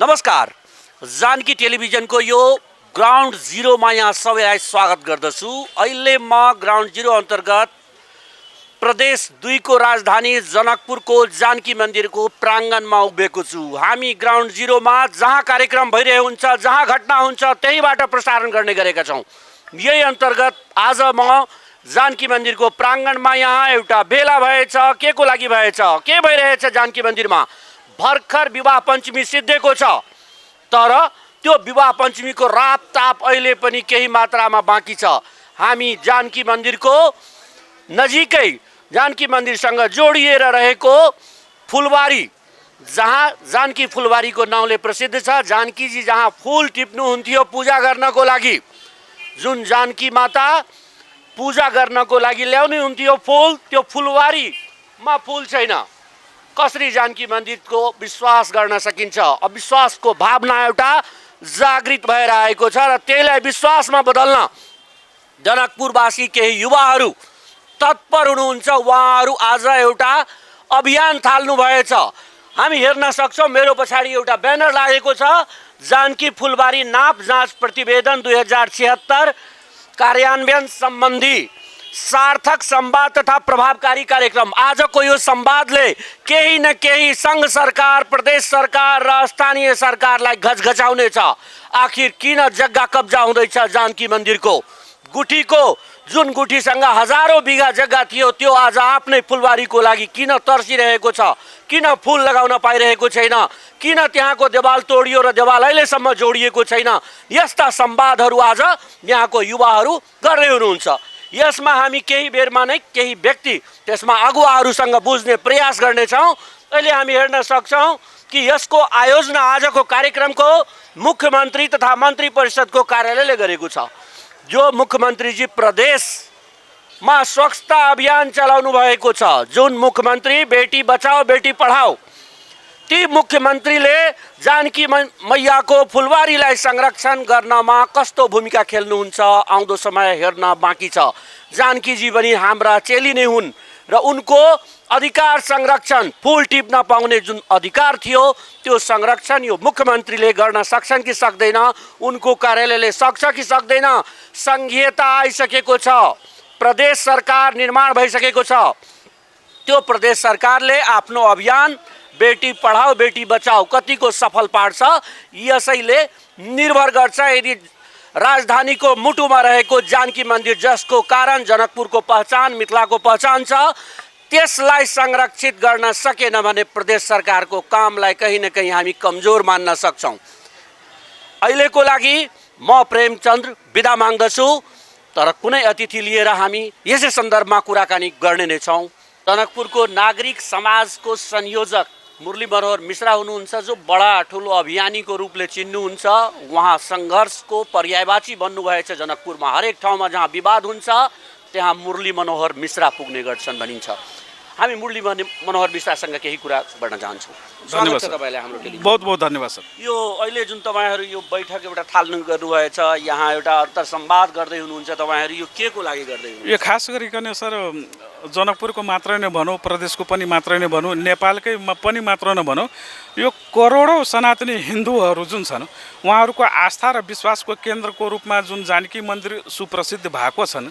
नमस्कार, जानकी टेलिभिजनको यो ग्राउन्ड जिरोमा यहाँ सबैलाई स्वागत गर्दछु। अहिले म ग्राउन्ड जिरो अन्तर्गत प्रदेश 2 को राजधानी जनकपुरको जानकी मन्दिरको प्राङ्गणमा उभिएको छु। हामी ग्राउन्ड जिरोमा जहाँ कार्यक्रम भइरहेको हुन्छ, जहाँ घटना हुन्छ, त्यहीबाट प्रसारण गर्ने गरेका छौँ। यही अन्तर्गत आज म जानकी मन्दिरको प्राङ्गणमा यहाँ एउटा भेला भएछ। के को लागि भएछ, के भइरहेछ जानकी मन्दिरमा? भर्खर विवाह पञ्चमी सिद्धिएको छ, तर त्यो विवाह पञ्चमीको रापताप अहिले पनि केही मात्रामा बाँकी छ। हामी जानकी मन्दिरको नजिकै जानकी मन्दिरसँग जोडिएर रहेको फुलबारी, जहाँ जानकी फुलबारीको नाउँले प्रसिद्ध छ, जानकीजी जहाँ फुल टिप्नुहुन्थ्यो पूजा गर्नको लागि, जुन जानकी माता पूजा गर्नको लागि ल्याउने हुन्थ्यो फुल, त्यो फुलबारीमा फुल छैन। कसरी जानकी मन्दिरको विश्वास गर्न सकिन्छ? अविश्वासको भावना एउटा जागृत भएर आएको छ र त्यसलाई विश्वासमा बदल्न जनकपुरवासी केही युवाहरू तत्पर हुनुहुन्छ। उहाँहरू आज एउटा अभियान थाल्नु भएछ। हामी हेर्न सक्छौँ, मेरो पछाडि एउटा ब्यानर लागेको छ, जानकी फुलबारी नाप जाँच प्रतिवेदन 2076 कार्यान्वयन सम्बन्धी सार्थक संवाद तथा प्रभावकारी कार्यक्रम। आजको यो संवादले केही न केही सङ्घ सरकार, प्रदेश सरकार र स्थानीय सरकारलाई घचघचाउनेछ। आखिर किन जग्गा कब्जा हुँदैछ जानकी मन्दिरको? गुठीको जुन गुठीसँग हजारौँ बिघा जग्गा थियो, त्यो आज आफ्नै फुलबारीको लागि किन तर्सिरहेको छ? किन फुल लगाउन पाइरहेको छैन? किन त्यहाँको देवाल तोडियो र देवाल अहिलेसम्म जोडिएको छैन? यस्ता संवादहरू आज यहाँको युवाहरू गर्दै हुनुहुन्छ। यसमा हामी केही बेरमा नै केही व्यक्ति, त्यसमा अगुवाहरूसँग बुझ्ने प्रयास गर्नेछौँ। अहिले हामी हेर्न सक्छौँ कि यसको आयोजना आजको कार्यक्रमको मुख्यमन्त्री तथा मन्त्री परिषदको कार्यालयले गरेको छ। जो मुख्यमन्त्रीजी प्रदेशमा स्वच्छता अभियान चलाउनु भएको छ, जुन मुख्यमन्त्री बेटी बचाओ बेटी पढाओ, ती मुख्यमन्त्रीले जानकी मैयाको फुलबारीलाई संरक्षण गर्नमा कस्तो भूमिका खेल्नुहुन्छ आउँदो समय हेर्न बाँकी छ। जानकीजी पनि हाम्रा चेली नै हुन् र उनको अधिकार संरक्षण, फुल टिप्न पाउने जुन अधिकार थियो, त्यो संरक्षण यो मुख्यमन्त्रीले गर्न सक्छन् कि सक्दैन? उनको कार्यालयले सक्छ कि सक्दैन? संघीयता आइसकेको छ, प्रदेश सरकार निर्माण भइसकेको छ। त्यो प्रदेश सरकारले आफ्नो अभियान बेटी पढाओ बेटी बचाओ कतिको सफल पार्छ, यसैले निर्भर गर्छ। यदि राजधानीको मुटुमा रहेको जानकी मन्दिर, जसको कारण जनकपुरको पहिचान, मिथिलाको पहिचान छ, त्यसलाई संरक्षित गर्न सकेन भने प्रदेश सरकारको कामलाई कहीँ न कहीँ हामी कमजोर मान्न सक्छौँ। अहिलेको लागि म प्रेमचन्द्र बिदा माग्दछु, तर कुनै अतिथि लिएर हामी यसै सन्दर्भमा कुराकानी गर्ने नै छौँ। जनकपुरको नागरिक समाजको संयोजक मुरली मनोहर मिश्रा हुनुहुन्छ, जो बडा ठुलो अभियानीको रूपले चिन्नुहुन्छ। उहाँ सङ्घर्षको पर्यायवाची बन्नुभएछ। जनकपुरमा हरेक ठाउँमा जहाँ विवाद हुन्छ त्यहाँ मुरली मनोहर मिश्रा पुग्ने गर्छन् भनिन्छ। हामी मुरली मनोहर मिश्रासँग केही कुरा गर्न चाहन्छौँ। धन्यवाद तपाईँलाई हाम्रो टेलिभिजन। बहुत बहुत धन्यवाद सर। यो अहिले जुन तपाईँहरू यो बैठक एउटा थाल्नु गर्नुभएछ, यहाँ एउटा अन्तर्संवाद गर्दै हुनुहुन्छ, तपाईँहरू यो के को लागि गर्दै हुनुहुन्छ? यो खास गरिकन सर जनकपुरको मात्रै नै भनौँ, प्रदेशको पनि मात्रै नै भनौँ, नेपालकै पनि मात्र नभनौँ, यो करोडौँ सनातनी हिन्दूहरू जुन छन्, उहाँहरूको आस्था र विश्वासको केन्द्रको रूपमा जुन जानकी मन्दिर सुप्रसिद्ध भएको छन्,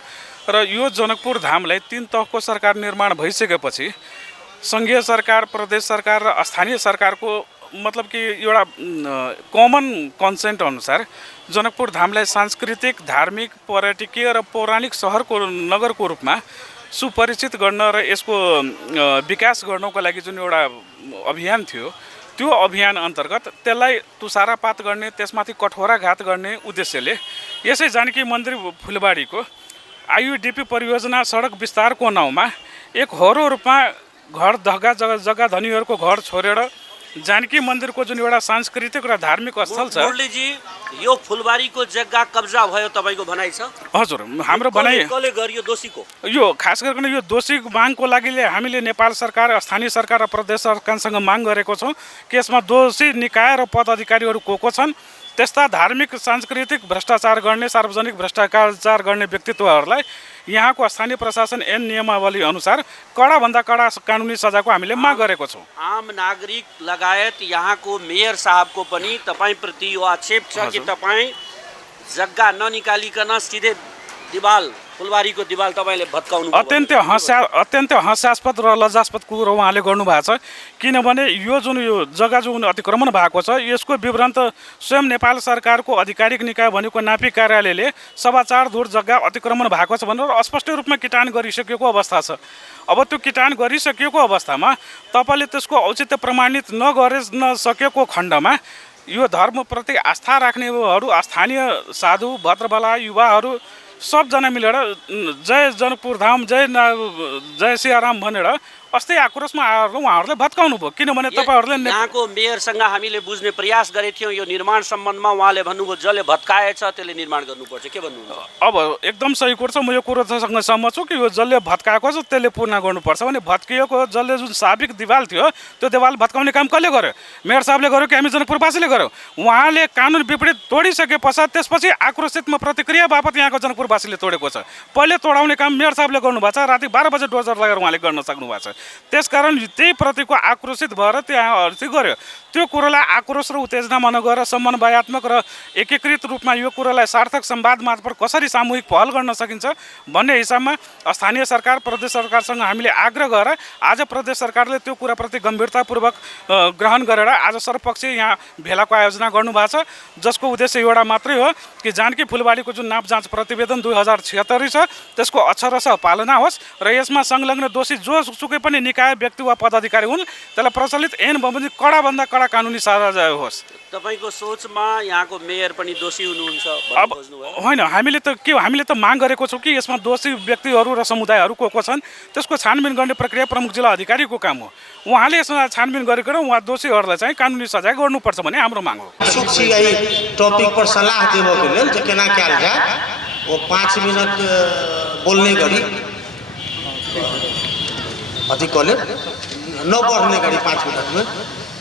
र यो जनकपुर धामलाई 3 तहको सरकार निर्माण भइसकेपछि सङ्घीय सरकार, प्रदेश सरकार र स्थानीय सरकारको मतलब कि एउटा कमन कन्सेन्ट अनुसार जनकपुर धामलाई सांस्कृतिक, धार्मिक, पर्यटकीय र पौराणिक सहरको नगरको रूपमा सुपरिचित गर्न र यसको विकास गर्नको लागि जुन एउटा अभियान थियो, त्यो अभियान अन्तर्गत त्यसलाई तुषारापात गर्ने, त्यसमाथि कठोराघात गर्ने उद्देश्यले यसै जानकी मन्दिर फुलबारीको आयुडिपी परियोजना सडक विस्तारको नाउँमा एक होरो रूपमा घर जग्गा धनीहरूको घर छोडेर जानकी मन्दिरको जुन एउटा सांस्कृतिक र धार्मिक स्थल छ। मुरलीजी, यो फुलबारीको जग्गा कब्जा भयो तपाईँको भनाइ छ? हजुर, हाम्रो भनाइ कसले गर्यो? दोषीको? यो खास गरिकन यो दोषी मागको लागि हामीले नेपाल सरकार, स्थानीय सरकार र प्रदेश सरकारसँग माग गरेको छौँ कि यसमा दोषी निकाय र पदाधिकारीहरू को छन्, त्यस्ता धार्मिक सांस्कृतिक भ्रष्टाचार गर्ने सार्वजनिक भ्रष्टाचार गर्ने व्यक्तित्वहरूलाई यहाँको स्थानीय प्रशासन ऐन नियमावली अनुसार कडाभन्दा कडा कानुनी सजाको हामीले माग गरेको छौँ। आम नागरिक लगायत यहाँको मेयर साहबको पनि तपाईँप्रति यो आक्षेप छ कि तपाईँ जग्गा ननिकालिकन सिधै दिवाल फुलबारीको दिवाल तपाईँले भत्काउनु अत्यन्तै हास्यास्पद र लज्जास्पद कुरो उहाँले गर्नुभएको छ। किनभने यो जुन यो जग्गा जुन अतिक्रमण भएको छ यसको विवरण त स्वयं नेपाल सरकारको आधिकारिक निकाय भनेको नापी कार्यालयले 4.25 धुर जग्गा अतिक्रमण भएको छ भनेर स्पष्ट रूपमा किटान गरिसकेको अवस्था छ। अब त्यो किटान गरिसकेको अवस्थामा तपाईँले त्यसको औचित्य प्रमाणित नसकेको खण्डमा यो धर्मप्रति आस्था राख्नेहरू स्थानीय साधु भद्रबला युवाहरू सबजना मिलेर जय जनकपुर धाम जय सियाराम भनेर अस्ति आक्रोशमा आएर उहाँहरूले भत्काउनु भयो। किनभने तपाईँहरूले यहाँको मेयरसँग हामीले बुझ्ने प्रयास गरेको थियौँ यो निर्माण सम्बन्धमा। उहाँले भन्नुभयो जसले भत्काएछ त्यसले निर्माण गर्नुपर्छ। के भन्नुहुन्छ? अब एकदम सही कुरो छ। म यो कुरोसँग सहमत छु कि यो जसले भत्काएको छ त्यसले पूर्ण गर्नुपर्छ। भने भत्किएको जसले जुन साबिक दिवाल थियो त्यो दिवाल भत्काउने काम कसले गर्यो? मेयर साहबले गर्यो कि हामी जनकपुरवासीले गर्यो? उहाँले कानुन विपरीत तोडिसके पश्चात त्यसपछि आक्रोशितमा प्रतिक्रिया बापत यहाँको जनकपुरवासीले तोडेको छ। पहिले तोडाउने काम मेयर साहबले गर्नुभएको छ। राति 12 बजे डोजर लगाएर उहाँले गर्न सक्नुभएको छ। त्यसकारण त्यही प्रतिको आक्रोशित भएर त्यहाँ अर्ती गर्यो। त्यो कुरोलाई आक्रोश र उत्तेजनामा नगएर समन्वयात्मक र एकीकृत रूपमा यो कुरोलाई सार्थक संवाद मार्फत कसरी सामूहिक पहल गर्न सकिन्छ भन्ने हिसाबमा स्थानीय सरकार प्रदेश सरकारसँग हामीले आग्रह गरेर आज प्रदेश सरकारले त्यो कुराप्रति गम्भीरतापूर्वक ग्रहण गरेर आज सर्वपक्षीय यहाँ भेलाको आयोजना गर्नुभएको छ। जसको उद्देश्य एउटा मात्रै हो कि जानकी फुलबारीको जुन नाप जाँच प्रतिवेदन 2076 छ त्यसको अक्षरशः पालना होस् र यसमा संलग्न दोषी जोसुकै पनि निकाय व्यक्ति वा पदाधिकारी हुन् त्यसलाई प्रचलित ऐन बमोजिम कडाभन्दा कडा कानुनी सजाय होस्। तपाईको सोचमा यहाँको मेयर पनि दोषी हुनुहुन्छ? अब होइन, हामीले त माग गरेको छौँ कि यसमा दोषी व्यक्तिहरू र समुदायहरू को छन् त्यसको छानबिन गर्ने प्रक्रिया प्रमुख जिल्ला अधिकारीको काम हो। उहाँले यसमा छानबिन गरेर उहाँ दोषीहरूलाई चाहिँ कानुनी सजाय गर्नुपर्छ भन्ने हाम्रो माग हो। टॉपिक पर सलाह देबो के लेल जे केना कयल जाय वो 5 मिनट बोलने गरी अथी कले न बढ़ने गरी 5 मिनट में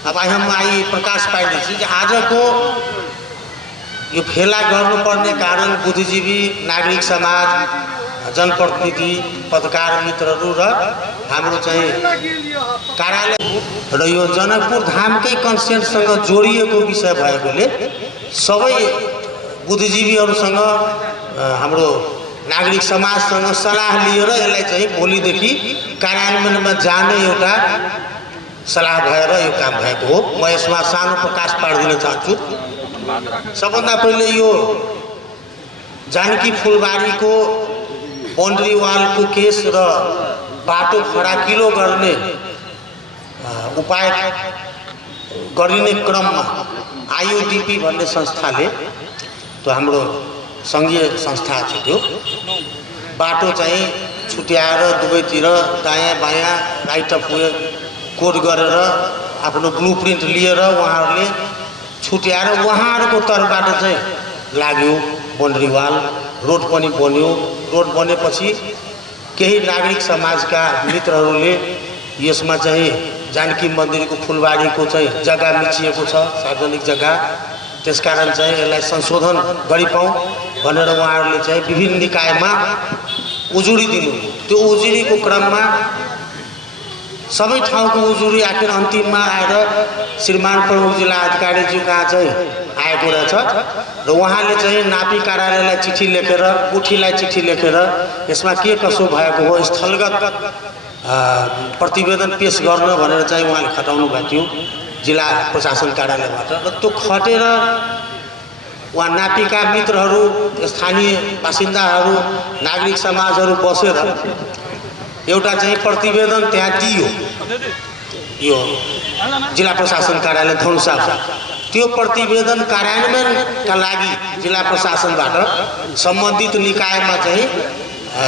अब हम प्रकाश पाइदिन्छौँ आज को यो फेला गर्नुपर्ने कारण बुद्धिजीवी नागरिक समाज जनप्रतिनिधि पत्रकार मित्रहरू र हाम्रो चाहिँ कार्यालय र यो जनकपुर धामकै कन्सेन्टसँग जोडिएको विषय भएकोले सबै बुद्धिजीवीहरूसँग हाम्रो नागरिक समाजसँग सल्लाह लिएर यसलाई चाहिँ भोलिदेखि कार्यान्वयनमा जाने एउटा सल्लाह भएर यो काम भएको हो। म यसमा सानो प्रकाश पार्दिन चाहन्छु। सबभन्दा पहिले यो जानकी फुलबारीको बाउन्ड्री वालको केस र बाटो फराकिलो गर्ने उपाय गरिने क्रममा आईओडीपी भन्ने संस्थाले त्यो हाम्रो संघीय संस्था छ त्यो बाटो चाहिँ छुट्याएर दुवैतिर दायाँ बायाँ राइट अफ वे कोड गरेर आफ्नो ब्लुप्रिन्ट लिएर उहाँहरूले छुट्याएर उहाँहरूको तर्फबाट चाहिँ लाग्यो बाउन्ड्री वाल। रोड पनि बन्यो। रोड बनेपछि केही नागरिक समाजका मित्रहरूले यसमा चाहिँ जानकी मन्दिरको फुलबारीको चाहिँ जग्गा मिचिएको छ सार्वजनिक जग्गा, त्यसकारण चाहिँ यसलाई संशोधन गरिपाउँ भनेर उहाँहरूले चाहिँ विभिन्न निकायमा उजुरी दिनु। त्यो उजुरीको क्रममा सबै ठाउँको उजुरी आखिर अन्तिममा आएर श्रीमान प्रमुख जिल्ला अधिकारीज्यू कहाँ चाहिँ आएको रहेछ र उहाँले चाहिँ नापी कार्यालयलाई चिठी लेखेर गुठीलाई चिठी लेखेर यसमा के कसो भएको हो स्थलगत प्रतिवेदन पेश गर्न भनेर चाहिँ उहाँले खटाउनु भएको थियो जिल्ला प्रशासन कार्यालयबाट र त्यो खटेर उहाँ नापीका मित्रहरू स्थानीय बासिन्दाहरू नागरिक समाजहरू बसेर एउटा चाहिँ प्रतिवेदन त्यहाँ दियो यो जिल्ला प्रशासन कार्यालय धनुषा। त्यो प्रतिवेदन कार्यान्वयनका लागि जिल्ला प्रशासनबाट सम्बन्धित निकायमा चाहिँ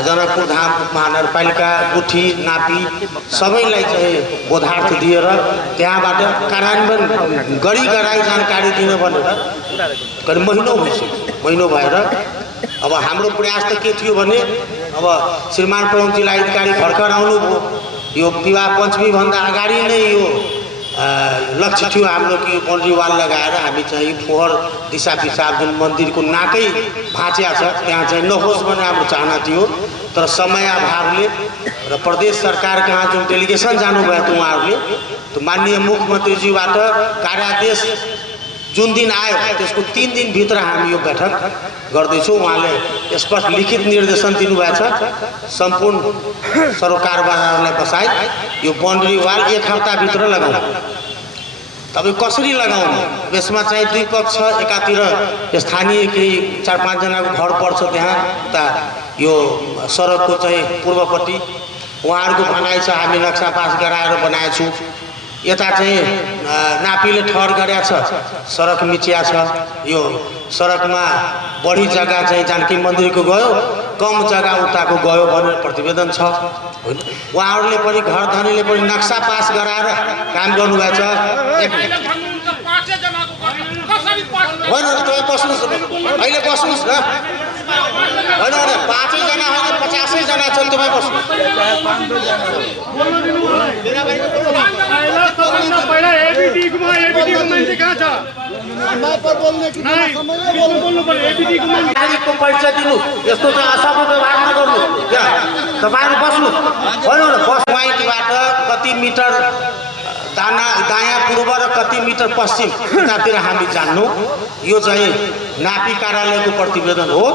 जनकपुर धाम महानगरपालिका गुठी नापी सबैलाई चाहिँ बोधार्थ दिएर त्यहाँबाट कार्यान्वयन गराई जानकारी दिन भनेर करिब महिनौ भएर अब हाम्रो प्रयास त के थियो भने अब श्रीमान प्रमुख जिल्ला अधिकारी भर्खर आउनुभयो। यो विवाह पञ्चमी भन्दा अगाडि नै यो लक्ष्य थियो हाम्रो कि यो बाउन्ड्री वाल लगाएर हामी चाहिँ फोहोर दिशा पिसाब जुन मन्दिरको नाकै भाँचिया छ त्यहाँ चाहिँ नहोस् भन्ने हाम्रो चाहना थियो। तर समय अभावले र प्रदेश सरकार कहाँ जुन डेलिगेसन जानुभयो त उहाँहरूले त माननीय मुख्यमन्त्रीज्यूबाट कार्यादेश जुन दिन आयो त्यसको 3 दिनभित्र हामी यो बैठक गर्दैछौँ। उहाँले स्पष्ट लिखित निर्देशन दिनुभएको छ सम्पूर्ण सरकारवालाहरूलाई बसाई यो बाउन्ड्री वाल 1 हप्ताभित्र लगाउनु। तपाईँ कसरी लगाउनु यसमा चाहिँ दुई पक्ष एकातिर स्थानीय केही 4-5 जनाको घर पर्छ त्यहाँ उता यो सडकको चाहिँ पूर्वपट्टि उहाँहरूको भनाइ छ हामी नक्सा पास गराएर बनाएछौँ। यता चाहिँ नापीले ठहर गरेको छ सडक मिचिया छ। यो सडकमा बढी जग्गा चाहिँ जानकी मन्दिरको गयो कम जग्गा उताको गयो भनेर प्रतिवेदन छ होइन। उहाँहरूले पनि घर धनीले पनि नक्सा पास गराएर काम गर्नुभएको छ। होइन तपाईँ बस्नुहोस् अहिले बस्नुहोस् न होइन 5 जना होइन 50 जना छन् तपाईँ बस्नुहोस्। नागरिकको परिचय दिनु यस्तो चाहिँ असाध्य व्यवहार नगर्नु। तपाईँहरू बस्नु होइन बस वाइटबाट कति मिटर दायाँ पूर्व र कति मिटर पश्चिम यतातिर हामी जान्नु। यो चाहिँ नापी कार्यालयको प्रतिवेदन हो।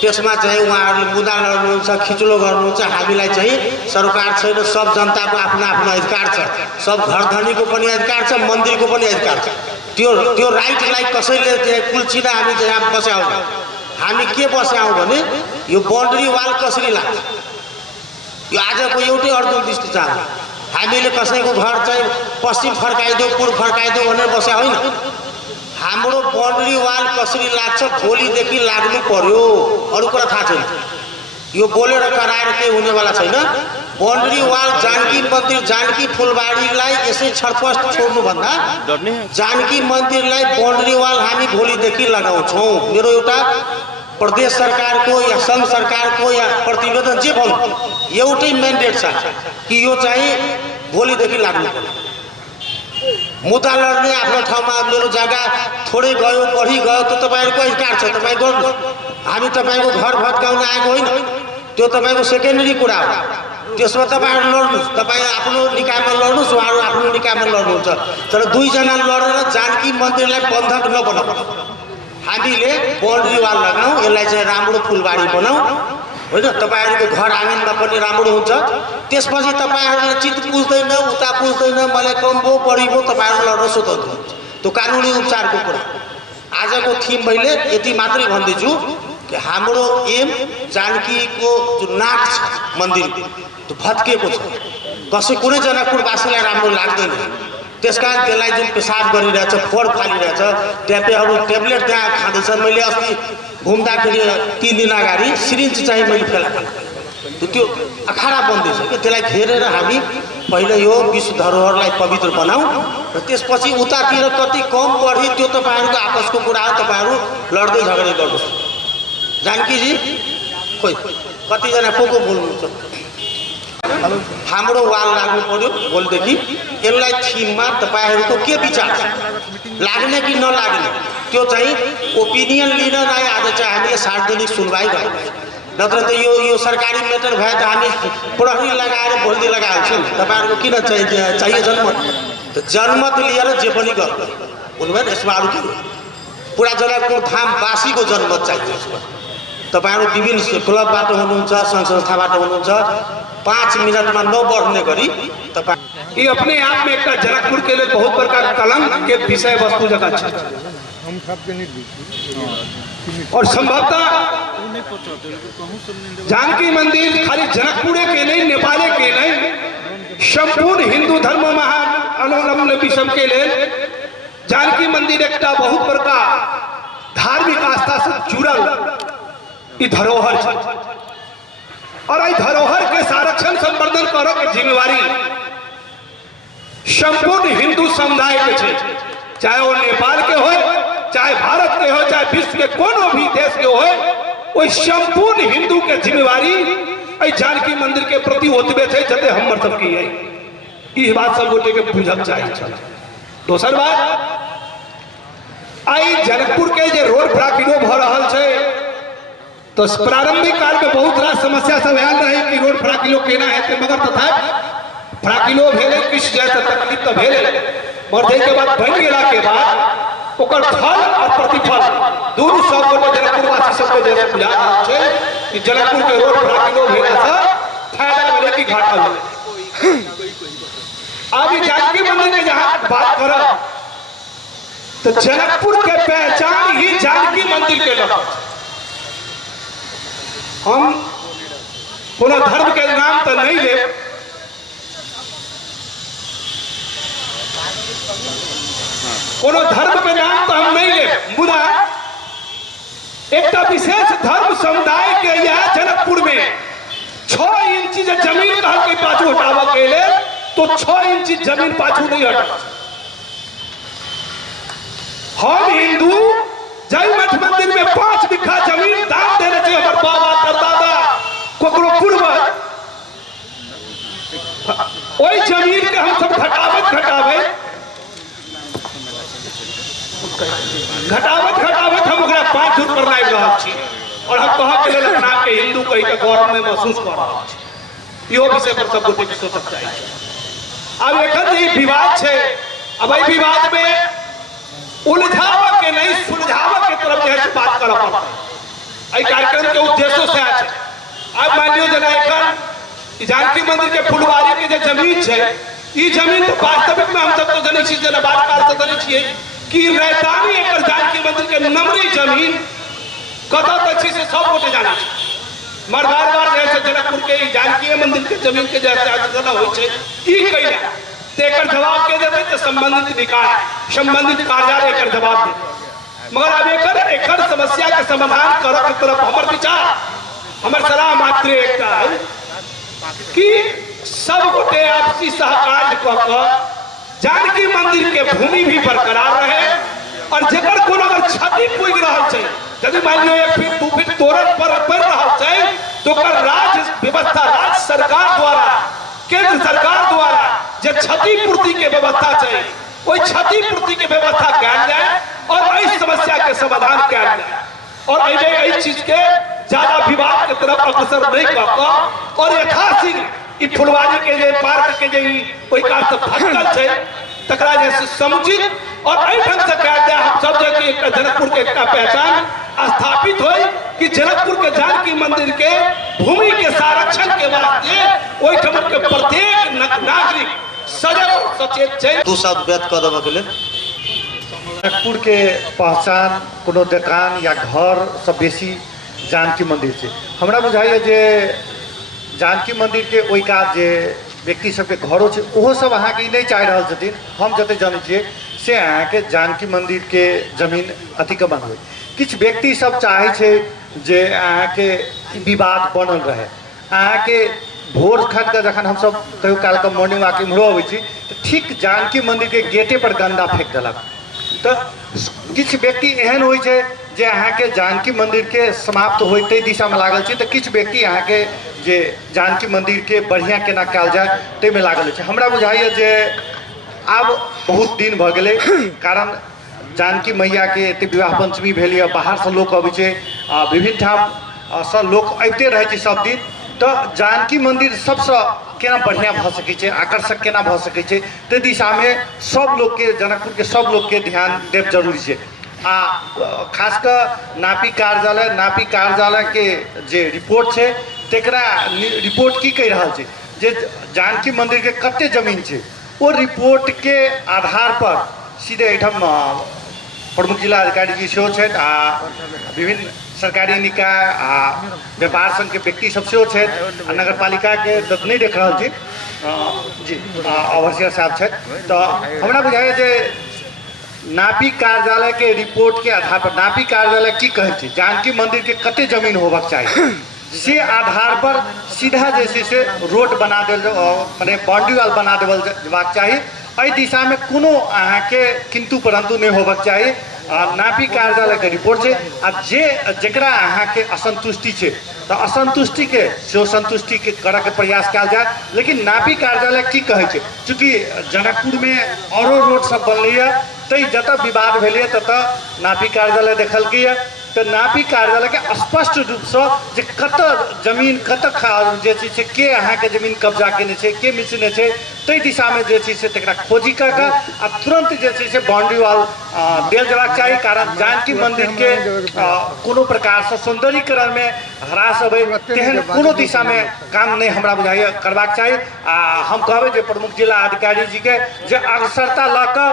त्यसमा चाहिँ उहाँहरूले मुद्दा लड्नुहुन्छ खिचुलो गर्नुहुन्छ। हामीलाई चाहिँ सरकार छैन सब जनताको आफ्नो आफ्नो अधिकार छ। सब घर धनीको पनि अधिकार छ मन्दिरको पनि अधिकार छ। त्यो राइटलाई कसैले चाहिँ कुल्चिन हामी चाहिँ यहाँ बस्याउँ। हामी के बस्याउँ भने यो बाउन्ड्री वाल कसरी लाग्छ यो आजको एउटै अर्थदृष्टि चाहन्छ। हामीले कसैको घर चाहिँ पश्चिम फर्काइदेऊ पूर्व फर्काइदेऊ भनेर बस्या होइन। हाम्रो बाउन्ड्री वाल कसरी लाग्छ भोलिदेखि लाग्नु पर्यो। अरू कुरा थाहा छैन। यो बोलेर कराएर केही हुनेवाला छैन। बाउन्ड्री वाल जानकी मन्दिर जानकी फुलबारीलाई यसै छरपस्ट छोड्नुभन्दा जानकी मन्दिरलाई बाउन्ड्री वाल हामी भोलिदेखि लगाउँछौँ। मेरो एउटा प्रदेश सरकारको या सङ्घ सरकारको या प्रतिवेदन जे भनौँ एउटै म्यान्डेट छ कि यो चाहिँ भोलिदेखि लाग्नु पर्यो। मुद्दा लड्ने आफ्नो ठाउँमा मेरो जग्गा थोरै गयो बढी गयो त्यो तपाईँहरूको अधिकार छ तपाईँ गर्नुहोस्। हामी तपाईँको घर भत्काउन आएको होइन। त्यो तपाईँको सेकेन्डरी कुरा हो। त्यसमा तपाईँहरू लड्नुहोस्। तपाईँ आफ्नो निकायमा लड्नुहोस् उहाँहरू आफ्नो निकायमा लड्नुहुन्छ। तर 2 जना लडेर जानकी मन्दिरलाई बन्धक नबनाऊ। हामीले बाउन्ड्री वाल लगाऊँ यसलाई चाहिँ राम्रो फुलबारी बनाऊ होइन। तपाईँहरूको घर आँगनमा पनि राम्रो हुन्छ। त्यसपछि तपाईँहरूलाई चित्त पुज्दैन उता पुज्दैन मलाई कम भयो बढी भयो तपाईँहरू लड्न स्वतन्त्र हुन्छ। त्यो कानुनी उपचारको कुरा। आजको थिम मैले यति मात्रै भन्दैछु कि हाम्रो एम जानकीको जुन नाक छ मन्दिरको त्यो भत्किएको छ। कसै कुनै जनकपुरवासीलाई राम्रो लाग्दैन। त्यसकारण त्यसलाई जुन पेसाब गरिरहेछ फोहोर फालिरहेछ ट्यापेहरू ट्याब्लेट त्यहाँ खाँदैछन्। मैले अस्ति घुम्दाखेरि 3 दिन अगाडि सिरिन्ज चाहिँ मैले फेला त्यो अखाडा बन्दैछ कि त्यसलाई घेरेर हामी पहिले यो विश्व धरोहरलाई पवित्र बनाऊ र त्यसपछि उतातिर कति कम बढी त्यो तपाईँहरूको आपसको कुरा हो। तपाईँहरू लड्दै झगडा गर्नुहोस्। जानकीजी खोइ कतिजना को बोल्नुहुन्छ। हाम्रो वाल लाग्नु पर्यो भोलिदेखि। यसलाई थिममा तपाईँहरूको के विचार छ लाग्ने कि नलाग्ने त्यो चाहिँ ओपिनियन लिन नै आज चाहिँ हामीले सार्वजनिक सुनवाई गर्यौँ। नत्र त यो सरकारी मेटर भए त हामी प्रहरी लगाएर भोलि लगाइहाल्छौँ। तपाईँहरूको किन चाहियो जनमत त जनमत लिएर जे पनि गर्नु बुझ्नुभयो। यसमा अरू के पुरा जनकपुर धामवासीको जनमत चाहियो। यसमा तपाईँहरू विभिन्न क्लबबाट हुनुहुन्छ सङ्घ संस्थाबाट हुनुहुन्छ 5 मिनटमा नबढ्ने गरी तपाईँ ये अपने आप में एक जनकपुर के लिए बहुत प्रकार कलंक के विषय वस्तु जगह है और संभवतः जानकी मंदिर खाली जनकपुरे के नहीं नेपाले के नहीं संपूर्ण हिंदू धर्म महाअवलंबी सबके लिए जानकी मंदिर एक बहुत प्रकार धार्मिक आस्था से जुड़ल धरोहर है। और आई धरोहर के संरक्षण संवर्धन करो के जिम्मेवारी संपूर्ण हिंदू समुदाय के छे। चाहे वो नेपाल के हो चाहे भारत के हो चाहे विश्व के कोनो भी देश के हो वो संपूर्ण हिंदू के जिम्मेवारी जानकी मंदिर के प्रति ओतबे थे जते हमर सबकी है। ई बात सब गोटे के बुझक चाहिए छल। दोसर बात, आई जनकपुर के जे रोड फ्राकिनो भ रहल छै, तो प्रारंभिक काल में बहुत रास समस्या सब आयल रहे कि रोड फ्राकिनो केना हेतै, मगर तथापि फ्राकिनो भेलै, किछु जैसे तकलीफ तो भेलै, मगर के बाद बनि गेला के बाद ओकर फल और प्रतिफल दुनू सब गोटे जनकपुर वासी सबके जे बुझा रहल छै कि जनकपुर के रोड फ्राकिनो भेला से फायदा भेलै कि घाटा भेलै। अभी जानकी मंदिर के जहां बात करब तो जनकपुर के पहचान ही जानकी मंदिर के लग। हम कोनो धर्म के नाम तो नहीं ले, कोनो धर्म के नाम तो हम नहीं ले, मुदा एक विशेष धर्म समुदाय के यह जनकपुर में 6 इंच जमीन कहल के पाछू हटावा के लिए, तो 6 इंच जमीन पाछू नहीं हटा। हम हिंदू जय मठ मंदिर में 5 बीघा जमीन दान देने चाहिए, हमारे बाबा परदादा कोकरो पूर्वज, वही जमीन के हम सब घटावत हम ओकरा 5 फुट पर लाइब रहल छी, और हम कह के लेल अपना के हिंदू कहि के गौरव में महसूस कर रहल छी। इहो विषय पर सब गोटे के सोचक चाहिए। अब एखन जे विवाद छै, अब एहि विवाद में उलझाव के नहीं सुलझाव के तरफ जो है बात कर पड़ता है। कार्यक्रम के उद्देश्यों से आज अब मान लियो जना एखन जानकी मंदिर के फुलवारी के जो जमीन है, ई जमीन तो वास्तविक में हम सब तो जने छी, जना बात कर तो जने छिए कि 43 एकड़ जानकी मंदिर के नमरी जमीन कतौ तक छी से सब गोटे जाने छी। मर बार जैसे जनकपुर के जानकी मंदिर के जमीन के जैसे आयोजन होय छै, ई कइला तेकर जवाब के देते तो संबंधित निकाय संबंधित कार्यालय एकर जवाब देते। मगर अब एकर समस्या के समाधान करब के तरफ हमर विचार, हमर सलाह मात्र एकटा है कि सब गोटे आपसी सहकार क जानकी मंदिर के भूमि भी बरकरार रहे, और जेकर कोनो अगर क्षति पुग रहल छै, यदि मान लियो 1 फीट 2 फीट तोरण पर पड़ रहल छै, तो ओकर राज्य व्यवस्था राज्य सरकार द्वारा केंद्र सरकार द्वारा जो क्षतिपूर्ति के व्यवस्था चाहिए, वही क्षतिपूर्ति के व्यवस्था कल जाए और इस समस्या के समाधान कल जाए, और इस चीज के ज्यादा विवाद के तरफ अग्रसर नहीं कर, और यथाशीघ्र ई फुलवारी के जे पार्क के जे ओई काज से भटकल छै तकरा जे समुचित और एहि ढंग से कल जाए। हम सब जे कि जनकपुर के एक पहचान स्थापित होई कि जनकपुर के जानकी मंदिर के भूमि के संरक्षण के वास्ते ओई ठमन के प्रत्येक नागरिक सजग सचेत छै। दू शब्द व्यक्त कर देबे के लेल जनकपुर के पहचान कोनो दुकान या घर से बेसी जानकी मंदिर छै। हमरा बुझाइए जे जानकी मंदिर के ओई काज जे व्यक्ति सबके घरों छै ओहो सब अहाँ के नहीं चाह रहल छथिन। हम जते जानै छियै से अहाँ के जानकी मंदिर के जमीन अतिक्रमण होय। किछ व्यक्ति सब चाहे छै जे अहाँ के विवाद बनल रहे। अहाँ के भोर खन के जखन हम सब कहियो काल के मॉर्निंग वॉक इम्हरो अबै छी तो ठीक जानकी मंदिर के गेटे पर गंदा फेंक देलक। तो किछ व्यक्ति एहन होय छै जे अहाँ के जानकी मंदिर के समाप्त होते दिशा में लागल छै, तो किछ व्यक्ति अहाँ के जे जानकी मंदिर के बढ़िया केना कल जाए ते में लागल छै। हमरा बुझाइए जे आब बहुत दिन भ गेलै, कारण जानकी मैया के एते विवाह पंचमी भेल यऽ, बाहर से लोक अबै छै, विभिन्न ठाम से लोक अबिते रहै छै सब दिन। तो जानकी मंदिर सबसे केना बढ़िया भ सकै छै, आकर्षक केना भ सकै छै, ते दिशा में सब लोग के जनकपुर के सब लोग के ध्यान देव जरूरी छै। खासकर नापी कार्यालय के जे रिपोर्ट छै तेकरा रिपोर्ट की कहि रहल छै जे जानकी मंदिर के कते जमीन छै, वो रिपोर्ट के आधार पर सीधे एहिठाम प्रमुख जिला अधिकारी जी सेहो छथि, विभिन्न सरकारी निकाय व्यापार संघ के व्यक्ति सब सेहो छथि, नगर पालिका के तो नहीं देख रहल छी जी ओवरसियर साहब छथि। तो हमरा बुझाइए जे नापी कार्यालय के रिपोर्ट के आधार पर नापी कार्यालय की कहै छै जानकी मंदिर के कते जमीन होबाक चाहिए, से आधार पर सीधा जैसे से रोड बना देल माने बाउंड्री वाल बना देवल जबाक चाहिए। एहि दिशा में कोनो अहाँ के किंतु परंतु नहीं होबाक चाहिए। नापी कार्यालय के रिपोर्ट छै, आ जे जकरा अहाँ के असंतुष्टि छै तो असंतुष्टि के सेहो संतुष्टि के करऽ के प्रयास कयल जाय। लेकिन नापी कार्यालय की कहै छै, चूँकि जनकपुर में औरो रोड सब बनलैए, तै जतऽ विवाद भेलैए ततऽ नापी कार्यालय देखलकैए। तो नापी कार्यालय के स्पष्ट रूप से जे कतऽ जमीन कतऽ जे छै से के अहाँके जमीन कब्जा केने छै, के मिसने छै, तै दिशा में जे छै से तकरा खोजी कऽ कऽ आ तुरंत जे छै से बाउंड्री वाल देल जेबाक चाही। कारण जानकी मंदिर के कोनो प्रकार से सौंदर्यीकरण में ह्रास अबै तेहन कोनो दिशा में काम नहीं हमरा बुझाइए करबाक चाही। आ हम कहबै जे प्रमुख जिला अधिकारी जी के जे अग्रसरता लऽ कऽ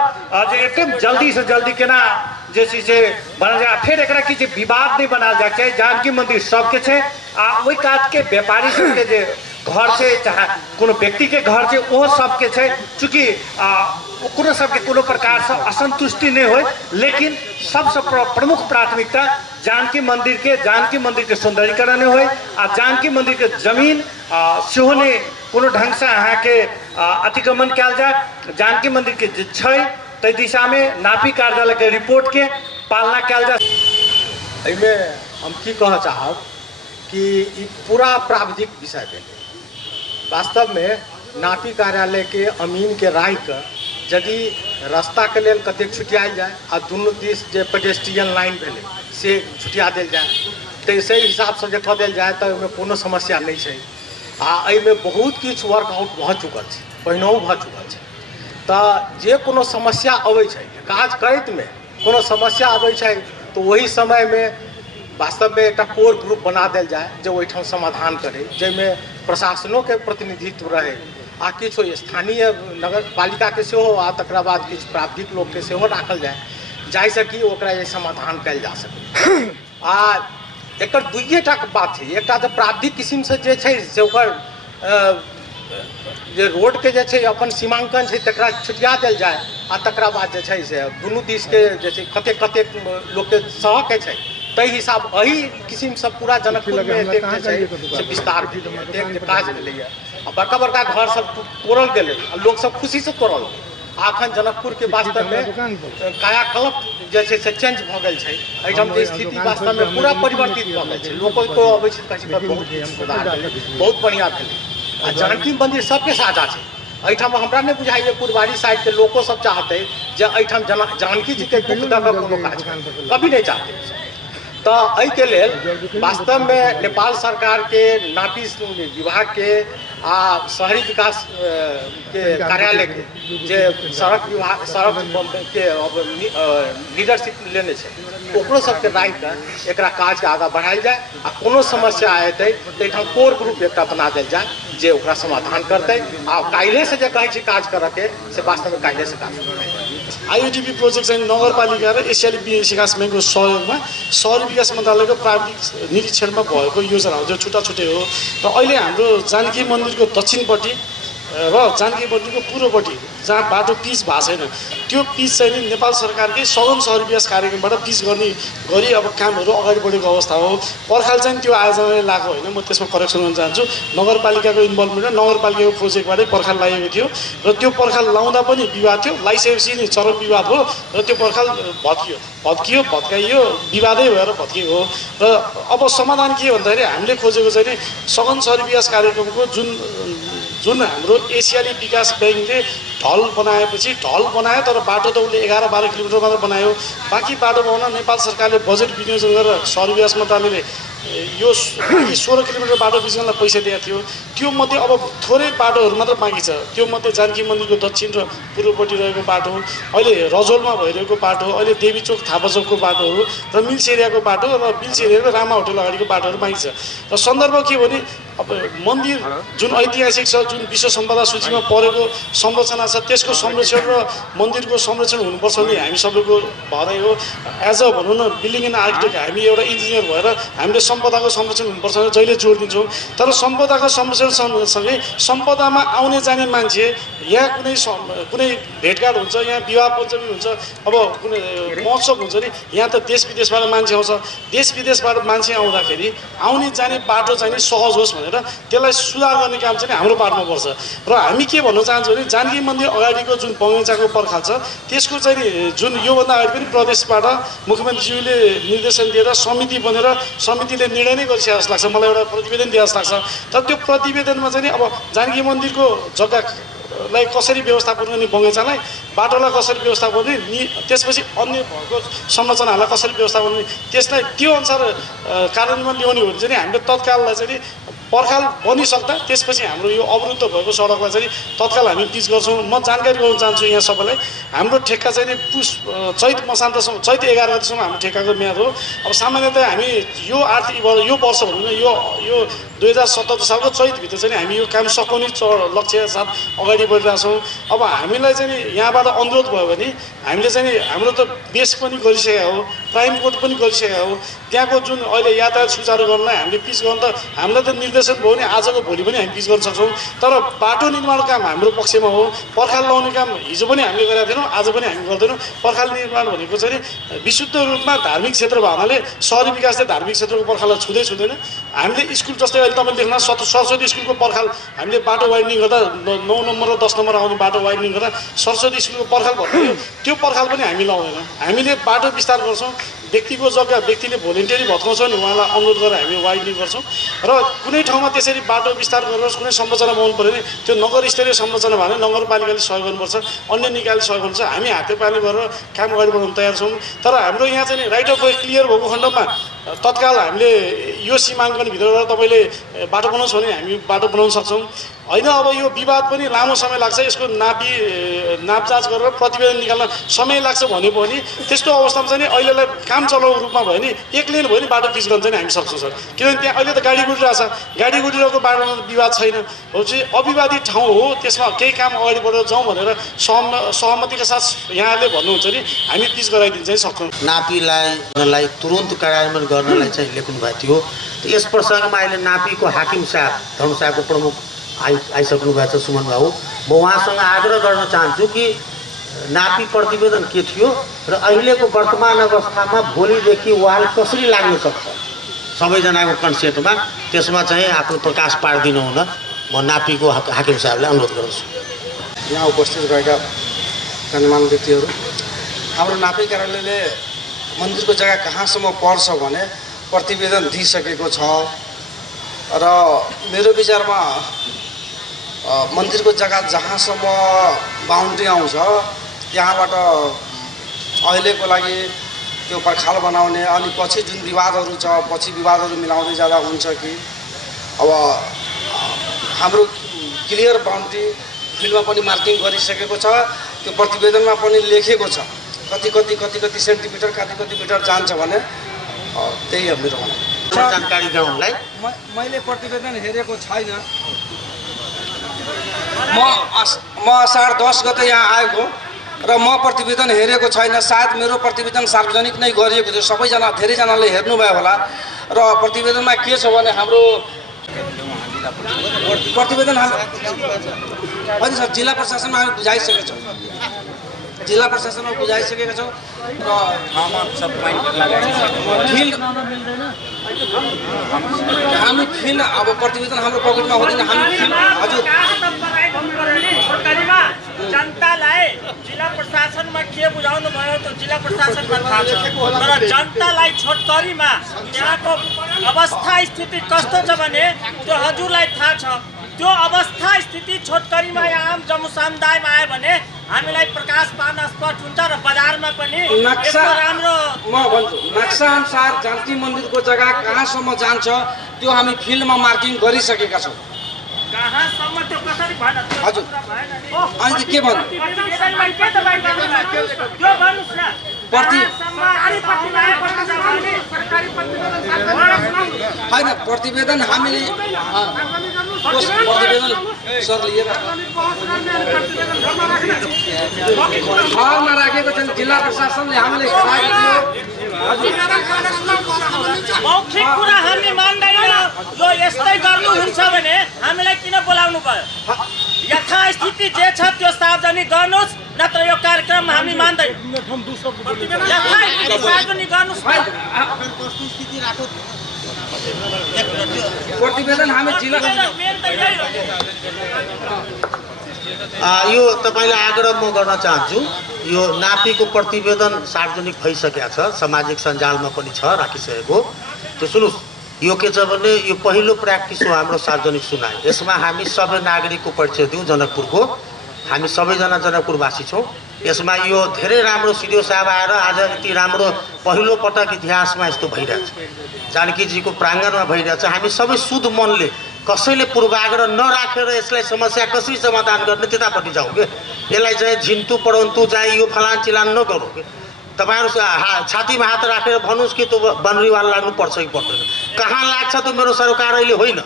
जे एतेक जल्दी से जल्दी केना जे छै से बनल जाए, फिर एकरा की जे विवाद नहीं बनाल जाए चाही। जानकी मंदिर सबके छै आ ओहि काज के व्यापारी सबके जे घर छै चाहे कोनो व्यक्ति के घर छै ओहो सबके छै। चूँकि कोनो सबके कोनो प्रकार से असंतुष्टि नहीं होय, लेकिन सबसे प्रमुख प्राथमिकता जानकी मंदिर के सौंदर्यीकरण होय आ जानकी मंदिर के जमीन सेहो नहीं कोनो ढंग से अहाँके अतिक्रमण कयल जाए। जानकी मंदिर के जे छै तै दिशा में नापी कार्यालय के रिपोर्ट के पालना कयल जाए। एहिमे हम की कहऽ चाहब कि ई पूरा प्राविधिक विषय भेलै। वास्तव में नापी कार्यालय के अमीन के राय के यदि रास्ता के लेल कतेक छुटियाल जाए आ दुनू दिस जे पेडेस्ट्रियन लाइन भेलै से छुटिया देल जाए, तो से हिसाब से जे कऽ देल जाए तो ओहिमे कोनो समस्या नहीं छै। आ एहिमे बहुत किछु वर्कआउट भऽ चुकल छै, पहिनहु भऽ चुकल छै। तो जे कोनो समस्या अबै छै, काज करैत में कोनो समस्या अबै छै तो वही समय में वास्तव में एक कोर ग्रुप बना देल जाए जो ओहिठाम समाधान करे, जैमे प्रशासनों के प्रतिनिधित्व रहे आ किछु स्थानीय नगर पालिका के सेहो आ तकरा बाद किछु प्राविधिक लोग के सेहो राखल जाए, जाहिसँ कि ओकरा ये समाधान कयल जा सके। आ एकर दुइये टा बात छै, एकटा तऽ प्राविधिक किसिम से जे छै से ओकर जे रोड के जे छै अपन सीमांकन छै तकरा छुटिया देल जाए आ तकरा बाद जे छै से दुनू दिस के जे छै कतेक कतेक लोग के सह के छै ताहि हिसाब एही किसिम से पूरा जनकपुर में एतेक जे छै से विस्तार एतेक जे काज भेलैए आ बड़का बड़का घर सब तोड़ल गेलै आ लोग सब खुशी से तोड़ल। अखन जनकपुर के वास्तव में कायाकल्प जे छै से चेंज भऽ गेल छै, एहिठाम के स्थिति वास्तव में पूरा परिवर्तित भऽ गेल छै। लोग को अबै छै कहै छै बहुत सुधार भेलै, बहुत बढ़िया भेलै। आ जानकी मंदिर सबके साझा छै। एहिठाम हमरा नहि बुझाइए फुलबाड़ी साइड के लोको सब चाहते जे एहिठाम जानकी जी के दुख दऽ कऽ कोनो काज कभी नहीं चाहते। तो एहि के लेल वास्तव में नेपाल सरकार के नापी विभाग के आ शहरी विकास के कार्यालय के जे सड़क विभाग सड़क के लीडरशिप लेने छै ओकरो सबके राय के एकरा काज के आगाँ बढ़ायल जाए आ कोनो समस्या एतै तऽ एहिठाम कोर ग्रुप एकटा बना देल जाए जे ओकरा समाधान करतै आ काल्हि से जे कहै छै काज करऽ के से वास्तव में काल्हि से काज करतै। आईओडीपी प्रोजेक्ट चाहिँ नगरपालिका र एसियाली विकास ब्याङ्कको सहयोगमा शहरी विकास मन्त्रालयको प्राविधिक निरीक्षणमा भएको योजना हो जो छुट्टा छुट्टै हो। र अहिले हाम्रो जानकी मन्दिरको दक्षिणपट्टि र जानकी मन्दिरको पूर्वपट्टि जहाँ बाटो पिच भएको छैन त्यो पिच चाहिँ नि नेपाल सरकारकै सघन शहरी विकास कार्यक्रमबाट पिच गर्ने गरी अब कामहरू अगाडि बढेको अवस्था हो। पर्खाल चाहिँ त्यो आयोजनाले लागेको होइन, म त्यसमा करेक्सन गर्न चाहन्छु। नगरपालिकाको इन्भल्भमेन्ट र नगरपालिकाको प्रोजेक्टबाटै पर्खाल लागेको थियो र त्यो पर्खाल लाउँदा पनि विवाद थियो, लगाइसकेपछि नि चरम विवाद हो र त्यो पर्खाल भत्काइयो विवादै भएर भत्किएको हो। र अब समाधान के भन्दाखेरि हामीले खोजेको चाहिँ नि सघन शहरी विकास कार्यक्रमको जुन हाम्रो एसियाली विकास ब्याङ्कले ढल बनाएपछि ढल बनायो तर बाटो त उसले 11-12 किलोमिटर मात्र बनायो। बाँकी बाटो बनाउन नेपाल सरकारले बजेट विनियोजन गरेर शहरी विकास मन्त्रालयले यो 16 किलोमिटर बाटो बिचमा पैसा दिएको थियो। त्यो मध्ये अब थोरै बाटोहरू मात्र बाँकी छ। त्यो मध्ये जानकी मन्दिरको दक्षिण र पूर्वपट्टि रहेको बाटो, अहिले रजोलमा भइरहेको बाटो, अहिले देवी चोक थापा चोकको बाटोहरू र मिल्स एरियाको बाटो र मिल्स एरिया र रामा होटल अगाडिको बाटोहरू बाँकी छ। र सन्दर्भ के भने अब मन्दिर जुन ऐतिहासिक छ, जुन विश्व सम्पदा सूचीमा परेको संरचना छ, त्यसको संरक्षण र मन्दिरको संरक्षण हुनुपर्छ भने हामी सबैको भनाइ हो। एज अ भनौँ न बिल्डिङ एन्ड आर्किटेक्ट हामी एउटा इन्जिनियर भएर हामीले सम्पदाको संरक्षण हुनुपर्छ भने जहिले जोड दिन्छौँ। तर सम्पदाको संरक्षण सँगै सम्पदामा आउने जाने मान्छे यहाँ कुनै भेटघाट हुन्छ, यहाँ विवाह पञ्चमी हुन्छ, अब कुनै महोत्सव हुन्छ नि यहाँ त देश विदेशबाट मान्छे आउँछ। देश विदेशबाट मान्छे आउँदाखेरि आउने जाने बाटो चाहिँ नि सहज होस् भनेर त्यसलाई सुधार गर्ने काम चाहिँ हाम्रो पार्टमा पर्छ। र हामी के भन्न चाहन्छौँ भने जानकी मन्दिर अगाडिको जुन बगैँचाको पर्खाल छ त्यसको चाहिँ जुन योभन्दा अगाडि पनि प्रदेशबाट मुख्यमन्त्रीज्यूले निर्देशन दिएर समिति बनेर समिति मन्त्रीले निर्णय नै गरिसके जस्तो लाग्छ, मलाई एउटा प्रतिवेदन दिए जस्तो लाग्छ। तर त्यो प्रतिवेदनमा चाहिँ नि अब जानकी मन्दिरको जग्गालाई कसरी व्यवस्थापन गर्ने, बगैँचालाई बाटोलाई कसरी व्यवस्थापन गर्ने, त्यसपछि अन्य भएको संरचनाहरूलाई कसरी व्यवस्थापन गर्ने, त्यसलाई त्यो अनुसार कार्यान्वयन ल्याउने हो भने चाहिँ हामीले तत्काललाई चाहिँ नि पर्खाल बनिसक्दा त्यसपछि हाम्रो यो अवरुद्ध भएको सडकलाई चाहिँ तत्काल हामी पिच गर्छौँ। म जानकारी गराउन चाहन्छु यहाँ सबैलाई, हाम्रो ठेक्का चाहिँ चैत मसान्तसम्म, चैत 11 गतिसम्म हाम्रो ठेक्काको म्याद हो। अब सामान्यतया हामी यो आर्थिक यो वर्ष भनौँ न, यो 2077 सालको चैतभित्र चाहिँ हामी यो काम सकाउने लक्ष्य साथ अगाडि बढिरहेछौँ। अब हामीलाई चाहिँ यहाँबाट अनुरोध भयो भने हामीले चाहिँ हाम्रो त बेस पनि गरिसकेका हो, प्राइम कोर्ट पनि गरिसकेका हो, त्यहाँको जुन अहिले यातायात सुचारू गर्नलाई हामीले पिच गर्न त हामीलाई त निर्देशन भयो भने आजको भोलि पनि हामी पिच गर्न सक्छौँ। तर बाटो निर्माण काम हाम्रो पक्षमा हो, पर्खाल लगाउने काम हिजो पनि हामीले गरेका थिएनौँ, आज पनि हामी गर्दैनौँ। पर्खाल निर्माण भनेको चाहिँ विशुद्ध रूपमा धार्मिक क्षेत्र भएनाले सहरी विकासले धार्मिक क्षेत्रको पर्खाललाई छुँदैन। हामीले स्कुल जस्तै अहिले तपाईँले देख्न सरस्वती स्कुलको पर्खाल हामीले बाटो वाइडनिङ गर्दा 9 नम्बर र 10 नम्बर आउने बाटो वाइडनिङ गर्दा सरस्वती स्कुलको पर्खाल भयो, त्यो पर्खाल पनि हामी लाउँदैनौँ। हामीले बाटो विस्तार गर्छौँ, व्यक्तिको जग्गा व्यक्तिले भोलिन्टियरी भत्काउँछ नि उहाँलाई अनुरोध गरेर हामी वाइडनिङ गर्छौँ। र कुनै ठाउँमा त्यसरी बाटो विस्तार गरेर कुनै संरचना बनाउनु पऱ्यो भने त्यो नगर स्तरीय संरचना भयो भने नगरपालिकाले सहयोग गर्नुपर्छ, अन्य निकायले सहयोग गर्नुपर्छ। हामी हाते पानी गरेर काम अगाडि बढाउन तयार छौँ। तर हाम्रो यहाँ चाहिँ राइट अफ वे क्लियर भएको खण्डमा तत्काल हामीले यो सीमाङ्कनभित्रबाट तपाईँले बाटो बनाउँछ भने हामी बाटो बनाउन सक्छौँ। होइन अब यो विवाद पनि लामो समय लाग्छ, यसको नापजाँच गरेर प्रतिवेदन निकाल्न समय लाग्छ भने पनि त्यस्तो अवस्थामा चाहिँ अहिलेलाई काम चलाउ रूपमा भयो भने एक लेन भयो भने बाटो पिच गर्न चाहिँ हामी सक्छौँ सर। किनभने त्यहाँ अहिले त गाडी गुडिरहेको छ, गाडी गुडिरहेको बाटोमा विवाद छैन, हो चाहिँ अविवादित ठाउँ हो, त्यसमा केही काम अगाडि बढेर जाउँ भनेर सहमतिका साथ यहाँले भन्नुहुन्छ भने हामी पिच गराइदिन चाहिँ सक्छौँ। नापीलाई तुरन्त कार्यान्वयन गर्नलाई चाहिँ लेख्नु भएको थियो। यस प्रसङ्गमा अहिले नापीको हाकिम साहब, धर्मशालाको प्रमुख आइसक्नु भएको छ सुमन बाबु। म उहाँसँग आग्रह गर्न चाहन्छु कि नापी प्रतिवेदन के थियो र अहिलेको वर्तमान अवस्थामा भोलिदेखि वाल कसरी लाग्न सक्छ सबैजनाको कन्सेप्टमा, त्यसमा चाहिँ आफ्नो प्रकाश पारिदिनु हुन म नापीको हाकिम साहबले अनुरोध गर्छु। यहाँ उपस्थित भएका गण्यमान्य व्यक्तिहरू, हाम्रो नापी कार्यालयले मन्दिरको जग्गा कहाँसम्म पर्छ भने प्रतिवेदन दिइसकेको छ र मेरो विचारमा मन्दिरको जग्गा जहाँसम्म बााउन्ड्री आउँछ त्यहाँबाट अहिलेको लागि त्यो पर्खाल बनाउने अनि पछि जुन विवादहरू छ पछि विवादहरू मिलाउँदै जाँदा हुन्छ कि अब हाम्रो क्लियर बााउन्ड्री फिल्डमा पनि मार्किङ गरिसकेको छ, त्यो प्रतिवेदनमा पनि लेखेको छ कति कति कति कति सेन्टिमिटर कति कति मिटर जान्छ भने त्यही हो मेरो भनाइ। जानकारी गराउनलाई मैले प्रतिवेदन हेरेको छैन। म असार 10 गते यहाँ आएको र म प्रतिवेदन हेरेको छैन। सायद मेरो प्रतिवेदन सार्वजनिक नै गरिएको थियो, सबैजना धेरैजनाले हेर्नुभयो होला। र प्रतिवेदनमा के छ भने हाम्रो प्रतिवेदन होइन सर, जिल्ला प्रशासनमा हामी बुझाइसकेका छौँ, जिल्ला प्रशासनमा बुझाइसकेका छौँ र हामी फिल्ड अब प्रतिवेदन हाम्रो पकेटमा हुँदैन। हामी हजुर जनतालाई जिल्ला प्रशासनमा के बुझाउनु भयो त जिल्ला प्रशासनमा थाहा छ, तर जनतालाई छोटकरीमा त्यहाँको अवस्था स्थिति कस्तो छ भने त्यो हजुरलाई थाहा छ। त्यो अवस्था स्थिति छोटकरीमा आम जनसमुदायमा आयो भने हामीलाई प्रकाश पार्न स्पष्ट हुन्छ र बजारमा पनि नक्सा राम्रो म भन्छु नक्सा अनुसार जानकी मन्दिरको जग्गा कहाँसम्म जान्छ त्यो हामी फिल्डमा मार्किङ गरिसकेका छौँ। कहाँसम्म त्यो कसरी भएन हजुर अनि के भन्नु होइन प्रतिवेदन हामीले प्रतिवेदन सर लिएर घरमा राखेको छ जिल्ला प्रशासनले हामीले मौखिक कुरा हामी मान्दैनौँ। जो यस्तै गर्नुहुन्छ भने हामीलाई किन बोलाउनु भयो? यथास्थिति जे छ त्यो सार्वजनिक गर्नुहोस्, नत्र यो कार्यक्रममा हामी मान्दैनौँ। यथास्थिति सार्वजनिक गर्नुहोस्। प्रतिवेदन हामी जिल्ला यो तपाईँलाई आग्रह म गर्न चाहन्छु। यो नापीको प्रतिवेदन सार्वजनिक भइसकेको छ, सामाजिक सञ्जालमा पनि छ राखिसकेको। त्यो सुन्नुहोस्, यो के छ भने यो पहिलो प्र्याक्टिस हो हाम्रो सार्वजनिक सुनाइ। यसमा हामी सबै नागरिकको परिचय दिउँ जनकपुरको। हामी सबैजना जनकपुरवासी छौँ। यसमा यो धेरै राम्रो सिडिओ साहब आएर आज यति राम्रो पहिलो पटक इतिहासमा यस्तो भइरहेछ, जानकीजीको प्राङ्गणमा भइरहेछ। हामी सबै शुद्ध मनले कसैले पूर्वाग्रह नराखेर यसलाई समस्या कसरी समाधान गर्ने त्यतापट्टि जाउँ के। यसलाई चाहिँ झिन्टु पढन्तु चाहिँ यो फलान चिलान नगरौँ के। तपाईँहरू छातीमा हात राखेर भन्नुहोस् कि त्यो बनरीवाल लाग्नुपर्छ कि पर्दैन। कहाँ लाग्छ त्यो मेरो सरकार अहिले होइन।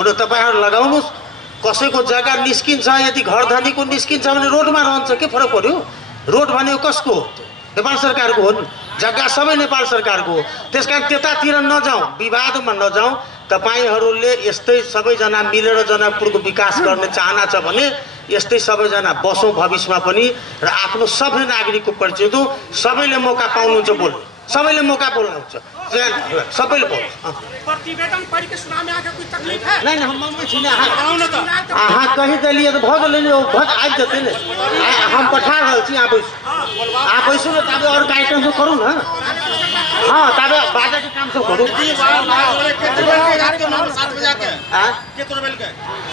हुन तपाईँहरू लगाउनुहोस्। कसैको जग्गा निस्किन्छ, यदि घर धनीको निस्किन्छ भने रोडमा रहन्छ, के फरक पर्यो? रोड भनेको कसको हो? नेपाल सरकारको हो नि। जग्गा सबै नेपाल सरकारको हो। त्यस कारण त्यतातिर नजाउँ, विवादमा नजाउँ। तपाईँहरूले यस्तै सबैजना मिलेर जनकपुरको विकास गर्ने चाहना छ भने यस्तै सबैजना बसौँ भविष्यमा पनि र आफ्नो सबै नागरिकको परिचय दिउँ। सबैले मौका पाउनुहुन्छ बोल्ने, सबैले मौका बोल्नुहुन्छ, सबैले पाउनु। प्रतिवेदन पढ़ के सुनाने आके कोई तकलीफ है? नहीं हम छीने अहाँ कही दिलिए तो भऽ गेलै, भऽ आबि जेतै ने। हम पठा रहल छी, अहाँ बैसू, अहाँ बैसू ने, ताबे और कार्यक्रम सब करू ने। हाँ ताबे बाजा के काम सब करू।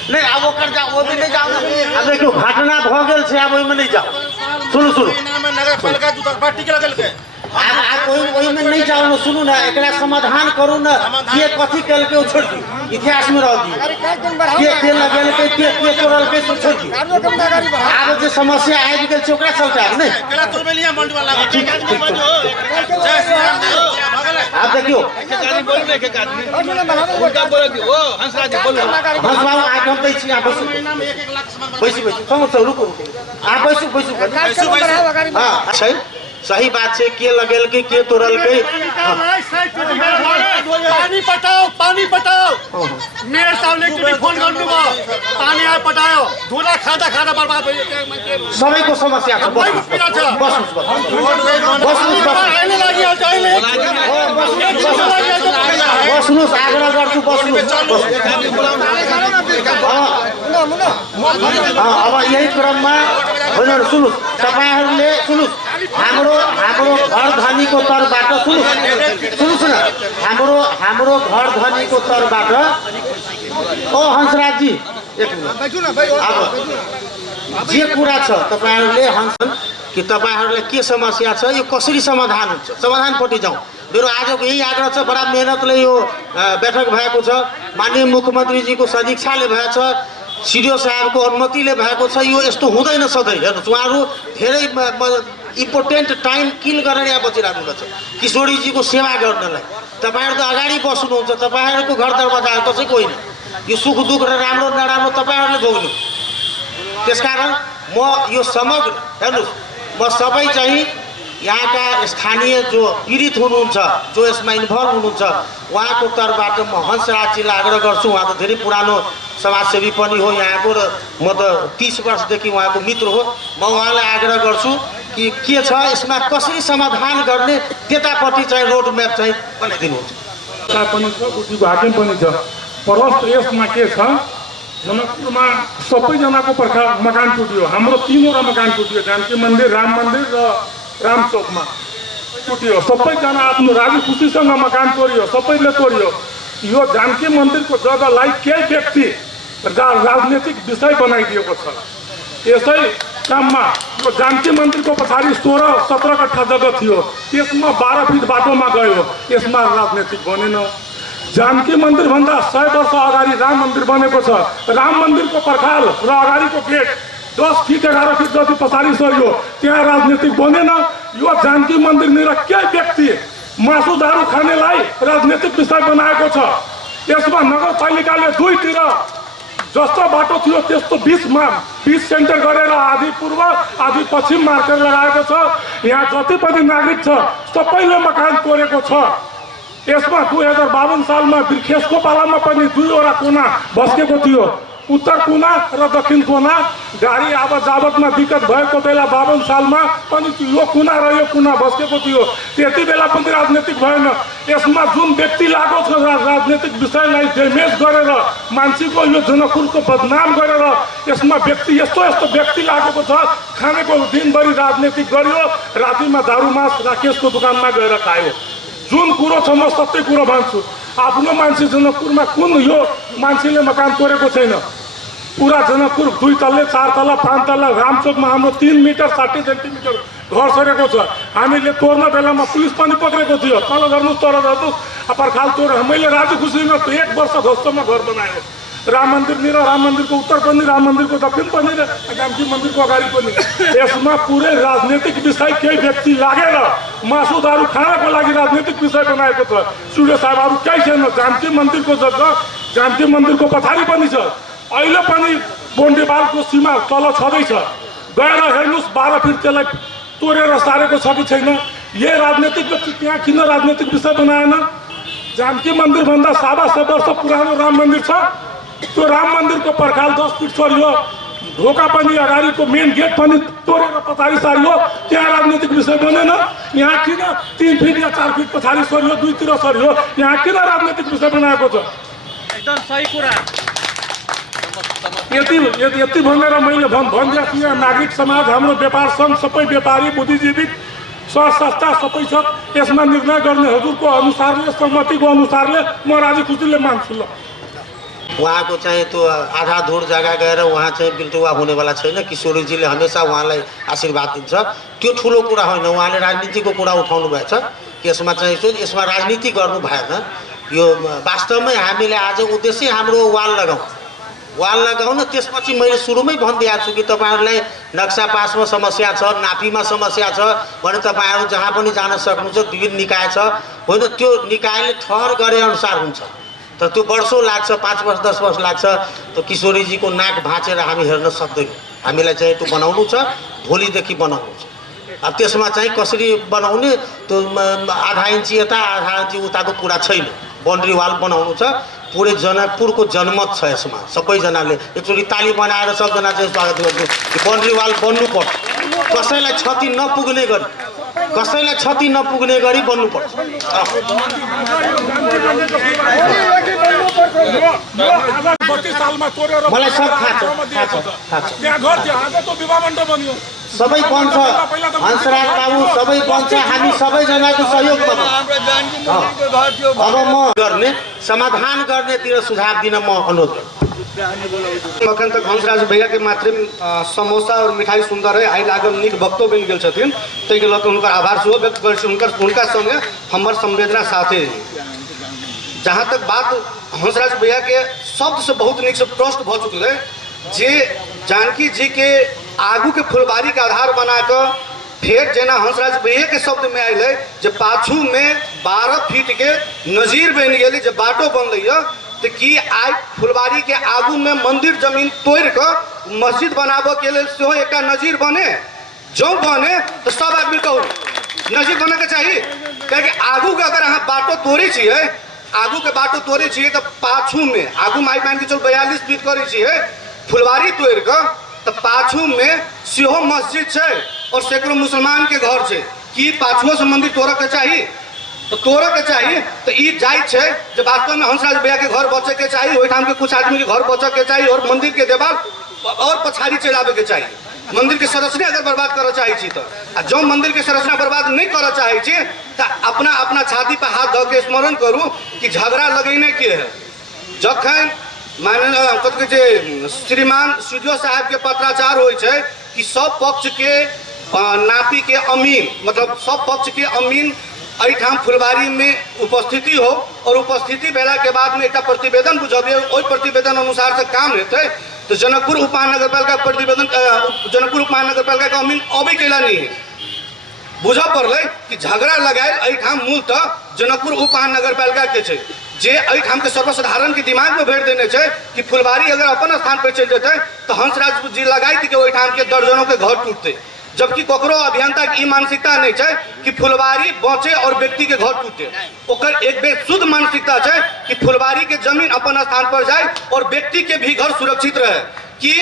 नहीं अब ओकर जा ओ भी नहीं जाओ ना। अब देखियो घटना भऽ गेल छै, अब ओइमे नहीं जाओ। सुनू ओहिमे नहीं जाओ न। सुनू ना, एकरा समाधान करू ना। के कथी केलकै ओ छोड़ दियौ, इतिहास में रह दियौ। के लगेलकै, के तोड़लकै से छोड़ दियौ। आब जे समस्या आबि गेल छै ओकरा सलटाएब ने। आब देखियो हंस बाबू आके हम दै छी। अहाँ बैसू बैसू रुकू अहाँ बैसू हाँ सही सही बात है। के लगेलकै, के तोड़लकै। पानी पटाओ मेरे सामने फोन गर्नु भयो, पानी आए पटायो। धुला खाँदा बर्बाद भयो। सबैको समस्या छ। बस्नुहोस्, आग्रह गर्छु बस्नुहोस्। अब यही क्रममा होइन, सुन्नुहोस् तपाईँहरूले, सुन्नुहोस् हाम्रो घर धनीको तर्फबाट सुन्नुहोस् न, हाम्रो घर धनीको तर्फबाट। ओ हंसराजजी एक मिनट, अब जे कुरा छ तपाईँहरूले हंसन कि तपाईँहरूलाई के समस्या छ, यो कसरी समाधान हुन्छ, समाधानपट्टि जाउँ। मेरो आजको यही आग्रह छ। बडा मेहनतले यो बैठक भएको छ। माननीय मुख्यमन्त्रीजीको सदिच्छाले भएको छ, सिडिओ साहबको अनुमतिले भएको छ। यो यस्तो हुँदैन सधैँ। हेर्नुहोस् उहाँहरू धेरै इम्पोर्टेन्ट टाइम किल गरेर यहाँ बसिरहनु भएको छ किशोरीजीको सेवा गर्नलाई। तपाईँहरू त अगाडि बस्नुहुन्छ, तपाईँहरूको घर दरवाजा कसैको होइन। यो सुख दुःख र राम्रो नराम्रो तपाईँहरूले भोग्नु। त्यसकारण म यो समग्र हेर्नुहोस्, म सबै चाहिँ यहाँका स्थानीय जो पीडित हुनुहुन्छ, जो यसमा इन्भल्भ हुनुहुन्छ, उहाँको तर्फबाट म हंसराजजीलाई आग्रह गर्छु। उहाँ त धेरै पुरानो समाजसेवी पनि हो यहाँको, र म त 30 वर्षदेखि उहाँको मित्र हो। म उहाँलाई आग्रह गर्छु कि के छ यसमा कसरी समाधान गर्ने, त्यतापट्टि चाहिँ रोड म्याप चाहिँ बनाइदिनुहुन्छ। पनि छ, उद्घाटन पनि छ। प्रश्न यसमा के छ, जनकपुरमा सबैजनाको पर्खा मकान टुट्यो। हाम्रो 3वटा मकान टुट्यो, जानकी मन्दिर, राम मन्दिर र रामचोकमा टुट्यो। सबैजना आफ्नो राजी खुसीसँग मकान तोड्यो, सबैले तोड्यो। यो जानकी मन्दिरको जग्गालाई केही व्यक्ति राजनीतिक विषय बनाइदिएको छ। यसै काममा यो जानकी मन्दिरको पछाडि 16-17 कट्ठा जग्गा थियो, त्यसमा 12 फिट बाटोमा गयो। यसमा राजनीतिक बनेन। जानकी मन्दिरभन्दा 100 वर्ष अगाडि राम मन्दिर बनेको छ। राम मन्दिरको पर्खाल र अगाडिको गेट 10 फिट 11 फिट जति पछाडि सरियो, त्यहाँ राजनीतिक बनेन। यो जानकी मन्दिरनिर केही व्यक्ति मासु दारू खानेलाई राजनीतिक विषय बनाएको छ। यसमा नगरपालिकाले दुईतिर जस्तो बाटो थियो त्यस्तो बिचमा पिच सेन्टर गरेर आधी पूर्व आधी पश्चिम मार्केट लगाएको छ। यहाँ जति पनि नागरिक छ सबैले मकान तोडेको छ। यसमा 2052 सालमा बिर्खेसको पालामा पनि 2वटा कुना भस्केको थियो, उत्तर कुना र दक्षिण कुना। गाडी आवत जावतमा दिक्कत भएको बेला 52 सालमा पनि यो कुना र यो कुना भस्केको थियो। त्यति बेला पनि राजनीतिक भएन। यसमा जुन व्यक्ति लागेको छ राजनीतिक विषयलाई ड्यामेज गरेर, मान्छेको यो जनकपुरको बदनाम गरेर, यसमा व्यक्ति यस्तो व्यक्ति लागेको छ। खानेको दिनभरि राजनीतिक गरियो, रातिमा दारू मास राकेशको दोकानमा गएर खायो। जुन कुरो छ म सबै कुरो भन्छु। आफ्नो मान्छे जनकपुरमा कुन यो मान्छेले मकान तोडेको छैन। पुरा जनकपुर 2 तल्ले 4 तल्ला 5 तल्ला रामचोकमा हाम्रो 3 मिटर 60 सेन्टिमिटर घर सरेको छ। हामीले तोड्न बेलामा पुलिस पनि पक्रेको थियो, तल गर्नुहोस् तल गर्नुहोस्, पर्खाल तोड। मैले राजी खुसीमा 1 वर्ष घोस्तोमा घर बनायो। राम मन्दिर नि र राम मन्दिरको उत्तर पनि, राम मन्दिरको दक्षिण पनि र जानकी मन्दिरको अगाडि पनि। यसमा पुरै राजनीतिक विषय केही व्यक्ति लागेर मासु दारू खानको लागि राजनीतिक विषय बनाएको छ। सूर्य साहबहरू केही छैन। जानकी मन्दिरको जग्गा, जानकी मन्दिरको पछाडि पनि छ। अहिले पनि बोन्डेपालको सीमा तल छँदैछ। गएर हेर्नुहोस् 12 फिट त्यसलाई तोडेर सारेको छ कि छैन। यही राजनीतिक व्यक्ति त्यहाँ किन राजनीतिक विषय बनाएन? जानकी मन्दिरभन्दा 125 वर्ष पुरानो राम मन्दिर छ। त्यो राम मन्दिरको पर्खाल 10 फिट सरियो, ढोका पनि अगाडिको मेन गेट पनि तोडेर पछाडि सारियो। त्यहाँ राजनीतिक विषय बनेन। यहाँ किन 3 फिट या 4 फिट पछाडि सरियो, 2 तिर सरियो? यहाँ किन राजनीतिक विषय बनाएको छ? एकदम सही कुरा। यति भनेर मैले भनिदिएको छु। यहाँ नागरिक समाज, हाम्रो व्यापार सङ्घ, सबै व्यापारी, बुद्धिजीवी, संस्था सबै छ। यसमा निर्णय गर्ने हजुरको अनुसारले, सहमतिको अनुसारले म राजी खुसीले मान्छु। ल उहाँको चाहिँ त्यो आधा धुर जग्गा गएर उहाँ चाहिँ बिल्टुवा हुनेवाला छैन। किशोरीजीले हमेसा उहाँलाई आशीर्वाद दिन्छ। त्यो ठुलो कुरा होइन। उहाँले राजनीतिको कुरा उठाउनु भएछ। यसमा चाहिँ यसमा राजनीति गर्नु भएन। यो वास्तवमै हामीले आज उद्देश्य हाम्रो वाल लगाउन। त्यसपछि मैले सुरुमै भनिदिएको छु कि तपाईँहरूलाई नक्सा पासमा समस्या छ, नापीमा समस्या छ भने तपाईँहरू जहाँ पनि जान सक्नुहुन्छ। विभिन्न निकाय छ, होइन? त्यो निकायले ठहर गरे अनुसार हुन्छ। तर त्यो वर्षौँ लाग्छ, 5 वर्ष 10 वर्ष लाग्छ। त्यो किशोरीजीको नाक भाँचेर हामी हेर्न सक्दैनौँ। हामीलाई चाहिँ त्यो बनाउनु छ, भोलिदेखि बनाउनु छ। अब त्यसमा चाहिँ कसरी बनाउने, त्यो आधा इन्ची यता आधा इन्ची उताको कुरा छैन। बाउन्ड्री वाल बनाउनु छ। पुरै जनकपुरको जनमत छ यसमा। सबैजनाले एकचोटि ताली बनाएर सबजना चाहिँ स्वागत गर्छु। बाउन्ड्री वाल बन्नुपर्छ। कसैलाई क्षति नपुग्ने गरी, कसैलाई क्षति नपुग्ने गरी बन्नुपर्छ। मलाई सब थाहा छ। सबै बन्छ, हंसराज बाबु सबै बन्छ। हामी सबैजनाको सहयोगमा अब म गर्ने समाधान गर्नेतिर सुझाव दिन म अनुरोध गर्छु। अखन तक हंसराज भैया के मात्र समोसा और मिठाई सुंदर है आई लागल नीक वक्तव्य बनि गेल छथिन। ताहिके लऽ कऽ हुनकर आभार सेहो व्यक्त करै छी। हुनका संगे हमर संवेदना साथे। जहाँ तक बात हंसराज भैया के शब्द से बहुत नीक से प्रश्न भ चुकल है जे जानकी जी के आगू के फुलबारी के आधार बना कर फिर जेना हंसराज भैया के शब्द में आयल है जे पाछू में 12 फीट के नजीर बन गई जे बाटो बनल है। तो कि आई फुलबारी के आगू में मंदिर जमीन तोड़ कर मस्जिद बनाबो के लिए सेहो एक नजीर बने। जो बने तो सब आदमी कहू नजीर बने के चाहिए। क्या आगू के अगर अहाँ बाटो तोड़े छिए, आगू के बाटो तोड़े छिए तो पाछू में आगू में मान के चल 42 फीट करे छिए फुलबारी तोड़ कर तो पाछू में सेहो मस्जिद है और सैकड़ों मुसलमान के घर है। कि पाछुओ से मंदिर तोड़ के चाहिए तो तोड़ के चाहिए। तो ये जायज है जब वास्तव में हंसराज भैया के घर बचे के चाहिए, वही ठाम के कुछ आदमी के घर बचे के चाहिए और मंदिर के दीवार और पछाड़ी चलावे के चाहिए। मंदिर के संरचना अगर बर्बाद कर चाहिए तो जो मंदिर के संरचना बर्बाद नहीं कर चाहिए तो अपना अपना छाती पर हाथ धो के स्मरण करूँ कि झगड़ा लगेने के है। जखन माननीय श्रीमान सीडीओ साहब के पत्राचार हो कि सब पक्ष के नापी के अमीन मतलब सब पक्ष के अमीन एठाम फुलबारी में उपस्थिति हो और उपस्थिति भेला के बाद में एक प्रतिवेदन बुझबिए वही प्रतिवेदन अनुसार से काम हेतु। तो जनकपुर उप महानगरपालिका प्रतिवेदन जनकपुर उप महानगरपालिका का अमीन अभी कैला नहीं है। बुझ पड़ल कि झगड़ा लगाए एठाम मूलतः जनकपुर उप महानगरपालिका के छे जे एठाम के सर्वसाधारण के दिमाग में भेज देने छे कि फुलबारी अगर अपन स्थान पर चल जाते तो हंसराज जी लगाई के ओठाम के दर्जनों के घर टूटते। जबकि ककरो अभियंता की मानसिकता नहीं है कि फुलबारी बचे और व्यक्ति के घर टूटे। ओकर एक शुद्ध मानसिकता है कि फुलबारी के जमीन अपन स्थान पर जाए और व्यक्ति के भी घर सुरक्षित रहे। कि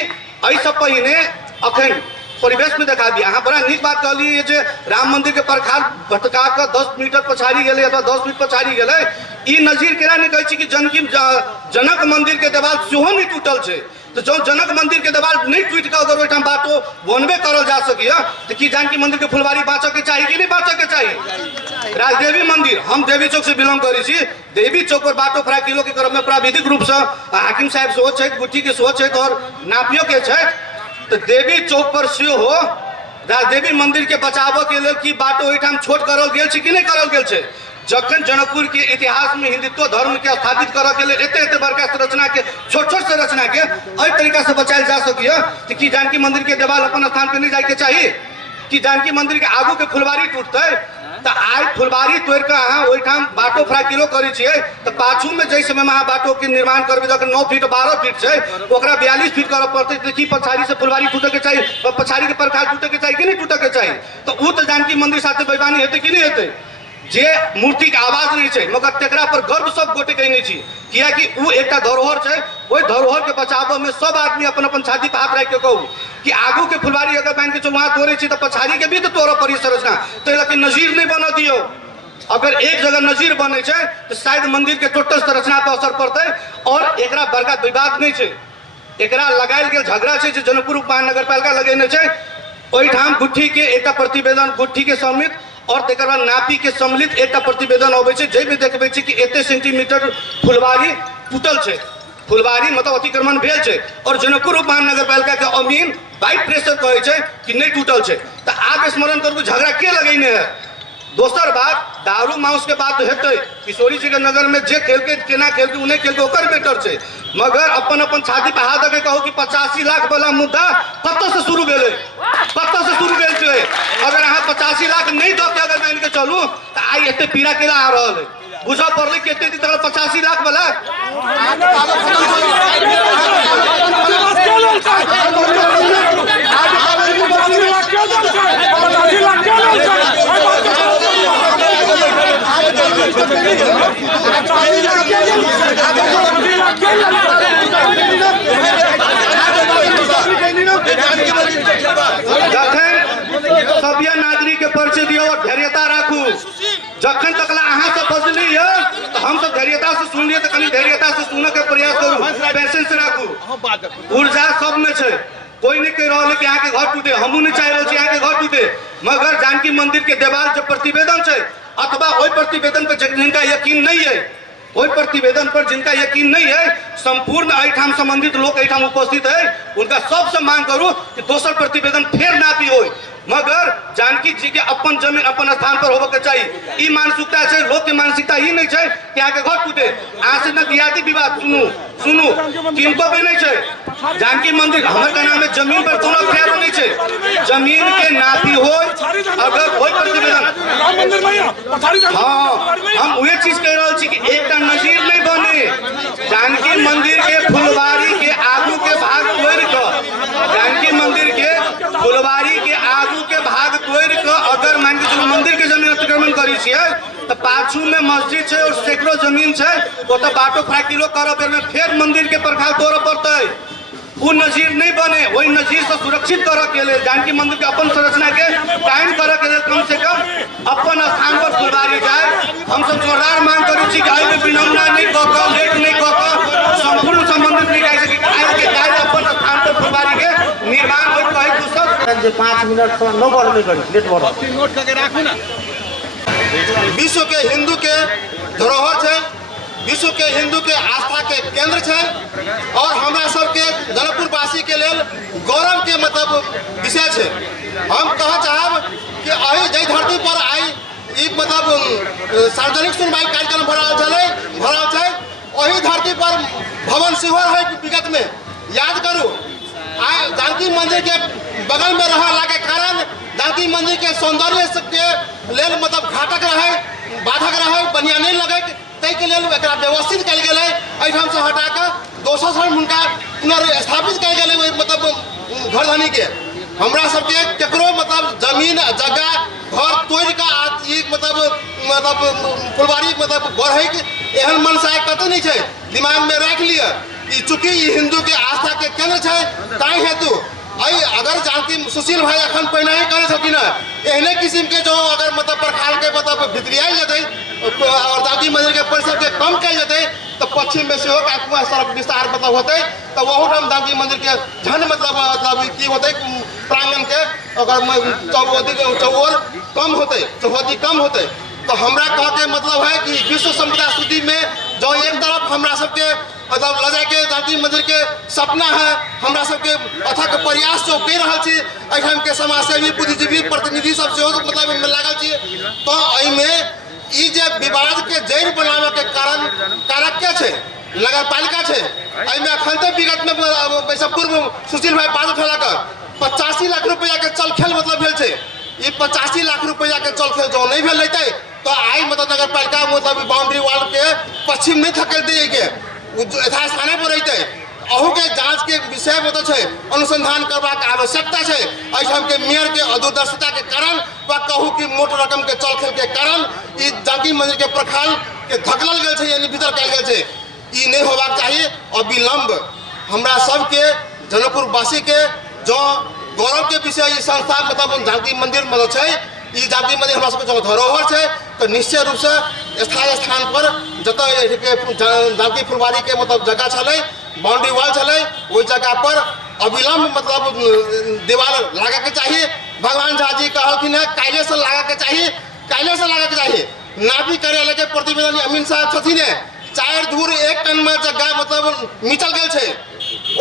ऐसा पहिने अखन परिवेश में देखा दिया। हाँ बड़ा नीक बात कहलिए जे राम मंदिर के परखाल भटका कर 10 मीटर पछाड़ी गए अथवा 10 फीट पछाड़ी गए। ई नजीर केना नहीं कहै छी कि जनक मंदिर के देवाल सेहो नहीं टूटल है। तो जो जनक मंदिर के देवाल नहीं टूट कर अगर ओहिठाम बाटो बनबे करल जा सकिए तो कि जानकी मंदिर के फुलबारी बाँचे के चाहिए कि नहीं बाँचे के चाहिए? राजदेवी मंदिर हम देवी चौक से बिलोंग करी छी। देवी चौक पर बाटो फ्राई किलो के क्रम में प्राविधिक रूप से हाकिम साहब सेहो छै, गुट्ठी के सेहो छै और नापियो के छै। तो देवी चौक पर से हो राजदेवी मंदिर के बचाव के लिए की बाटो ओहिठाम छोट करल गेल छै कि नहीं करल गेल छै। जखन जनकपुर के इतिहास में हिंदुत्व धर्म के स्थापित करऽ के लिए एते बड़का संरचना के छोट संरचना के एहि तरीका से बचायल जा सकिए कि जानकी मंदिर के देवाल अपन स्थान पे नहीं जाए के चाहिए कि जानकी मंदिर के आगू के फुलवारी टूटते तो आज फुलवारी तोड़ के अहाँ ओहिठाम बाटो फ्राई किलो करै छियै तो पाछू में जै समय अहाँ बाटो के निर्माण करबै जखन 9 फीट 12 फीट छै ओकरा 42 फीट करऽ पड़तै तो की पछाड़ी से फुलवारी टूटे के चाहिए और पछाड़ी के परखाल टूटे के चाहिए कि नहीं टूटे के चाहिए। तो उ तो जानकी मंदिर साथे बेईमानी हेतै कि नहीं हेतै। जे मूर्ति के आवाज नहीं छै मगर तेकरा पर गर्व सब गोटे कहने छी किया कि उ एकटा धरोहर छै। ओहि धरोहर के बचाव में सब आदमी अपन अपन छाती पे हाथ रख के कहू कि आगू के फुलवारी अगर मान के चलो वहां तोड़े छी तो पछाड़ी के भी तो तोड़ पड़ी संरचना तो लेकिन नजीर नहीं बना दियो। अगर एक जगह नजीर बने छै तो शायद मंदिर के टोटल संरचना पर असर पड़ते और एकरा बड़का विवाद नहीं छै। एकरा लगायल गेल झगड़ा छै जे जनकपुर महानगर पालिका लगेने छै ओहिठाम गुट्ठी के एकटा प्रतिवेदन गुट्ठी के समित और तेकर बाद नापी के सम्मिलित एक प्रतिवेदन अबै छै जै में देखबै छी कि एते सेंटीमीटर फुलवारी टूटल छै। फुलवारी मतलब अतिक्रमण भेल छै और जनकपुर महानगर पालिका के अमीन बाई प्रेशर कहै छै कि नहीं टूटल छै। तो आब स्मरण करू झगड़ा के लगैने है। दोसर बात दारू माउस के बात हेतै किशोरी जी के नगर में जे खेल के केना खेल के उन्हें खेल के ओकर बेटर छै मगर अपन अपन छाती पे हाथ दे के कहू कि 85 लाख वाला मुद्दा कतऽ से शुरू भेलै कतऽ से शुरू भेल छै। अगर अहाँ 85 लाख नहीं दऽ के अगर मान के चलू तो आई एते पीड़ा केला आ रहल है बुझऽ पड़लै केते दिन तक 85 लाख वाला सभ्य नागरिक के परिचय दियो और धैर्यता राखू। जखन तक अहाँ सब फसली है तो हम सब धैर्यता से सुन लिए तो कनी धैर्यता से सुनने के प्रयास करू पेशेंस राखू। ऊर्जा सब में छै कोई नहीं कह रहा है कि यहाँ के घर टूटे हमू नहीं चाह रहे यहाँ के घर टूटे मगर जानकी मंदिर के देवाल जो प्रतिवेदन है अथवा वही प्रतिवेदन पर जिनका यकीन नहीं है वही प्रतिवेदन पर जिनका यकीन नहीं है संपूर्ण एहिठाम संबंधित लोग एहिठाम उपस्थित है उनका सबसे मांग करूँ कि दोसर प्रतिवेदन फिर ना भी हो मगर जानकी जी के अपन जमीन अपन स्थान पर होबे के चाहिए। ई मानसिकता है लोग के मानसिकता ही नहीं है कि यहाँ के घर टूटे आज से न दियादी विवाद सुनू किनको भी नहीं है। जानकी मंदिर हमारे नाम में जमीन पर कोनो फेरो नहीं है जमीन के नापी हो अगर कोई प्रतिवेदन हाँ हम वही चीज कह रहे छी कि एक नजीर नहीं बने जानकी मंदिर के फुलवारी के आगू के भाग तोड़ कर जानकी मंदिर के फुलवारी के आगू के भाग तोड़ कर अगर मान के चलो मंदिर के जमीन अतिक्रमण करी छियै तो पाछू में मस्जिद है और सैकड़ों जमीन है वो तो बाटो फ्राई किलो करब में फिर मंदिर के परखाल तोड़ पड़ते वो नजीर नहीं बने वही नजीर से सुरक्षित करे के लिए जानकी मंदिर के अपन संरचना के कायम करे के लिए कम से कम अपन स्थान पर फुलवारी जाए। हम सब जोरदार मांग करी छी कि में विनम्रता नहीं कऽ लेट नहीं कऽ संपूर्ण संबंधित निकाय से कि कायम अपन स्थान पर फुलवारी के निर्माण हो कहि तू सब 5 मिनट न बढ़ने करी लेट बढ़ नोट करके राखू ना। विश्व के हिंदू के धरोहर है विश्व के हिंदू के आस्था के केंद्र है और हमरा सबके जनकपुरवासी के लिए गौरव के मतलब विषय है। हम कह चाहब कि अही जय धरती पर आई मतलब सार्वजनिक सुनवाई कार्यक्रम भरल है वही धरती पर भवन सिंहर है विगत में याद करू आइ जानकी मंदिर के बगल में रहला के कारण जानकी मंदिर के सौंदर्य के लेल मतलब घातक रहे बाधक रहे बढ़िया नहीं लगे तै के लेल एकरा व्यवस्थित कल गेलै एहिठाम से हटा के दोसर ठाम हुनका पुनर्स्थापित कल गेलै मतलब घरधनी के हमरा सबके केकरो मतलब जमीन जगह घर तोड़ के मतलब फुलवारी मतलब बढ़े के एहन मनसाय कतौ नहीं है दिमाग में रख लिया चूंकि हिंदू के आस्था के केंद्र है ताहि हेतु अगर जानकी सुशील भाई अखन पहले ही करे छथिन एहने किस्म के जो अगर मतलब परखाल के मतलब भितरियाल जते और जानकी मंदिर के परिसर के कम कल जते तो पश्चिम में से सड़क विस्तार मतलब होते तो वह ठाम जानकी मंदिर के झन मतलब की होते प्रांगण के अगर चौहदी कम होते तो हमरा कह के मतलब है कि विश्व संपदा सूची में जो एक तरफ हमरा सबके मतलब लजा के जानकी मंदिर के सपना है, हमरा सबके अथक प्रयास जो कर रहा छी, एठाम के समाजसेवी बुद्धिजीवी प्रतिनिधि सब सेहो मतलब लागल छी। तो एहिमे ई जे विवाद के जड़ बनावे के कारण कारक के छै, नगर पालिका छै। एहिमे अखनते विगत में पैसा पूर्व सुशील भाई बात उठेला कर 85 लाख रुपया के चलखेल मतलब भेल छै। ई 85 लाख रुपया के चलखेल जो नहीं भेल रहते तो आई मतलब नगर पालिका मतलब बाउंड्री वाल के पश्चिम नहीं थकेल दिए के यथास्थाने पर रहते। अहू के जांच के विषय मतलब है अनुसंधान करवा के आवश्यकता है। एहिठाम के मेयर के अदूरदर्शिता के कारण व कहू कि मोट रकम के चलखेल के कारण ई जानकी मंदिर के प्रखाल के धकलल गेल छै, यानी भीतर कयल गेल छै। ई नहीं होबाक चाहिए। अविलंब हमरा सबके जनकपुर वासी के जो गौरव के विषय ई संस्था मतलब जानकी मंदिर मतलब है। ई जानकी मंदिर हमरा सबके जो धरोहर है तो निश्चय रूप से स्थायी स्थान पर जतऽ जानकी फुलवारी के मतलब जगह छलै, बाउंड्री वाल छलै, ओहि जगह पर अविलंब मतलब दीवार लागे के चाहिए। भगवान झा जी कहलखिन है काल्हि से लागे के चाहिए, काल्हि से लागे के चाहिए। नापी करे लगे प्रतिवेदन अमीन साहब छथिन है 4 धूर 1 टन में जगह मतलब मिचल गेल छै।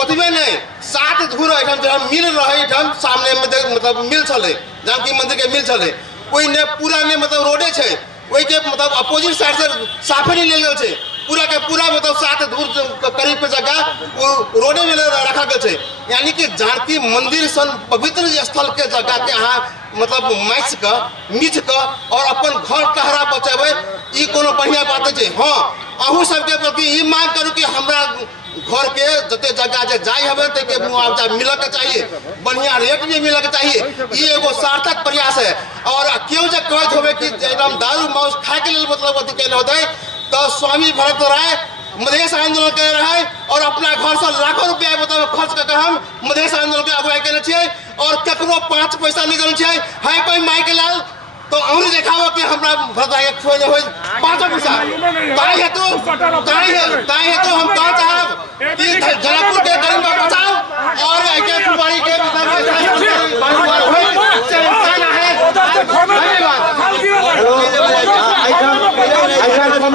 ओतबे नहीं 7 धूर एठाम जहाँ मिल रहे एठाम सामने में मतलब मिल छलै, जानकी मंदिर के मिल छलै। कोई ने पूरा ने मतलब रोडे छै, वही के मतलब अपोजिट साइड से साफे नहीं लेल गेल छै। पूरा के पूरा मतलब 7 धूर करीब के जगह वो रोडे में रखा गया छै। यानी कि जानकी मंदिर सन पवित्र स्थल के जगह के अहाँ मतलब मैच का मिच का और अपन घर कहरा बचेबे, ई कोनो बढ़िया बात छै। हाँ अहू सबके प्रति ई मांग करू कि हमरा घर के जते जगह जे जाय हवे ते के मुआवजा मिले के चाहिए, बढ़िया रेट में मिले के चाहिए। ई एगो सार्थक प्रयास है। और केओ जे कहत होवे कि एकदम दारू मांस खाए के लिए मतलब अथी कैल होते तो स्वामी भरत राय मधेश आंदोलन कर रहे और अपना घर से लाखों रुपया मतलब खर्च करके हम मधेश आंदोलन के अगुवाई केने छियै और केकरो 5 पैसा निकल छै है कोई माई के लाल तो और देखाओ कि हमरा भरत खोज हो 5 पैसा ताई हेतु हम कह चाहब कि जनकपुर के गरीब को बचाओ और एके फुलवारी के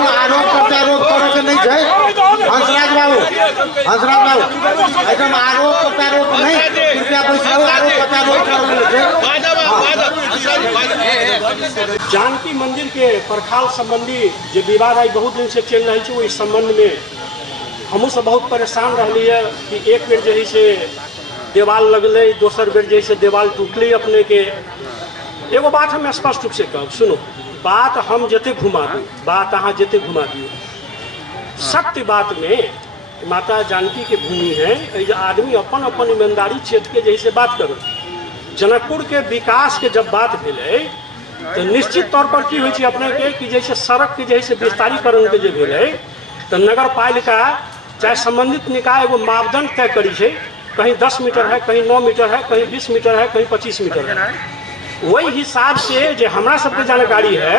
आरोप प्रत्यारोप करे के नहीं छै। हंसराज बाबू एकदम आरोप प्रत्यारोप नहीं, कृपया बैसाओ। आरोप प्रत्यारोप जानकी मंदिर के प्रखाल संबंधी जो विवाद आई बहुत दिन से चल रही है, इस संबंध में हमहूँ सब बहुत परेशान रही है कि एक बेर जो से देवाल लगल, दोसर बेर जो से देवाल टूटल अपने के। एगो बात हम स्पष्ट रूप से कहब, सुनो बात हम जते घुमा दी, बात अहाँ जते घुमा दियो, सत्य बात में माता जानकी के भूमि है। आदमी अपन अपन ईमानदारी क्षेत्र के जैसे बात करो। जनकपुर के विकास के जब बात भेले तो निश्चित तौर पर की होई अपने के कि जैसे सड़क के जैसे विस्तारीकरण के जो भेले तो नगर पालिका चाहे संबंधित निकाय एगो मापदंड तय करी है। कहीं 10 मीटर है, कहीं 9 मीटर है, कहीं 20 मीटर है, कहीं 25 मीटर है। वही हिसाब से जो हमरा सबके जानकारी है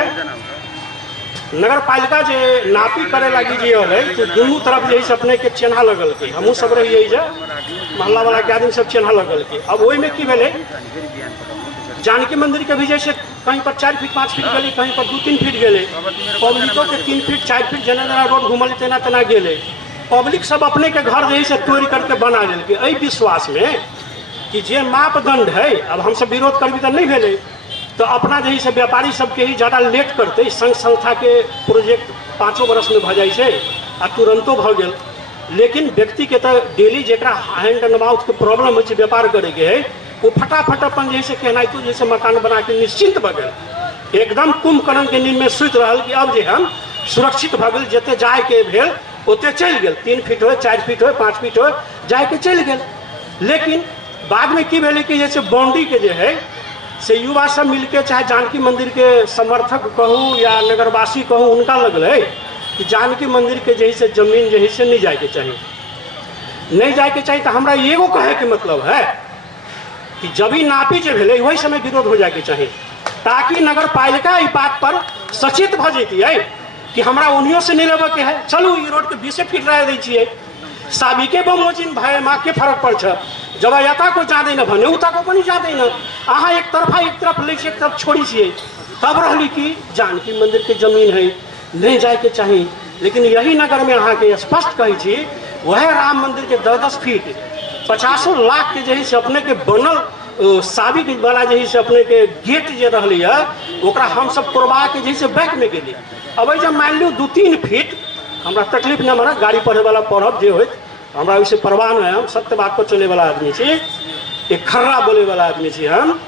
नगर पालिका जे नापी करे लगी जे है तो दोनों तरफ जैसे अपने के चिन्हा लगल के, हमहूँ सब रही जे मोहल्ला वाला के आदमी सब चिन्हा लगल के। अब वही में की भेले जानकी मंदिर के भी जैसे कहीं पर 4 फीट 5 फीट गली, कहीं पर 2-3 फीट गए, पब्लिकों के 3 फीट 4 फीट जना जना रोड घूमल तेना तेना गए। पब्लिक सब अपने के घर जैसे तोड़ करके बना लेलके एहि विश्वास में कि जे मापदंड है अब हम सब विरोध करबी तो नहीं भेले तो अपना जही से व्यापारी सबके ही ज़्यादा लेट करते संघ संस्था के प्रोजेक्ट 5 बरस में भ जाए आ तुरंतो भ गेल। लेकिन व्यक्ति के तो डेली जरा हैंड एंड माउथ के प्रॉब्लम हो व्यापार करे के है वो फटाफट अपन जैसे कहनाइतो जैसे मकान बना के निश्चिंत भ गेल, एकदम कुंभकर्ण के नींद में सुत रहल कि अब जे हम सुरक्षित भ गेल, जते जाए के भेल ओते चल गेल, 3 फीट हो 4 फीट हो 5 फीट हो जाए के चल गेल। लेकिन बाद में की भेले कि जैसे बाउंड्री के जो है से युवा सब मिलके चाहे जानकी मंदिर के समर्थक कहूँ या नगरवासी कहूँ उनका लगल है कि जानकी मंदिर के जैसे जमीन जैसे नहीं जाए के चाहिए, नहीं जाए के चाहिए। तो हमारा एगो कहे के मतलब है कि जब ही नापी जो भेले वही समय विरोध हो जाए के चाहिए ताकि नगर पालिका इस बात पर सचेत भ जती है कि हमरा उन्हीं से नहीं लेवे के है। चलू ये रोड के 20 फीट रह दी छे साबिके बमोजिन भाई माँ के फर्क पड़ छ जब यता को जादे न भने उता को पनि जादे न। अहाँ एक तरफ ले एक तरफ छोड़ी छिए तब रही कि जानकी मंदिर के जमीन है नहीं जाए के चाहिए, लेकिन यही नगर में अहाँ के स्पष्ट कही छी वह राम मंदिर के 10-10 फीट 50 लाख के जही से अपने के बनल साबिक वाला जही से अपने के गेट जे रही है ओकरा हम सब तोड़वा के जही से बैक में गेली। अब जब मान लियो 2-3 फीट हमरा तकलीफ न माना, गाड़ी पढ़े वाला पढ़ब जे होत हमरा वैसे परवाह न है, हम सत्य बात पर चले वाला आदमी छी, एक खर्रा बोले वाला आदमी छी हम।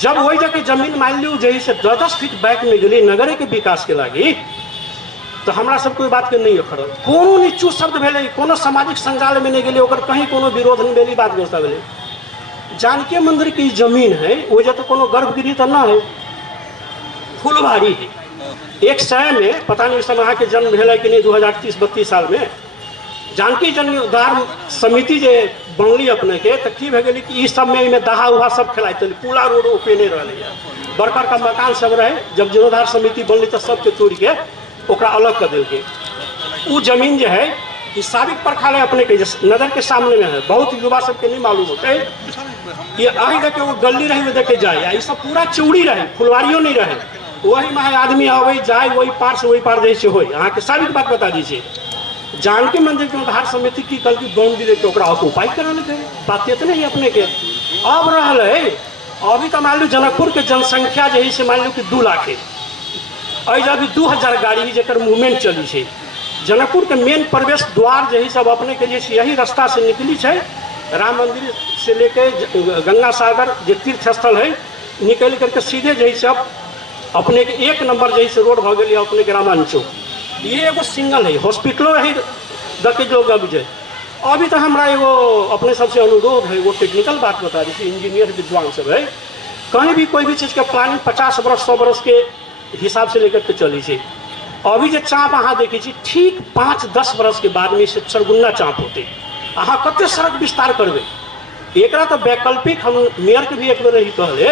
जब वही जाके जमीन मान लियो जही से 10-10 फीट बैक में गेली नगर के विकास के लागी, तो हमरा सब कोई बात के नहीं अखरल, कोनो नीचू शब्द भेले, कोनो सामाजिक संजाल में नहीं गेले, ओकर कहीं कोनो विरोध नहीं भेली, बात व्यवस्था भेले। जानकी मंदिर की जमीन है वो जो तो कोनो गर्भगृह तो ना है, फुलवाड़ी है। एक समय में पता नहीं समय अहाँ के जन्म भेल कि नहीं 2030-32 साल में जानकी जन्मोद्धार समिति जे बनली अपने के तो की भे कि इस सब में दहा उहा सब खेलाते पूरा रोड ओपेने रही है, बड़का बड़का मकान सब रहे। जब जीर्णोद्धार समिति बनली तो सबके तोड़ के ओकरा अलग कर दिल्के। वो जमीन जो है कि साबिक प्रखालय अपने के नगर के सामने में है, बहुत युवा सबके नहीं मालूम होते। ये अही देखे वो गली रही में देखे जाए, ये सब पूरा चौड़ी रहे, फुलवारियों नहीं रहे, वही में आदमी आवे जाए वही पार से वही पार जैसे हो। यहाँ के साबिक बात बता दीजिए, जानकी मंदिर के उद्धार समिति की कल की बाउंड्री देख के ऑक्यूपाई कराने थे, बात इतने ही अपने के। अब रहा है अभी तो मान लो जनकपुर के जनसंख्या जही से मान लो कि 2 लाख है, अभी 2000 गाड़ी जकर मूवमेंट चली है। जनकपुर के मेन प्रवेश द्वार जही सब अपने के लिए यही रास्ता से निकली है, राम मंदिर से लेके गंगा सागर जो तीर्थ स्थल है निकल करके सीधे जही सब अपने के 1 नंबर जही से रोड भ गई अपने के रामायण चौक। ये एगो सिंगल है, हॉस्पिटलों रही दके जो गए। अभी तो हमारा एगो अपने सबसे अनुरोध है, वो टेक्निकल बात बता दी थी, इंजीनियर विद्वान सब है, कहीं भी कोई भी चीज़ का प्लानिंग 50 वर्ष 100 वर्ष के हिसाब से लेकर के चली है। अभी जो चाँप अहाँ देखी छी ठीक 5-10 वर्ष के बाद में से सरगुना चाँप होते, अहाँ कते सड़क विस्तार करबे। एकरा तो वैकल्पिक हम मेयर के भी एक बेर रही कहले,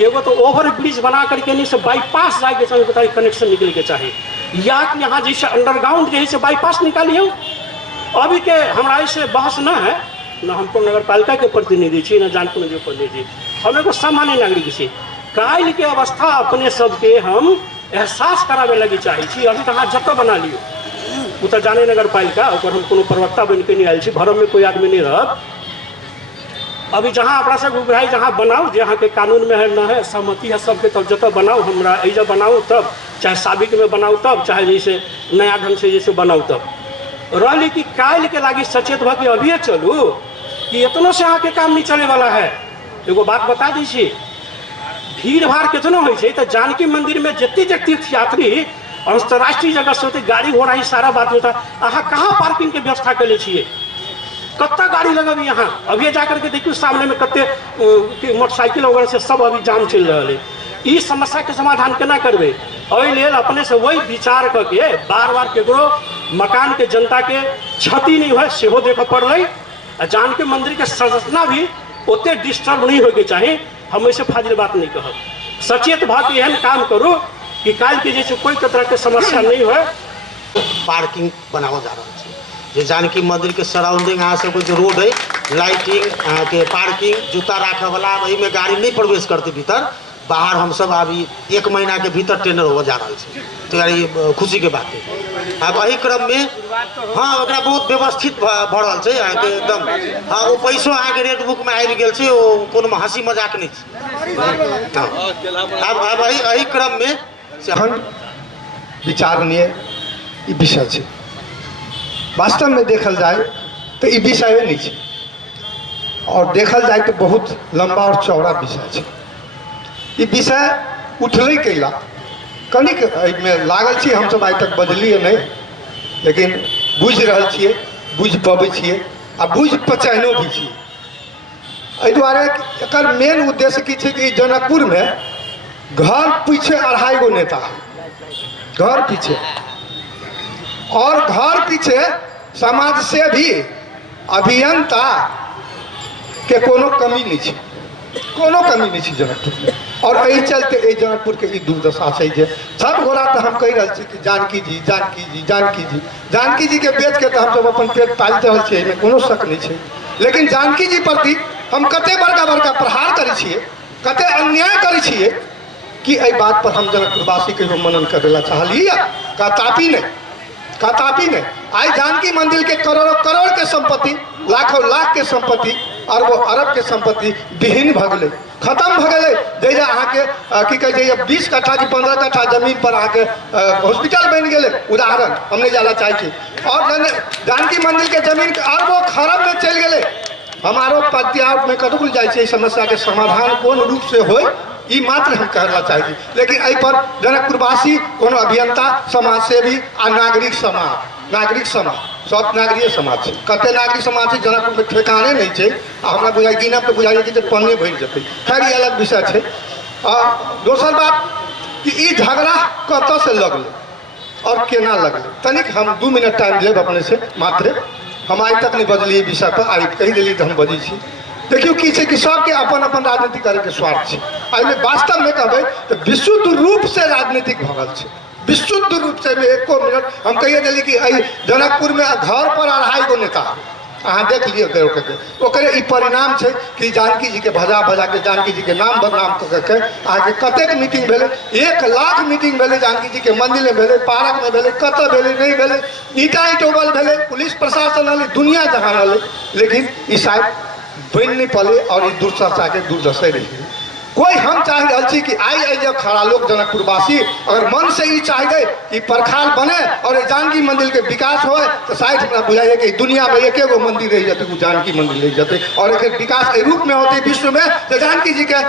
एगो तो ओवर ब्रिज बना करके नहीं से बाईपास जाए के चाहिए, कनेक्शन निकल के चाहिए, या कि यहाँ जैसे अंडरग्राउंड जैसे बाईपास निकालिए। अभी के हमारा ऐसे बहस न है, न हमको नगर पालिका के प्रतिनिधि छी, न जानकी मंदिर प्रतिनिधि, हम एगो सामान्य नागरिक छी। काल के अवस्था अपने सबके हम एहसास करावे लगी चाहिए। अभी तो अहाँ जत बना लियो वो तो जाने नगर पालिका, और हम कोनो प्रवक्ता बन के नहीं आयल छी, भरम में कोई आदमी नहीं रह। अभी जहाँ अपना सब उभराई जहाँ बनाओ जहाँ के कानून में है न है सहमति है सबके, तब जत बनाओ, हमरा ऐजा बनाओ तब, चाहे साबिक में बनाओ तब, चाहे जैसे नया ढंग से जैसे बनाओ तब। रही कि काल के लागी सचेत भ के अभी चलू कि इतनों से अहाँ के काम नहीं चले वाला है। एगो बात बता दीजिए, भीड़ भाड़ कितना हो, तो जानकी मंदिर में जितने तीर्थयात्री अंतर्राष्ट्रीय जगह से होते, गाड़ी घोड़ा ही सारा बात होता, अहाँ कहाँ पार्किंग के व्यवस्था कर लिए, कत्ता गाड़ी लगबी यहाँ। अभी जाकर के देखियो सामने में कते मोटरसाइकिल वगैरह से सब अभी जाम चल रहा है। इस समस्या के समाधान केना करबे, एहि लेल अपने से वही विचार करके बार बार केकरो मकान के जनता के क्षति नहीं हो सेहो देख पड़ रही। जानकी मंदिर के संरचना भी ओते डिस्टर्ब नहीं होके चाहिए। हम ऐसे फाजिल बात नहीं कहब, सचेत भाव एहन काम करो कि काल के जैसे कोई तरह के समस्या नहीं हो। पार्किंग बनावल जा रहा है, जे जानकी मंदिर के सराउंडिंग अहाँ सबके जो रोड है, लाइटिंग, अहाँ के पार्किंग, जूता रखे वाला, वही में गाड़ी नहीं प्रवेश करते भीतर, बाहर हम सब अभी 1 महीना के भीतर टेंडर हो जा रहा है, तो यार ये खुशी के बात है। अब वही क्रम में हाँ ओकरा बहुत व्यवस्थित भ रहल छै, अहाँ के एकदम हाँ वो पैसो अहाँ के रेट बुक में आबि गेल छै, वो कोनो हंसी मजाक नहीं छै। अब वही क्रम में विचारणीय ई विषय छै। वास्तव में देखल जाए तो ये विषय नहीं है, और देखल जाए तो बहुत लंबा और चौड़ा विषय है। ये विषय उठल कैला कनिक में लागल छी, हम सब आइ तक बदलिए नहीं, लेकिन बुझ रहल छिए, बुझ पबै छिए आ बुझ पहचानो भी छिए। एहि दुआरे एकर मेन उद्देश्य की छै कि जनकपुर में घर पीछे 2.5 गो नेता है, घर पीछे, और घर पीछे समाज से भी अभियंता के कोनो कमी नहीं है, कोनो कमी नहीं है जनकपुर में। और यही चलते ये जनकपुर के दुर्दशा है जे सब गोरा तो हम कह रहे कि जानकी जी जानकी जी जानकी जी जानकी जी के बेच के तो हम सब अपन पेट पाल रहा है, में कोनो शक नहीं है। लेकिन जानकी जी प्रति हम कते बड़का बड़का प्रहार करे छिए, कते अन्याय करे छिए, कि एहि बात पर हम जनकपुरवासी के मनन करेला चाहलिए कतापी नहीं आई जानकी मंदिर के करोड़ों करोड़ के संपत्ति लाखों लाख के संपत्ति अरबों अरब के संपत्ति विहीन भ गए खत्म भ गए जैसे अहाँ के की कहे छै 20 कट्ठा की 15 कट्ठा जमीन पर अहाँ के हॉस्पिटल बन गए उदाहरण हमने जाला चाहिए और जानकी मंदिर के जमीन अरबों खरब में चल गए हमारो प्रत्याव में कतुक जाए समस्या के समाधान कौन रूप से हो मात्र हम कहना चाहिए लेकिन एहि पर जनकपुरवासी कोनो अभियंता समाजसेवी आ नागरिक समाज सब नागरिक समाज है कते नागरिक समाज है जनकपुर में ठेकाने नहीं है हमरा बुझाई गिनब तो बुझाइए कि पन्ने भर जाते खैर ये अलग विषय है दोसर बात कि ई झगड़ा कत से लगल और केना लगल तनिक हम 2 मिनट टाइम लेब अपने से मात्र हम आज तक नहीं बजलिए विषय पर आई कही दिली तो हम बजी छी देखियो की छै कि सबके अपन अपन राजनीति करे के स्वार्थ है एहिमे वास्तव में कहबै तो विशुद्ध रूप से राजनीतिक भगल है विशुद्ध रूप से एको मिनट हम कहिए दिली कि जनकपुर में घर पर 2.5 गो नेता अहाँ देख लियो ओकरे ई परिणाम है कि जानकी जी के भजा के जानकी जी के नाम बदनाम करके अहाँ के कतेक मीटिंग भेले 1 लाख मीटिंग भेले जानकी जी के मंदिर में भेले पार्क में भेले कत भेले नहीं भेले ईटा इटोबल भेले पुलिस प्रशासन वाले दुनिया जहाँ वाले लेकिन ई शायद बन नहीं पले और इस दुर्चर्चा के दूरदर्शे रही कोई हम चाह रहा छी कि आई जब खड़ा लोग जनकपुरवासी अगर मन से ही चाहिए कि परखाल बने और जानकी मंदिर के विकास हो तो शायद हमरा बुझाइए कि दुनिया में एक मंदिर रह जाते जानकी मंदिर रह जाते और एक विकास के रूप में होते विश्व में तो जानकी जी के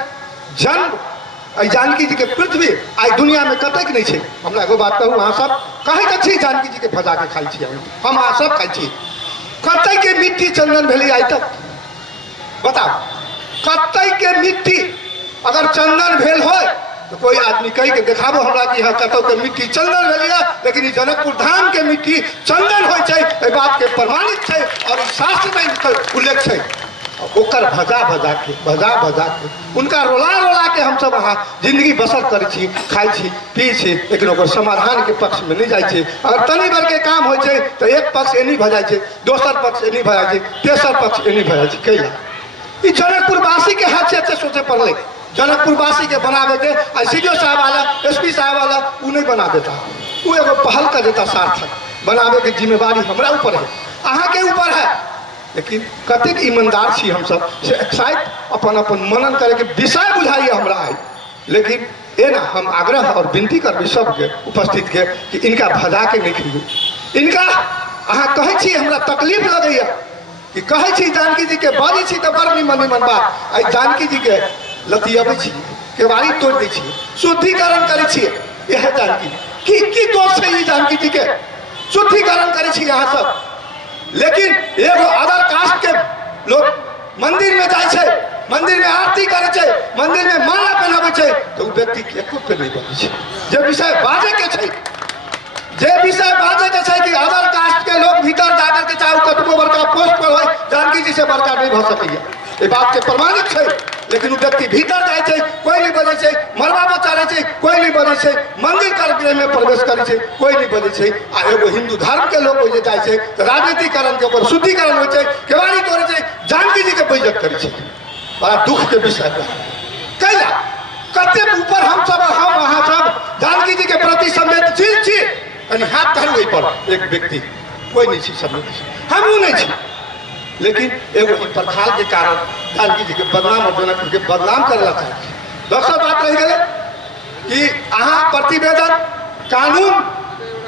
जन्म जानकी जी के पृथ्वी आई दुनिया में कतक नहीं है हमरा एगो बात कहूँ अहाँ सब कहे छी जानकी जी के भजा के खाई छी हम अहाँ सब खाई छी कतई के मिट्टी चंदन भेली आई तक बताओ कतई के मिट्टी अगर चंदन भेल हो तो कोई आदमी कही के देखाबो हमरा कि हाँ कतौ के मिट्टी चंदन भेलिया लेकिन ई जनकपुर धाम के मिट्टी चंदन हो बात के प्रमाणित है और शास्त्र में उल्लेख है ओकर भजा के उनका रोला के हम सब वहाँ जिंदगी बसर कर खाई पी लेकिन ओकर समाधान के पक्ष में नहीं जाए अगर तनी भर के काम हो तो एक पक्ष एनी भ जाए दोसर पक्ष एनी भ जाए तेसर पक्ष एनी भ जाए कैला ई जनकपुरवासी के हाथ से सोचे पड़े जनकपुरवासी के बनावे के CDO साहब वाला SP साहब वाला वो नहीं बना देता वो एगो पहल कर देता सार्थक बनावे के जिम्मेवारी हमरा ऊपर है अहाँ के ऊपर है लेकिन कतेक ईमानदार छी हम सब शायद अपन मनन करे के विषय बुझाइए हमरा आई लेकिन ये ना हम आग्रह और विनती करबे सबके उपस्थित के कि इनका भजा के नहीं खियो इनका अहाँ कहे छी हमरा तकलीफ लगैया कि कहे छी जानकी जी के बाजी छी तो बड़ निमन बात आई जानकी जी के लतियाबे छी केवाड़ी तोड़ दै छी शुद्धिकरण करे छी यह जानकी की दोष है ये जानकी जी के शुद्धिकरण करे छी यहाँ सब लेकिन एगो अदर कास्ट के लोग मंदिर में जाए छे मंदिर में आरती करे छे मंदिर में माला पहनावे छे तो वो व्यक्ति के एको पे नहीं बने छे जे विषय बाजे के छे कि अदर कास्ट के लोग भीतर जाकर के चाहे कतबो बड़का पोस्ट पर हो जानकी जी से बड़का नहीं हो सकैया ये बात के प्रमाणित है लेकिन वो व्यक्ति भीतर जाए छे कोई नहीं बजे छे मरबा बचारे छे कोई नहीं बजे छे मंदिर गर्भगृह में प्रवेश करे छे कोई नहीं बजे छे आ एगो हिंदू धर्म के लोग हो जाए छे तो राजनीतिकरण के ऊपर शुद्धिकरण हो छे केवाड़ी तोड़े छे जानकी जी के बेइज्जत करे छे बड़ा दुख के विषय है कैला कते ऊपर हम वहाँ सब जानकी जी के प्रति संवेदनशील छी कहीं हाथ धरू वही पर एक व्यक्ति कोई नहीं छी संवेदनशील हम नहीं छी लेकिन एगो प्रखाल के कारण जानकी जी के बदनाम और जनकपुर के बदनाम कर रहा था दोसर बात रह गए कि अहाँ प्रतिवेदन कानून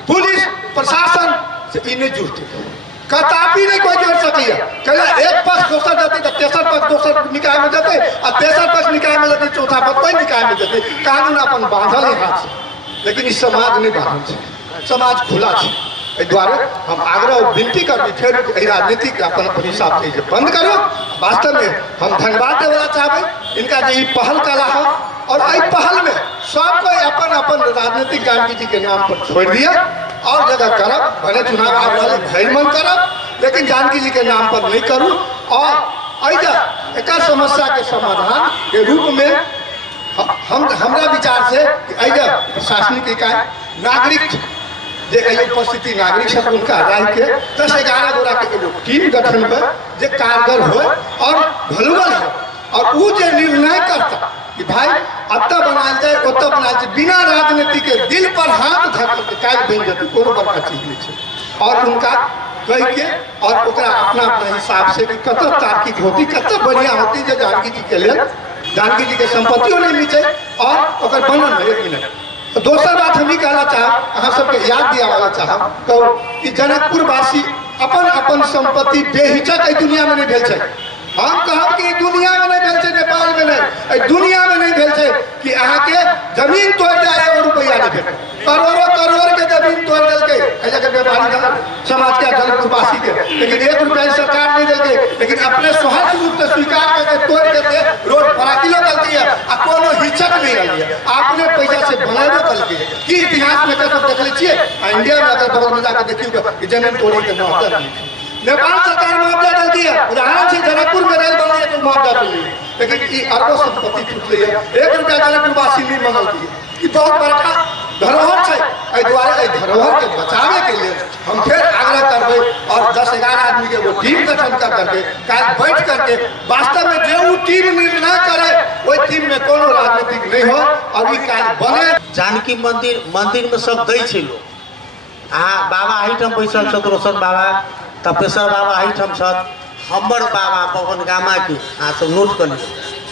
पुलिस प्रशासन से ई नहीं जुड़ते कदापि नहीं कोई जोड़ सकिए कहला एक पक्ष दोसर जाते तो तेसर पक्ष दोसर निकाय में जाते और तेसर पक्ष निकाय में जाते चौथा पक्ष कोई निकाय में जाते कानून अपन बांधल है हाथ से लेकिन इस समाज नहीं बांधल है समाज खुला है एहि दुआरे हम आग्रह और विनती करबी फिर राजनीति के अपन हिसाब से बंद करो वास्तव में हम धन्यवाद देवला चाहबे इनका जो पहल कला है और आई पहल में सबको अपन राजनीतिक जानकी जी के नाम पर छोड़ दिया और जगह करब भले चुनाव आने वाले भैर मन करब लेकिन जानकी जी के नाम पर नहीं करूँ और एक समस्या के समाधान के रूप में हमरा विचार से प्रशासनिक इकाई नागरिक उपस्थिति नागरिक सब उनका राय के 10-11 गोरा के टीम गठन कर जे कारगर हो और भलुअल हो और वो जो निर्णय करता कि भाई अत बनाल जाए ओत बनाल जाए बिना राजनीति के दिल पर हाथ धर के काल बन जाती कोनो बड़का चीज नहीं है। और उनका कह के और ओकरा अपना अपना हिसाब से कि कत तार्किक होती कत बढ़िया होती जो जानकी जी के लिए जानकी जी के संपत्तियों नहीं मिले और ओकर बनल है 1 मिनट। तो दोसर बात हम ही कहना चाहब अहाँ सबके याद दिया वाला चाहब कहू कि जनकपुर वासी अपन अपन संपत्ति बेहिचक एहि दुनिया में नहीं भेल छै। हम कहब कि दुनिया में नहीं भेल छै, नेपाल में नहीं, दुनिया में नहीं भेल छै कि अहाँ के जमीन तोड़ दे 1 रुपया नहीं भेल। करोड़ों करोड़ के जमीन तोड़ दिलके ऐसे व्यापारी समाज के जनकपुर वासी के, लेकिन 1 रुपया सरकार नहीं दिलके, लेकिन अपने स्वहस्त रूप से स्वीकार करके तोड़ देते रोड फराकिलो करती है आ कोनो हिचक नहीं रही है। आपने पैसा से बनाबो करके कि इतिहास में कतौ देख ले छियै इंडिया में अगर बगल में जाकर देखियो कि जमीन तोड़े के मुआवजा नहीं। नेपाल सरकार मुआवजा देती है, उदाहरण से जनकपुर में रेल बन रही है तो मुआवजा मिली, लेकिन ये अरबों संपत्ति टूट रही है 1 रुपया जनकपुर वासी नहीं मंगल की। ये बहुत बड़का धरोहर है, एहि दुआरे धरोहर के बचावे के लिए हम फिर आग्रह करबे और 10-11 आदमी के वो टीम गठन कर करके काल बैठ करके वास्तव में जो वो टीम निर्णय करे वो टीम में कोनो राजनीतिक नहीं हो और ये काल बने। जानकी मंदिर में सब दै छै लोग। अहाँ बाबा एहिठाम बैसल छथि, रोशन बाबा तपेश्वर बाबा एहिठाम छथि, हमर बाबा पवन गामा के अहाँ सब नोट कर लियौ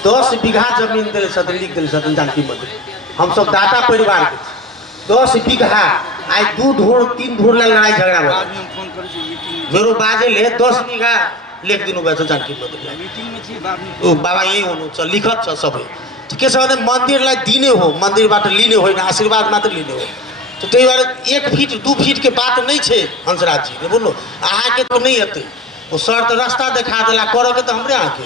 10 बीघा जमीन दिले छथिन, लिख दिले छथिन जानकी मंदिर। हम सब दाता परिवार के 10 बीघा आई 2 धूर 3 धूर ला लड़ाई झगड़ा हो मेरो बाजे ले 10 बीघा लेख दिनु भयो जानकी मंदिर। ओ बाबा यही हुनु छ, लिखत छ सबै के छ भने मन्दिरलाई दिने हो, मन्दिरबाट लिने होइन, आशीर्वाद मात्र लिने हो। तो त्यही भएर 1 फीट 2 फीट के बात नहीं है हंसराज जी बुझलो। अहाँ के तो नहीं हेतै, वो सर तो रास्ता देखा देला कर के तो हमरे अहाँ के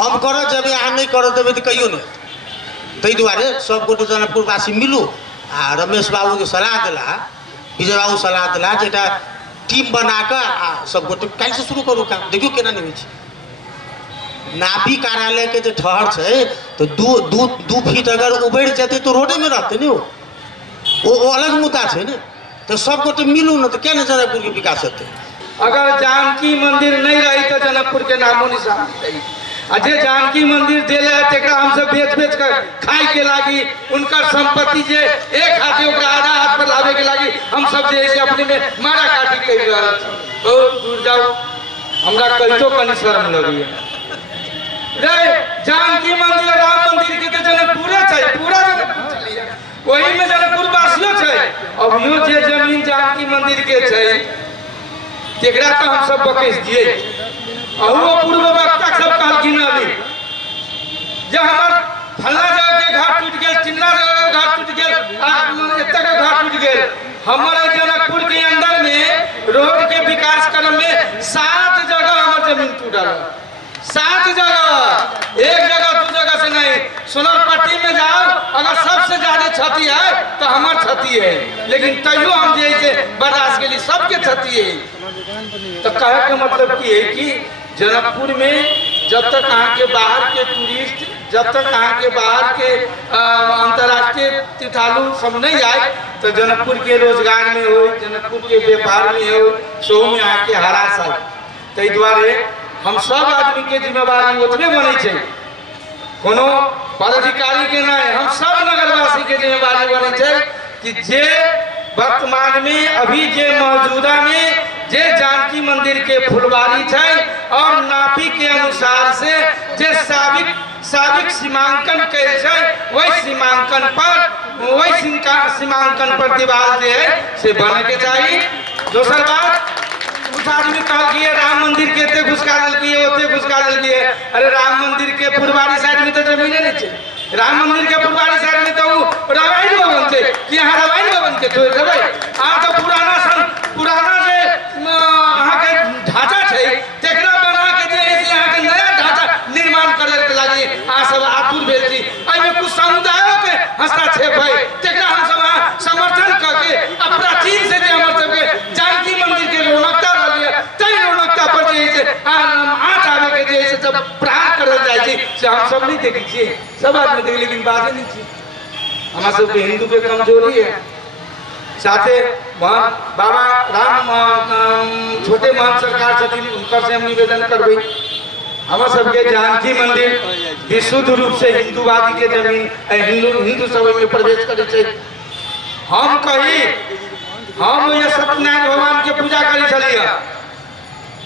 हम कर जब अहाँ नहीं कर देवे तो कहियो नहीं। ताहि दुआरे सब गोटे जनकपुर वासी मिलू आ रमेश बाबू के सलाह दिला, विजय बाबू सलाह दिला जे एकटा टीम बना के सब गोटे काल्हि से शुरू करू काम। देखियो केना नहीं होइ छै। नाभि कार्यालय के जो ठहर है तो 2 फीट अगर उबड़ जेतै तो रोडे में रहते नहीं वो अलग मुद्दा है ना। तो सब गोटे मिलू ना तो क्या ना जनकपुर के विकास होते। अगर जानकी मंदिर नहीं रही तो जनकपुर के नामो निशान नहीं। जे जानकी मंदिर दिले तेकरा हम सब बेच कर खाए के लागी उनकर संपत्ति जे एक हाथी ओकरा आधा हाथ पर लावे के लागी हम सब जे है अपने में मारा काटी कर रहल छी। बहुत दूर जाओ हमरा कहितो कनी शर्म लगी रे। जानकी मंदिर राम मंदिर के तो जनकपुरे छै, पूरा जनकपुर चलिए वही में जनकपुर वासियों छै। अब यो जे जमीन जानकी मंदिर के छै तेकरा तो हम सब बकेस दिए। अहू पूर्व वक्ता सब कहलखिन अभी जे हमर फल्ला जगह के घाट टूट गेल, चिन्ना जगह के घाट टूट गेल, एतक के घाट टूट गेल। हमर जनकपुर के अंदर में रोड के विकास क्रम में 7 जगह हमर जमीन टूटल, 7 जगह, 1 जगह 2 जगह से नहीं। सोनरपट्टी में जाओ अगर सबसे ज्यादा क्षति है तो हमार क्षति है, लेकिन तैयो हम जैसे बर्दाश्त के लिए सबके क्षति है। तो कहे के मतलब की है कि जनकपुर में जब तक यहाँ के बाहर के टूरिस्ट, जब तक यहाँ के बाहर के अंतर्राष्ट्रीय तीर्थालु सब नहीं आए तो जनकपुर के रोजगार में हो, जनकपुर के व्यापार में हो, सो में यहाँ के हरास है। ताहि दुआरे हम सब आदमी के जिम्मेवारी उतने बने छे, कोनो पदाधिकारी के नहीं, हम सब नगरवासी के जिम्मेवारी बने छे कि जे वर्तमान में अभी जे मौजूदा में जे जानकी मंदिर के फुलवारी है और नापी के अनुसार से जे साबिक सीमांकन कैल है वही सीमांकन पर दीवार जे है से बने के चाहिए। दोसर बात कुछ आदमी कहलिए राम मंदिर के एते घुसका दिए ओते घुसका दिए। अरे राम मंदिर के फुलवारी साइड में तो जमीन नहीं है, राम मंदिर के फुलवारी साइड में तो रामायण भवन थे कि यहाँ रामायण भवन के छोड़ देवे। आ तो पुराना जे अहाँ के ढांचा है तेकरा बना के जे यहाँ के नया ढांचा निर्माण करे के लागी अहाँ सब आतुर भेल छी। एहिमे कुछ समुदायों के हस्तक्षेप है तेकरा हम सब समर्थन करके प्राचीन से जे हमर सबके जानकी मंदिर के रौनकता रहलिए तै रौनकता पर जे है आठ आवे के जे है जब प्रहार करल जाय छै से हम सब नहीं देखी छी, सब आदमी देख लेकिन बात नहीं छी। हमरा सब के हिंदू पे कमजोरी है। साथे बाबा राम छोटे महंत सरकार छथिन उनकर से हम निवेदन करबै हम सबके जानकी मंदिर विशुद्ध रूप से हिंदूवादी के जमीन हिंदू सभा में प्रवेश करे छे। हम कही हम ये सत्यनारायण भगवान के पूजा करे छलिए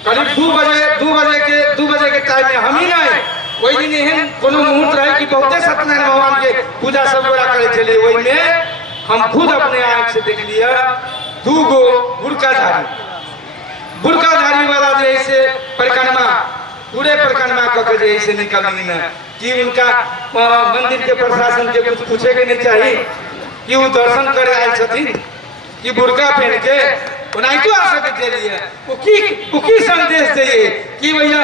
करीब 2 बजे के टाइम में हम ही नहीं वही दिन एहन कोनो मुहूर्त रहे कि बहुते सत्यनारायण भगवान के पूजा सब गोरा करे छलिए। वही में हम खुद अपने आँख से देख लिया 2 गो बुरकाधारी वाला जैसे परिक्रमा पूरे परिक्रमा करके जैसे निकली न कि उनका मंदिर के प्रशासन के कुछ पूछे के नहीं चाहिए कि वो दर्शन करे आए छथिन कि बुरका पहन के नहीं क्यों आ सके चलिए वो की संदेश दिए कि भैया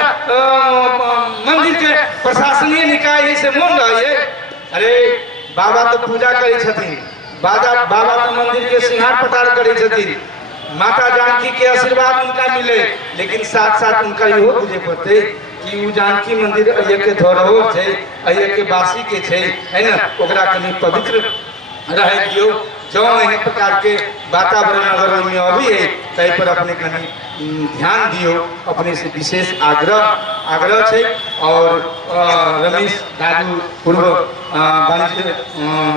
मंदिर के प्रशासनीय निकाय से मोन रहिए। अरे बाबा तो पूजा करे छथिन बाबा तो मंदिर के सिंगार पटार करे छथिन माता जानकी के आशीर्वाद उनका मिले लेकिन साथ साथ उनका इहो बुझे पड़ते कि वो जानकी मंदिर अये के धरोहर है अये के वासी के है ना ओकरा कनी पवित्र रहे दियो जो एहन प्रकार के वातावरण अगर में अभी है तै पर अपने कनी ध्यान दियो अपने से विशेष आग्रह है। और रमेश दादू पूर्व वाणिज्य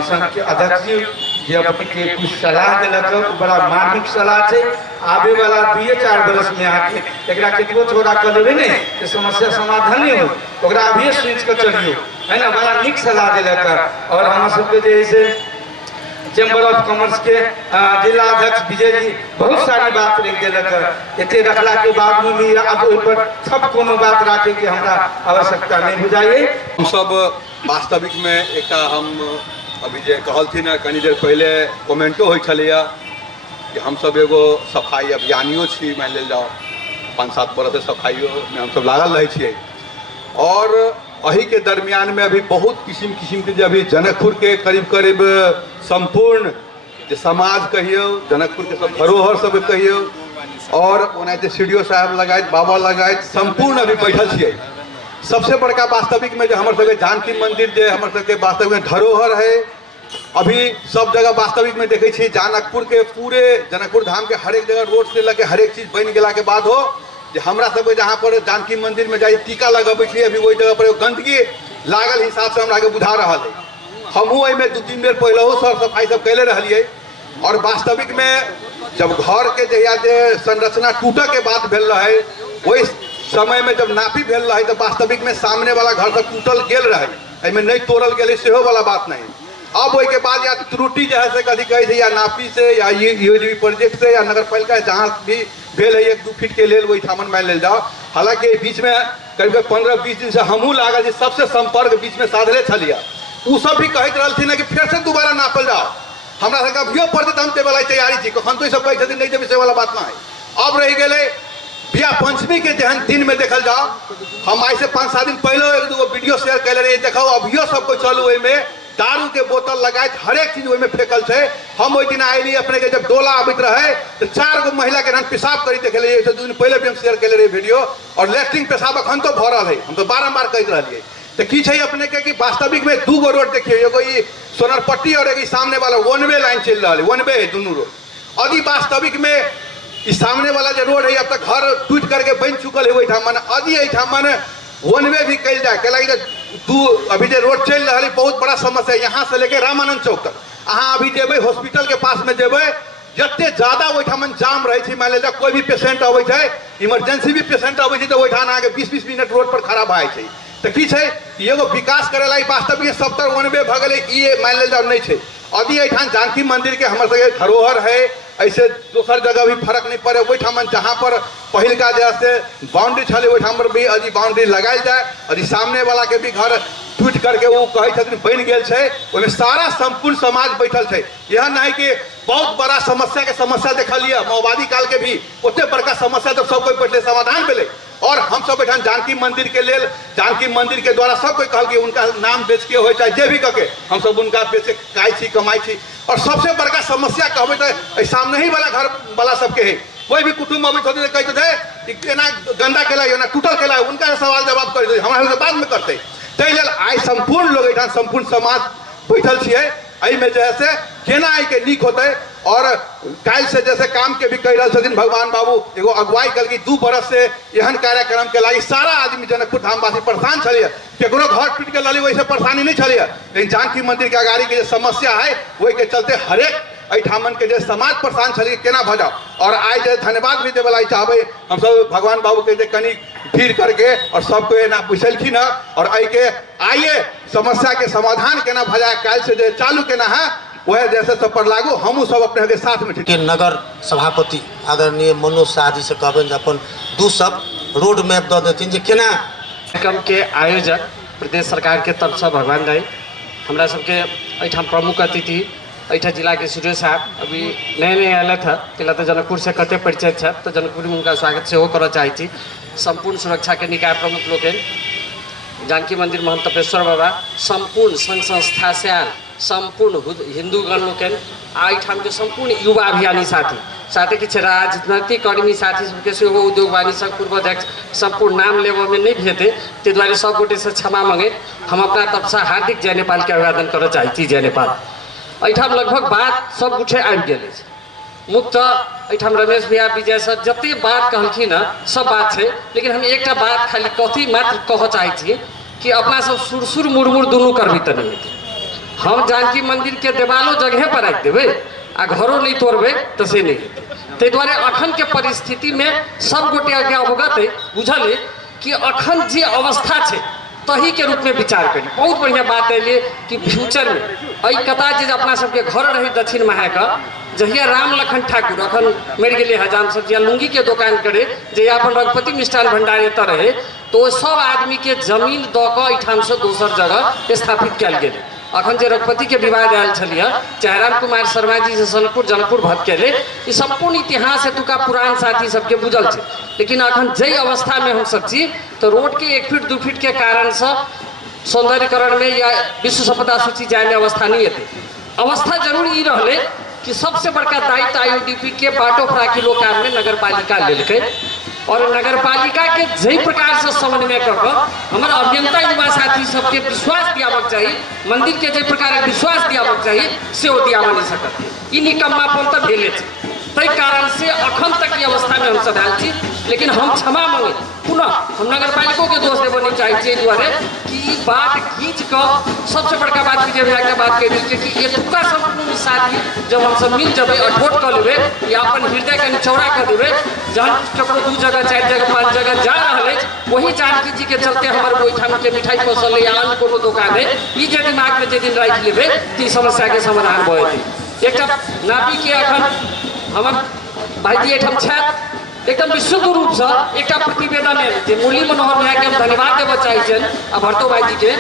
संघ के अध्यक्ष जी अपने के कुछ सलाह दिलक बड़ा मार्मिक सलाह है। आवे वाला 2-4 वर्ष में आके एकरा केतबो छोड़ा कर देबे ने तो समस्या समाधान नहीं हो ओकरा अभी स्विच कर चलियो है ना बड़ा निक सलाह दिलक। और हम सबके जैसे चैम्बर ऑफ कॉमर्स के जिला अध्यक्ष विजय जी बहुत सारी बात रख दिलक एते रखला के बाद में भी अब ओइ पर सब कोनो बात राखे के हमरा आवश्यकता नहीं बुझाइए। हम सब वास्तविक में एक हम अभी जे कहलथिन कनी देर पहले कमेंटो होई छलिया कि हम सब एगो सफाई अभियानियों छी मान लेल जाओ 5-7 बरस से सफाइयों में हम सब लागल रहे छिए। और अही के दरमियान में अभी बहुत किस्म के अभी जनकपुर के करीब संपूर्ण जो समाज कहियो जनकपुर के सब धरोहर सब कहियो और ओनाते सीडीओ साहब लगायत बाबा लगायत संपूर्ण अभी बैठल छिए। सबसे बड़का वास्तविक में जो हमारे सबके जानकी मंदिर जो हमारे सबके वास्तविक में धरोहर है अभी सब जगह वास्तविक में देखे छी जनकपुर के पूरे जनकपुर धाम के हर एक जगह रोड से लगे हर एक चीज बन गला के बाद हो जे हमरा सब जहाँ पर जानकी मंदिर में जाई टीका लगबे छी अभी वही जगह पर गंदगी लागल हिसाब से हमरा के बुझा रहा है। हमहू में 2-3 बेर पहले सर सफाई सब कैले रहिए। और वास्तविक में जब घर के जहिया जे संरचना टूटे के बाद भेल रहे वही समय में जब नापी भेल रहे तो वास्तविक में सामने वाला घर सब टूटल गेल रहे में नहीं तोड़ल गेल सेहो वाला बात नहीं। अब वही के बाद या त्रुटि जो है से कभी कहे थे या नापी से या ये प्रोजेक्ट से या नगर पालिका जहाँ भी भेल है 1-2 फीट के लेल वही ठामन मान लेल जाओ। हालांकि बीच में करीब 15-20 दिन से हमहू लागल सबसे संपर्क बीच में साधले छलिया उ सब भी कहते रहथिन कि फिर से दोबारा नापल जाओ हमरा सबके अभियो पड़ते हम वाला तैयारी थी कखन तो सब कहते नहीं जब से वाला बात ना है। अब रह गए बिया पंचमी के जहन दिन में देखल जाओ हम आज से 5-7 दिन पहले 1-2 वीडियो शेयर कैले रही देखो अभियो सबको चलू में दारू के बोतल लगाए हर एक चीज में फेंकल है। हम वही दिन आये अपने के जब डोला आबित रहे तो 4 गो महिला के पेशाब करी देखे 2 दिन पहले भी हम शेयर कैले रही वीडियो और लेट्रिन पेशाब अखन तो भरल है हम तो बारम्बार कह रही तो की अपने के कि वास्तविक में 2 गो रोड देखिए एगो सोनरपट्टी और एगो सामने वाला 1 वे लाइन चल रहा है 1 वे है दोनों रोड। अभी वास्तविक में इस सामने वाला जो रोड है अब तक घर टूट करके बन चुकल है वही ठाम अभी ठाम 1 वे भी कल जाए कल अभी जो रोड चल रहा है बहुत बड़ा समस्या है। यहाँ से लेके रामानंद चौक तक अहाँ अभी जेबे हॉस्पिटल के पास में जेबे जिते ज्यादा वहीठाम जाम रहे मान लीजिए कोई भी पेशेंट अवे है इमरजेंसी भी पेशेंट अवे तो वहीठाम आगे 20-20 मिनट रोड पर खड़ा भाई है तो की है एगो विकास करे ला वास्तविक सब तर 1 वे भ गए ये मान लेल जाओ नहीं है। अभी यहाँ जानकी मंदिर के हमारे सबके धरोहर है ऐसे दोसर जगह भी फर्क नहीं पड़े वही ठाम जहाँ पर पहल का जैसे बाउंड्री छे वही ठाम पर भी अभी बाउंड्री लगाई जाए अभी सामने वाला के भी घर टूट करके वो कहे बन गए सारा संपूर्ण समाज बैठल है। यह नहीं कि बहुत बड़ा समस्या देखा लिया माओवादी काल के भी उतने बड़का समस्या जब सब कोई बैठे समाधान मिले और हम सब बैठा जानकी मंदिर के लेल जानकी मंदिर के द्वारा सब कोई कहल कि उनका नाम बेच के हो चाहे जे भी करके हम सब उनका बेचे खाई छी कमाई छी। और सबसे बड़का समस्या कहबे तो सामने ही वाला घर वाला सबके है कोई भी कुटुंब अभी होते कहते थे केना गंदा केला ना टूटल केला उनका सवाल जवाब कर हमारे बाद में करते ताहि लेल आई संपूर्ण लोग यहाँ संपूर्ण समाज बैठल छे में जो है से केना आई के नीक होते और काल से जैसे काम के भी कह रहे थे भगवान बाबू एगो अगुवाई कल की 2 बरस से एहन कार्यक्रम के लागी सारा आदमी जनकपुर धामवासी परेशान छलिए केकरो घर टूट के लली वैसे परेशानी नहीं छलिए लेकिन जानकी मंदिर के अगाड़ी के समस्या है वही के चलते हरेक एठामन के जे समाज परेशान छलिए केना भजाओ और आइ जे धन्यवाद भी देवला चाहबे हम सब भगवान बाबू के जे कनी भीड़ करके और सबको एना पूछलखिन और आई के आइए समस्या के समाधान केना भजाए काल से जे चालू केना है वह जैसे सब पर लागू हम सब अपने के साथ में के नगर सभापति आदरणीय मनोज शाह जी से कहबन अपन 2 शब्द रोड मैप दे देथिन जे केना कार्यक्रम के आयोजक प्रदेश सरकार के तरफ से भगवान राय हमरा सबके एठाम प्रमुख अतिथि एठा जिला के सूर्य साहब अभी नए आयल था तिला तो जनकपुर से कते परिचय था तो जनकपुर में उनका स्वागत से करना चाहती संपूर्ण सुरक्षा के निकाय प्रमुख लोग जानकी मंदिर महंत तपेश्वर बाबा संपूर्ण संघ संस्था से आल संपूर्ण हिंदूगण लोग आईठाम के संपूर्ण युवा अभियानी साथी साथ ही राजनैतिक कर्मी साथी सबके सेहो उद्योग वाणिज्य पूर्व अध्यक्ष संपूर्ण नाम लेव में नहीं भेटे ते द्वारा सब गोटे से क्षमा मांगे हम अपना तरफ से हार्दिक जय नेपाल के अभिवादन कर चाहती जय नेपाल एठाम लगभग बात सब गुठे आबि गेल मुक्त एठाम रमेश भैया विजय सर जते बात कहलखिन सब बात है लेकिन हम एक बात खाली कथी मात्र कह चाहे कि अपना सब सुरसुर मुड़मुड़ दुनू करबी त नहीं हम जानकी मंदिर के देवालो जगह पर राख देवे आ घरों नहीं तोड़बे तो से नहीं ते द्वारे अखन के परिस्थिति में सब गोटे आगे अवगत है बुझल है कि अखन जे अवस्था है तही के रूप में विचार करी बहुत बढ़िया बात है कि फ्यूचर में अई कथा जे अपना सबके घर रही दक्षिण महाक जहिया राम लखन ठाकुर अखन मर गए हजाम सब जहाँ लुंगी के दुकान करे जहिया अपन रघुपति मिष्ठान भंडार एत रहे तो सब आदमी के जमीन द के एठाम से दोसर जगह स्थापित कल गए अखन जे रघुपति के विवाद आयल छलिए चाहे राम कुमार शर्मा जी से सोनपुर जनकपुर भटकेले ये संपूर्ण इतिहास हेतुका पुरान साथी सबके बुझल है लेकिन अखन जई अवस्था में हम सब छी तो रोड के 1 फीट 2 फीट के कारण से सौंदर्यकरण में या विश्व संपदा सूची जाए में अवस्था नहीं है अवस्था जरूर ये रहे कि सबसे बड़का दायित्व IUDP के बाटो प्राकिलो काम में नगर पालिका लेलकै और नगर पालिका के जई प्रकार से समन्वय कर हमारा अभियंता युवा साथी सबके विश्वास दियावक चाहिए मंदिर के जई प्रकार विश्वास दियावक चाहिए से दिया नहीं सकते निकम्मापन तो भेले तई कारण से अखन तक ये अवस्था में हम सब आयल छी लेकिन हम क्षमा मांगे पुनः हम नगर पालिका के दोष देव नहीं चाहिए दुआरे कि बात खींच कर सबसे बड़का बात विजय भैया के बात कह दी कि एतुका संपूर्ण साथी जब हम सब मिल जब अठोट कर लेवे या अपन हृदय के चौड़ा कर देवे जहाँ कपड़ो 2 जगह 4 जगह 5 जगह जा रहा है वही जानकी जी के चलते हमारे ओहिठाम के मिठाई पसल या अन्य कोनो दुकान है ये दिमाग में जे दिन राख लेवे तो समस्या के समाधान भए एक नापी के अखन हमर भाईजी एठाम छथि एकदम विशुद्ध रूप से एक प्रतिवेदन है मुरली मनोहर भैया के हम धन्यवाद देव चाहे आ भरतो भाईजी के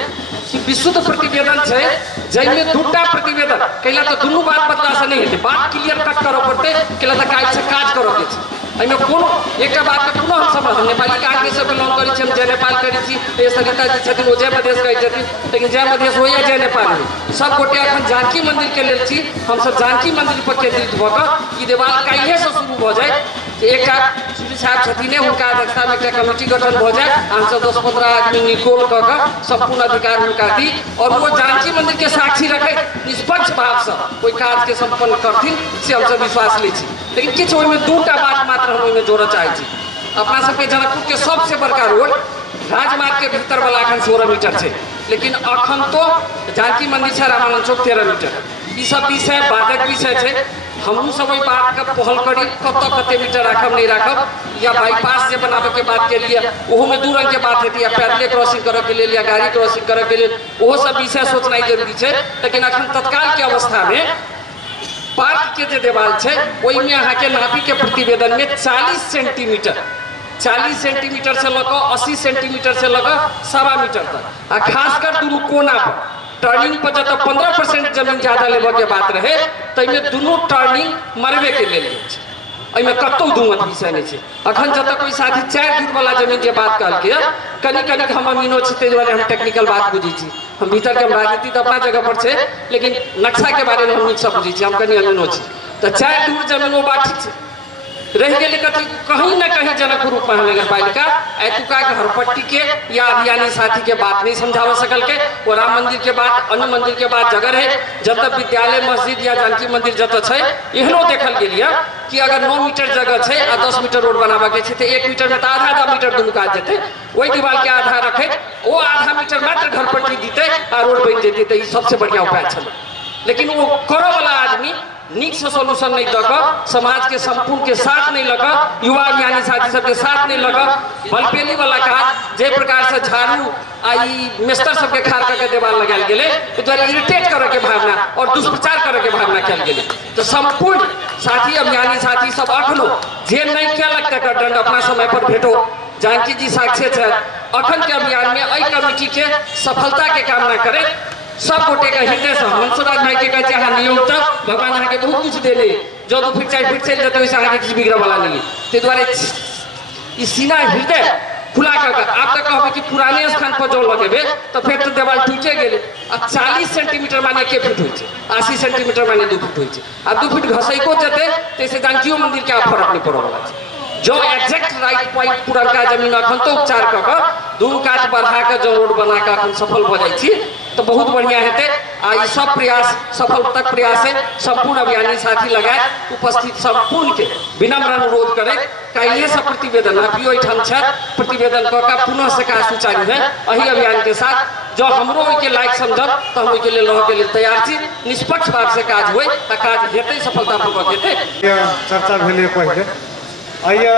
कि विशुद्ध प्रतिवेदन है जैमे 2टा प्रतिवेदन कैला तो दुनू बात बदला से नहीं हेतै बात क्लियर कट करऽ पड़तै कैला तो काज से काज करऽ के छै एहिमे कोनो एकटा बात के पुनः हम सब नेपाली कांग्रेस से बिलोंग करै छी हम जय नेपाल करै छी ए सरिता जी छथिन ओ जय मधेश कहै छथिन लेकिन जय मधेश हो या जय नेपाल हो सब गोटे अखन जानकी मंदिर के लेल छी हम सब जानकी मंदिर पर केंद्रित भऽ कऽ ई देवाल काल्हे से शुरू भऽ जाए एक सूर्य साहब छथिन उनका अध्यक्षता में एक कमेटी गठन हो जाए हम सब 10-15 आदमी निकोल कर संपूर्ण अधिकार उनका दी और वो जानकी मंदिर के साक्षी रखे निष्पक्ष भाव से कोई काज के संपन्न करथिन से हम सब विश्वास ले छी लेकिन किछु ओहिमे 2टा बात मात्र हम ओहिमे जोड़ऽ चाहै छी अपना सबके जनकपुर के सबसे बड़का रोड राजमार्ग के भीतर वाला अखन 16 मीटर है लेकिन अखन तो जानकी मंदिर से रामानंद चौक 13 मीटर ये सब विषय बाधक विषय है हमहूँ सब ओहि बात का पहल करी कते मीटर राखब नहीं राखब या बाईपास जे बनावे के बात के लिए ओहो में 2 रंग के बात हेती या पैदले क्रॉसिंग करे के लिए या गाड़ी क्रॉसिंग करे के लिए ओहो सब विषय सोचना जरूरी है लेकिन अखन तत्काल के अवस्था में पार्क के जो देवाल है वही में अहाँ के नापी के प्रतिवेदन में 40 सेंटीमीटर से लगा 80 सेंटीमीटर से लगा 1.25 मीटर तक आ खासकर दुनू कोना पर टर्निंग पर जब 15% जमीन ज्यादा लेबे के बात रहे तो दुनू टर्निंग मरबे के लेल एहिमे कतौ दुमत विषय नहीं है अखन जब कोई साथी 4 फीट वाला जमीन के बात कहलकै कनी हम अमीनो छी ताहि दुआरे हम टेक्निकल बात बुझी छी हम भीतर के राजनीति तो अपना जगह पर है लेकिन नक्शा के बारे में हम नीक से बुझी छी हम कनी अमीनो छी तो 4 दूर जमीन वो बात ठीक है रह गए कहीं न कहीं जनकपुर उप महानगरपालिका एतुका घरपट्टी के या अभियानी साथी के बात नहीं समझा सकल के। वो राम मंदिर के बाद अन्य मंदिर के बाद जगह है जब तक विद्यालय मस्जिद या जानकी मंदिर जत है एहनो देखल गेलिए कि अगर 9 मीटर जगह है आ 10 मीटर रोड बनाबे के तो 1 मीटर में तो आधा मीटर दुनू काज जेते वही दीवार के आधा रखे वो आधा मीटर मात्र घरपट्टी दीते आ रोड बन जेते तो ये सबसे बढ़िया उपाय छल। लेकिन वो करो वाला आदमी नीक से सोल्यूशन नहीं लग समाज के संपूर्ण के साथ नहीं लग युवा अभियानी साथी सबके साथ नहीं लग बलपेली वाला काज जे प्रकार से झाड़ू आई मिस्टर सबके खार करके देवाल लगाल गेले तो द्वारा इरिटेट करे के भावना और दुष्प्रचार करे के भावना कल गेले। तो संपूर्ण साथी अभियानी साथी सब अखनो जे नहीं केलक तकर दंड अपना समय पर भेटो। जानकी जी साक्षी है अखन के अभियान में अई कमेटी के सफलता के कामना करे सब गोटे का हृदय से हंसराज भाई के कहते हैं नियोग तक भगवान अहाँ के बहुत कुछ देले जो तो फिर चाहे फिर चल जाते वैसे अहाँ के किसी बिगड़ा वाला नहीं ते द्वारे इस सीना हृदय खुला कर आप तक कहबे कि पुराने स्थान पर जो लगेबे तो फिर तो देवाल टूटे गेले। अब 40 सेंटीमीटर माने के फीट होई छे 80 सेंटीमीटर माने 2 फीट होई छे अब 2 फीट घसई को जते तैसे जानकीओ मंदिर के फर्क नहीं पड़ो वाला छे। जो एग्जैक्ट राइट पॉइंट पुरनका जमीन अखन तो उपचार कर दूर काट बढ़ा के जो रोड बना के अखन सफल हो जाई छी तो बहुत बढ़िया हेते। आ सब प्रयास सफल तक प्रयास है संपूर्ण अभियानी साथी लगाए उपस्थित संपूर्ण के विनम्र अनुरोध करे काइले से प्रतिवेदन अभियो ठाम छ प्रतिवेदन क का पुनः से का सुचारू है अही अभियान के साथ जो हमरो के लायक समझब तो हम के लिए लह के लिए तैयार छी निष्पक्ष भाव से काज होय त काज हेते सफलतापूर्वक हेते। चर्चा भेले पहले आइए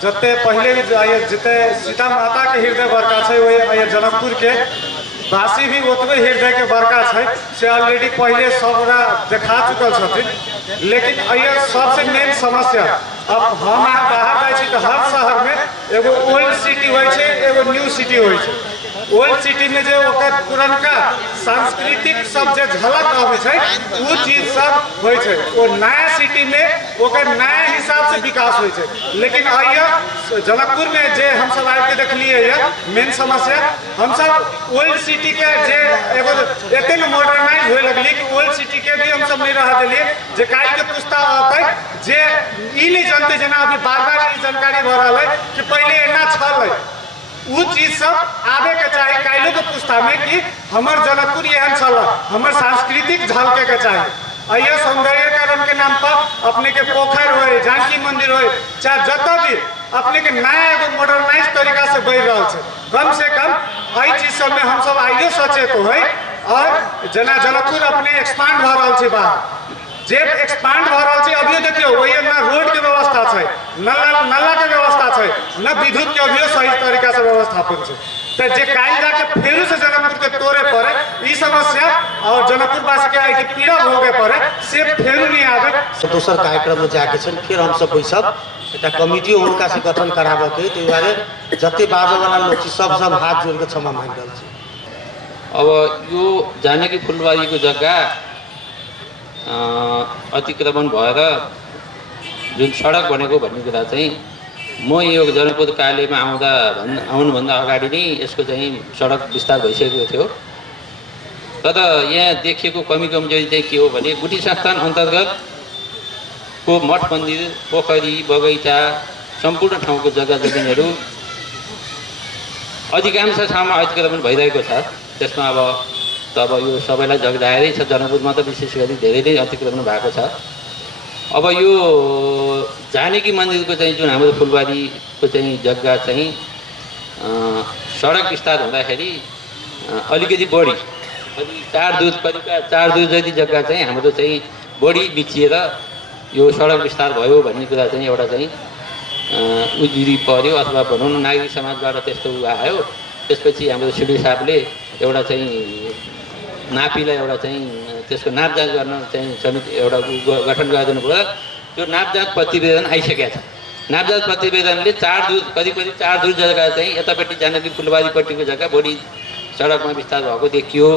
जते पहले भी आइए जते सीता माता के हृदय बड़का है वही आइए जनकपुर के वासी भी ओतबे हृदय के बड़का है से ऑलरेडी पहले सबरा देखा चुकल छथिन। लेकिन आइए सबसे मेन समस्या अब हम यहाँ बाहर जाए तो हर शहर में एगो ओल्ड सिटी हो एगो न्यू सिटी हो। ओल्ड सिटी में जो पुरनका सांस्कृतिक सब जो झलक आवे वो चीज सब हो नया सिटी में ओकर नया हिसाब से विकास हो। लेकिन आइए जनकपुर में जे हम सब आके देखलिए मेन समस्या हम सब ओल्ड सिटी के जे एगो एते मॉडर्नाइज होए लगली कि ओल्ड सिटी के भी हम सब नहीं रह दिलिए जे काल के पुस्ता आते जे ई नहीं जानते जना अभी बार-बार ई जानकारी भ रहा है कि पहले एना छल वो चीज सब आवे के चाहिए काइलो के पुस्ता में कि हमर जनकपुर एहन चल हमर सांस्कृतिक झलके के चाहिए। आइए सौंदर्यकरण के नाम पर अपने के पोखर हो जानकी मंदिर हो चाहे जत भी अपने के नया एगो मॉडर्नाइज तरीका से बढ़ रहा है कम से कम आई चीज सब में हम सब आइयो सचेत हो और जना जनकपुर अपने एक्सपांड भ रहा है बाहर जे एक्सपांड भ रहा है अभियो देखियो वही ना रोड के व्यवस्था है नला के व्यवस्था है न विद्युत के अभियो सही तरीका से व्यवस्थापन है तो जे काल जाके फेरू से जनकपुर के तोड़े पड़े ई समस्या और जनकपुर वासी के आई पीड़ा भोगे पड़े से फेरू नहीं आवे। दोसर कार्यक्रम में जाके फिर हम सब सब एक कमिटी उनका से गठन कराबे के तो बारे जते बाजे वाला लोग सब हाथ जोड़ के क्षमा मांग रहल छी। अब यो जानकी फुलबारी को जगह अतिक्रमण भएर जुन सडक बनेको भन्ने कुरा चाहिँ म यो जनकपुर कार्यालयमा आउनुभन्दा अगाडि नै यसको चाहिँ सडक विस्तार भइसकेको थियो। तर यहाँ देखिएको कमी कमजोरी चाहिँ के हो भने गुठी संस्थान अन्तर्गतको मठ मन्दिर पोखरी बगैँचा सम्पूर्ण ठाउँको जग्गा जमिनहरू अधिकांश ठाउँमा अतिक्रमण भइरहेको छ। त्यसमा अब तब यो सबैलाई जगजाहेरै छ जनकपुरमा त विशेष गरी धेरै नै अतिक्रमण भएको छ। अब यो जानकी मन्दिरको चाहिँ जुन हाम्रो फुलबारीको चाहिँ जग्गा चाहिँ सडक विस्तार हुँदाखेरि अलिकति बढी अलि 4 दुई जति जग्गा चाहिँ हाम्रो चाहिँ बढी बिचिएर यो सडक विस्तार भयो भन्ने कुरा चाहिँ एउटा चाहिँ उजुरी पर्यो अथवा भनौँ न नागरिक समाजबाट त्यस्तो आयो। त्यसपछि हाम्रो सिडी साहबले एउटा चाहिँ नापीलाई एउटा चाहिँ त्यसको नापजाँच गर्न चाहिँ समिति एउटा गठन गरिदिनु भयो। त्यो नापजाँच प्रतिवेदन आइसकेको छ। नापजाँच प्रतिवेदनले 4 दुई जग्गा चाहिँ यतापट्टि जानकी फुलबारीपट्टिको जग्गा बढी सडकमा विस्तार भएको देखियो।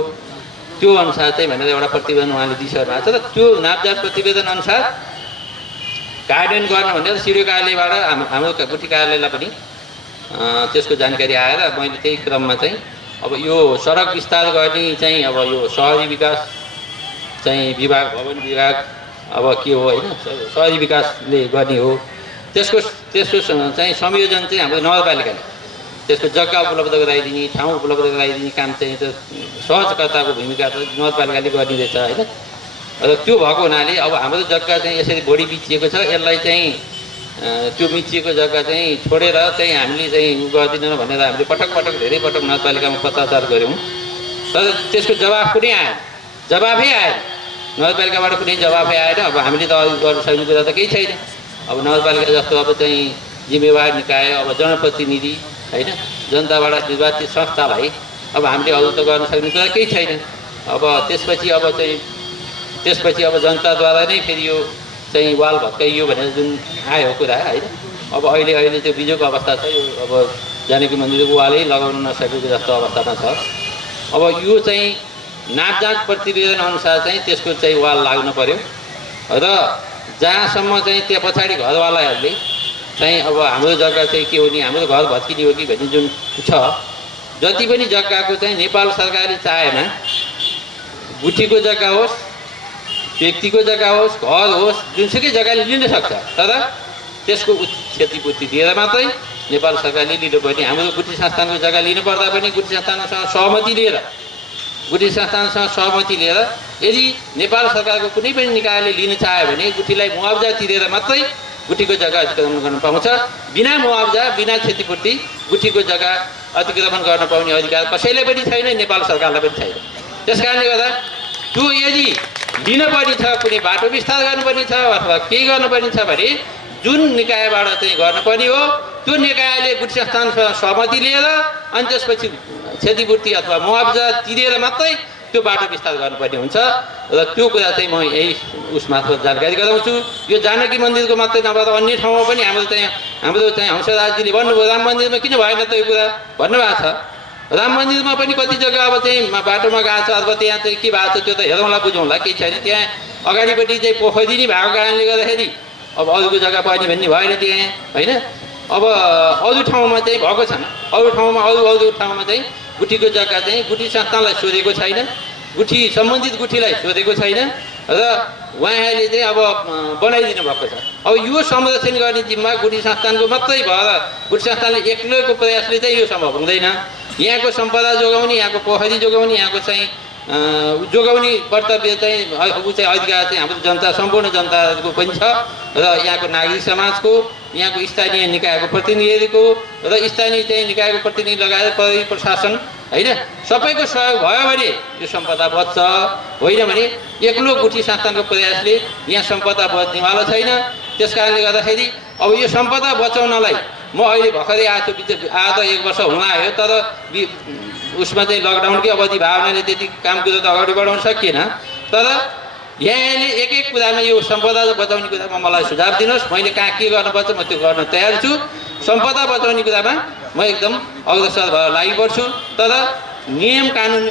त्यो अनुसार चाहिँ भनेर एउटा प्रतिवेदन उहाँले दिइसक्नु भएको छ। र त्यो नापजाँच प्रतिवेदन अनुसार कार्यान्वयन गर्न भनेर सिडिओ कार्यालयबाट हाम्रो गुठी कार्यालयलाई पनि त्यसको जानकारी आएर मैले त्यही क्रममा चाहिँ अब यो सडक विस्तार गर्ने चाहिँ अब यो शहरी विकास चाहिँ विभाग भवन विभाग अब के हो होइन शहरी विकासले गर्ने हो त्यसको चाहिँ संयोजन चाहिँ हाम्रो नगरपालिकाले त्यसको जग्गा उपलब्ध गराइदिने, ठाउँ उपलब्ध गराइदिने काम चाहिँ त सहजकर्ताको भूमिका त नगरपालिकाले गरिरहेछ होइन। र त्यो भएको हुनाले अब हाम्रो जग्गा चाहिँ यसरी बढी मिचिएको छ, यसलाई चाहिँ त्यो मिचिएको जग्गा चाहिँ छोडेर चाहिँ हामीले चाहिँ गर्दिनौँ भनेर हामीले पटक पटक धेरै पटक नगरपालिकामा पत्राचार गऱ्यौँ, तर त्यसको जवाफ कुनै आएन, जवाफै आएन, नगरपालिकाबाट कुनै जवाफै आएन। अब हामीले त अघि गर्न सक्ने कुरा त केही छैन। अब नगरपालिका जस्तो अब चाहिँ जिम्मेवार निकाय, अब जनप्रतिनिधि होइन, जनताबाट निर्वाचित संस्थालाई अब हामीले अरू त गर्न सक्ने कुरा केही छैन। अब त्यसपछि अब जनताद्वारा नै फेरि यो चाहिँ वाल भत्काइयो भनेर जुन आयो कुरा होइन, अब अहिले त्यो बिजोको अवस्था छ। यो अब जानकी मन्दिरको वालै लगाउन नसकेको जस्तो अवस्थामा छ। अब यो चाहिँ नापजाँच प्रतिवेदन अनुसार चाहिँ त्यसको चाहिँ वाल लाग्नु पर्यो र जहाँसम्म चाहिँ त्यहाँ पछाडि घरवालाहरूले चाहिँ अब हाम्रो जग्गा चाहिँ के हो नि, हाम्रो घर भत्किने हो कि भन्ने जुन छ, जति पनि जग्गाको चाहिँ नेपाल सरकारले चाहेमा गुठीको जग्गा होस्, व्यक्तिको जग्गा होस्, घर होस्, जुनसुकै जग्गाले लिन सक्छ, तर त्यसको क्षतिपूर्ति दिएर मात्रै नेपाल सरकारले लिनुपर्ने। हाम्रो गुठी संस्थानको जग्गा लिनुपर्दा पनि गुठी संस्थानसँग सहमति लिएर यदि नेपाल सरकारको कुनै पनि निकायले लिन चाह्यो भने गुठीलाई मुआवजा तिरेर मात्रै गुठीको जग्गा अतिक्रमण गर्न पाउँछ। बिना मुआवजा, बिना क्षतिपूर्ति गुठीको जग्गा अतिक्रमण गर्न पाउने अधिकार कसैलाई पनि छैन, नेपाल सरकारलाई पनि छैन। त्यस कारणले गर्दा त्यो यदि लिनुपर्ने छ, कुनै बाटो विस्तार गर्नुपर्ने छ अथवा केही गर्नुपर्ने छ भने जुन निकायबाट चाहिँ गर्नुपर्ने हो त्यो निकायले गुठी संस्थानसँग सहमति लिएर अनि त्यसपछि क्षतिपूर्ति अथवा मुआवजा तिरेर मात्रै त्यो बाटो विस्तार गर्नुपर्ने हुन्छ। र त्यो कुरा चाहिँ म यही उसमार्फत जानकारी गराउँछु। यो जानकी मन्दिरको मात्रै नभएर अन्य ठाउँमा पनि हाम्रो चाहिँ हंसराजजीले भन्नुभयो राम मन्दिरमा किन भएन त यो कुरा भन्नुभएको छ। राम मन्दिरमा पनि कति जग्गा अब चाहिँ बाटोमा गएको छ अथवा त्यहाँ चाहिँ के भएको छ त्यो त हेरौँला बुझौँला, केही छैन। त्यहाँ अगाडिपट्टि चाहिँ पोखरी नै भएको कारणले गर्दाखेरि अब अरूको जग्गा पर्ने भन्ने भएन त्यहाँ होइन। अब अरू ठाउँमा चाहिँ भएको छैन, अरू ठाउँमा चाहिँ गुठीको जग्गा चाहिँ गुठी संस्थानलाई सोधेको छैन, सम्बन्धित गुठीलाई सोधेको छैन र उहाँहरूले चाहिँ अब बनाइदिनु भएको छ। अब यो संरक्षण गर्ने जिम्मा गुठी संस्थानको मात्रै भएर गुठी संस्थानले एक्लैको प्रयासले चाहिँ यो सम्भव हुँदैन। यहाँको सम्पदा जोगाउने, यहाँको पोखरी जोगाउने, यहाँको चाहिँ जोगाउने कर्तव्य चाहिँ अधिकार चाहिँ हाम्रो जनता, सम्पूर्ण जनताको पनि छ र यहाँको नागरिक समाजको, यहाँको स्थानीय निकायको प्रतिनिधिको र स्थानीय चाहिँ निकायको प्रतिनिधि लगाएर प्रहरी प्रशासन होइन सबैको सहयोग भयो भने यो सम्पदा बच्छ, होइन भने एक्लो गुठी संस्थानको प्रयासले यहाँ सम्पदा बच्नेवाला छैन। त्यस कारणले गर्दाखेरि अब यो सम्पदा बचाउनलाई म अहिले भर्खरै आएको छु, आज 1 वर्ष हुन आयो, तर उसमा चाहिँ लकडाउनकै अवधि भावनाले त्यति काम कुरो त अगाडि बढाउन सकिएन। तर यहाँले एक कुरामा यो सम्पदा बचाउने कुरामा मलाई सुझाव दिनुहोस्, मैले कहाँ के गर्नुपर्छ म त्यो गर्न तयार छु। सम्पदा बचाउने कुरामा म एकदम अग्रसर भएर लागिपर्छु, तर नियम कानुन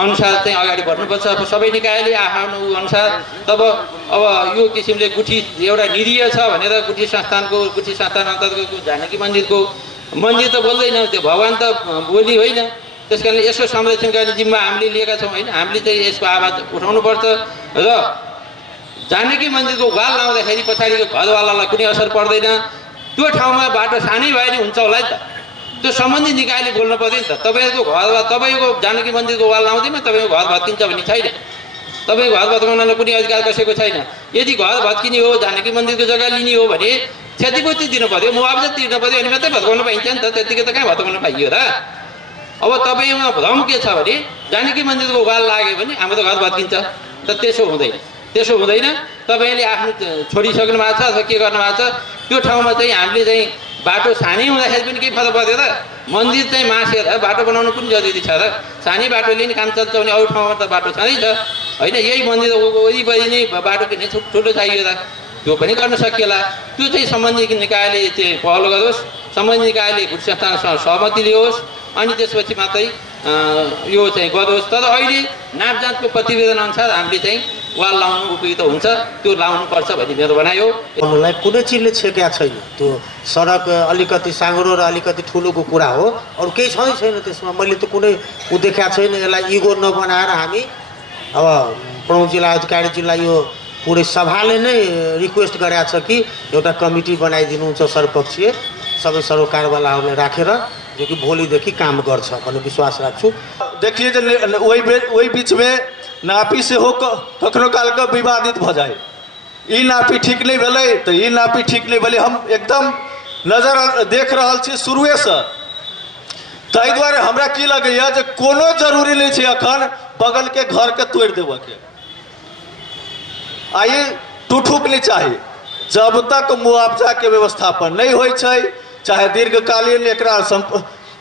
अनुसार चाहिँ अगाडि बढ्नुपर्छ। अब सबै निकायले आफ्नो अनुसार तब अब यो किसिमले गुठी एउटा निरीय छ भनेर गुठी संस्थान अन्तर्गतको जानकी मन्दिर त बोल्दैन, त्यो भगवान् त बोली होइन। त्यस कारणले यसको संरक्षण गर्ने जिम्मा हामीले लिएका छौँ होइन, हामीले चाहिँ यसको आवाज उठाउनुपर्छ। र जानकी मन्दिरको वाल लाउँदाखेरि पछाडिको घरवालालाई कुनै असर पर्दैन, त्यो ठाउँमा बाटो सानै भए नि हुन्छ होला नि त, त्यो सम्बन्धित निकायले बोल्नु पर्यो नि त। तपाईँको जानकी मन्दिरको वाल लाउँदैमा तपाईँको घर भत्किन्छ भन्ने छैन, तपाईँको घर भत्काउनलाई कुनै अधिकार कसैको छैन। यदि घर भत्किने हो, जानकी मन्दिरको जग्गा लिने हो भने क्षतिपूर्ति दिनु पर्यो, मुआवजा तिर्नु पर्यो, अनि मात्रै भत्काउनु पाइन्छ नि त, त्यतिकै त कहाँ भत्काउनु पाइयो र। अब तपाईँमा भ्रम के छ भने जानकी मन्दिरको वाल लाग्यो भने हाम्रो घर भत्किन्छ, त त्यसो हुँदैन। तपाईँले आफ्नो छोडिसक्नु भएको छ अथवा के गर्नु भएको छ, त्यो ठाउँमा चाहिँ हामीले चाहिँ बाटो सानै हुँदाखेरि पनि केही फरक पर्दैन। मन्दिर चाहिँ मासेर बाटो बनाउनु पनि जरुरी छ र, सानै बाटोले नि काम चल्छ भने अरू ठाउँमा त बाटो छँदै छ होइन। यही मन्दिर वरिपरि नै बाटो किन ठुलो चाहियो र, त्यो पनि गर्न सकिएला। त्यो चाहिँ सम्बन्धित निकायले चाहिँ पहल गरोस्, सम्बन्धित निकायले गुठी संस्थानसँग सहमति लियोस्, अनि त्यसपछि मात्रै यो चाहिँ गरोस्। तर अहिले नापजाँचको प्रतिवेदन अनुसार हामीले चाहिँ वाल लाउनु उपयुक्त हुन्छ, त्यो लाउनुपर्छ भन्ने मेरो भनाइ हो। मलाई कुनै चिजले छेकेका छैन, त्यो सडक अलिकति साँगुरो र अलिकति ठुलोको कुरा हो, अरू केही छैन त्यसमा। मैले त कुनै देखाएको छैन। यसलाई इगो नबनाएर हामी अब प्रमुख जिल्ला अधिकारीजीलाई यो पुरै सभाले नै रिक्वेस्ट गरेको छ कि एउटा कमिटी बनाइदिनुहुन्छ सर्वपक्षीय सबै सरोकारवालाहरूले राखेर जो कि भोलिदेखि काम गर्छ भन्ने विश्वास राख्छु। देखिए जे वही बीच में नापी से हो कखनो काल के विवादित भ जाए, ई नापी ठीक नहीं भेलै तो ई नापी ठीक नहीं भेलै, हम एकदम नजर देख रहल छी शुरुए से। ताहि दुआरे हमरा की लगैया जे कोनो जरूरी नहीं छै अखन बगल के घर के तोड़ देबऽ के, आइ टूटुक नहीं चाही जब तक मुआवजा के व्यवस्थापन नहीं होइ छै, चाहे दीर्घकालीन एकरा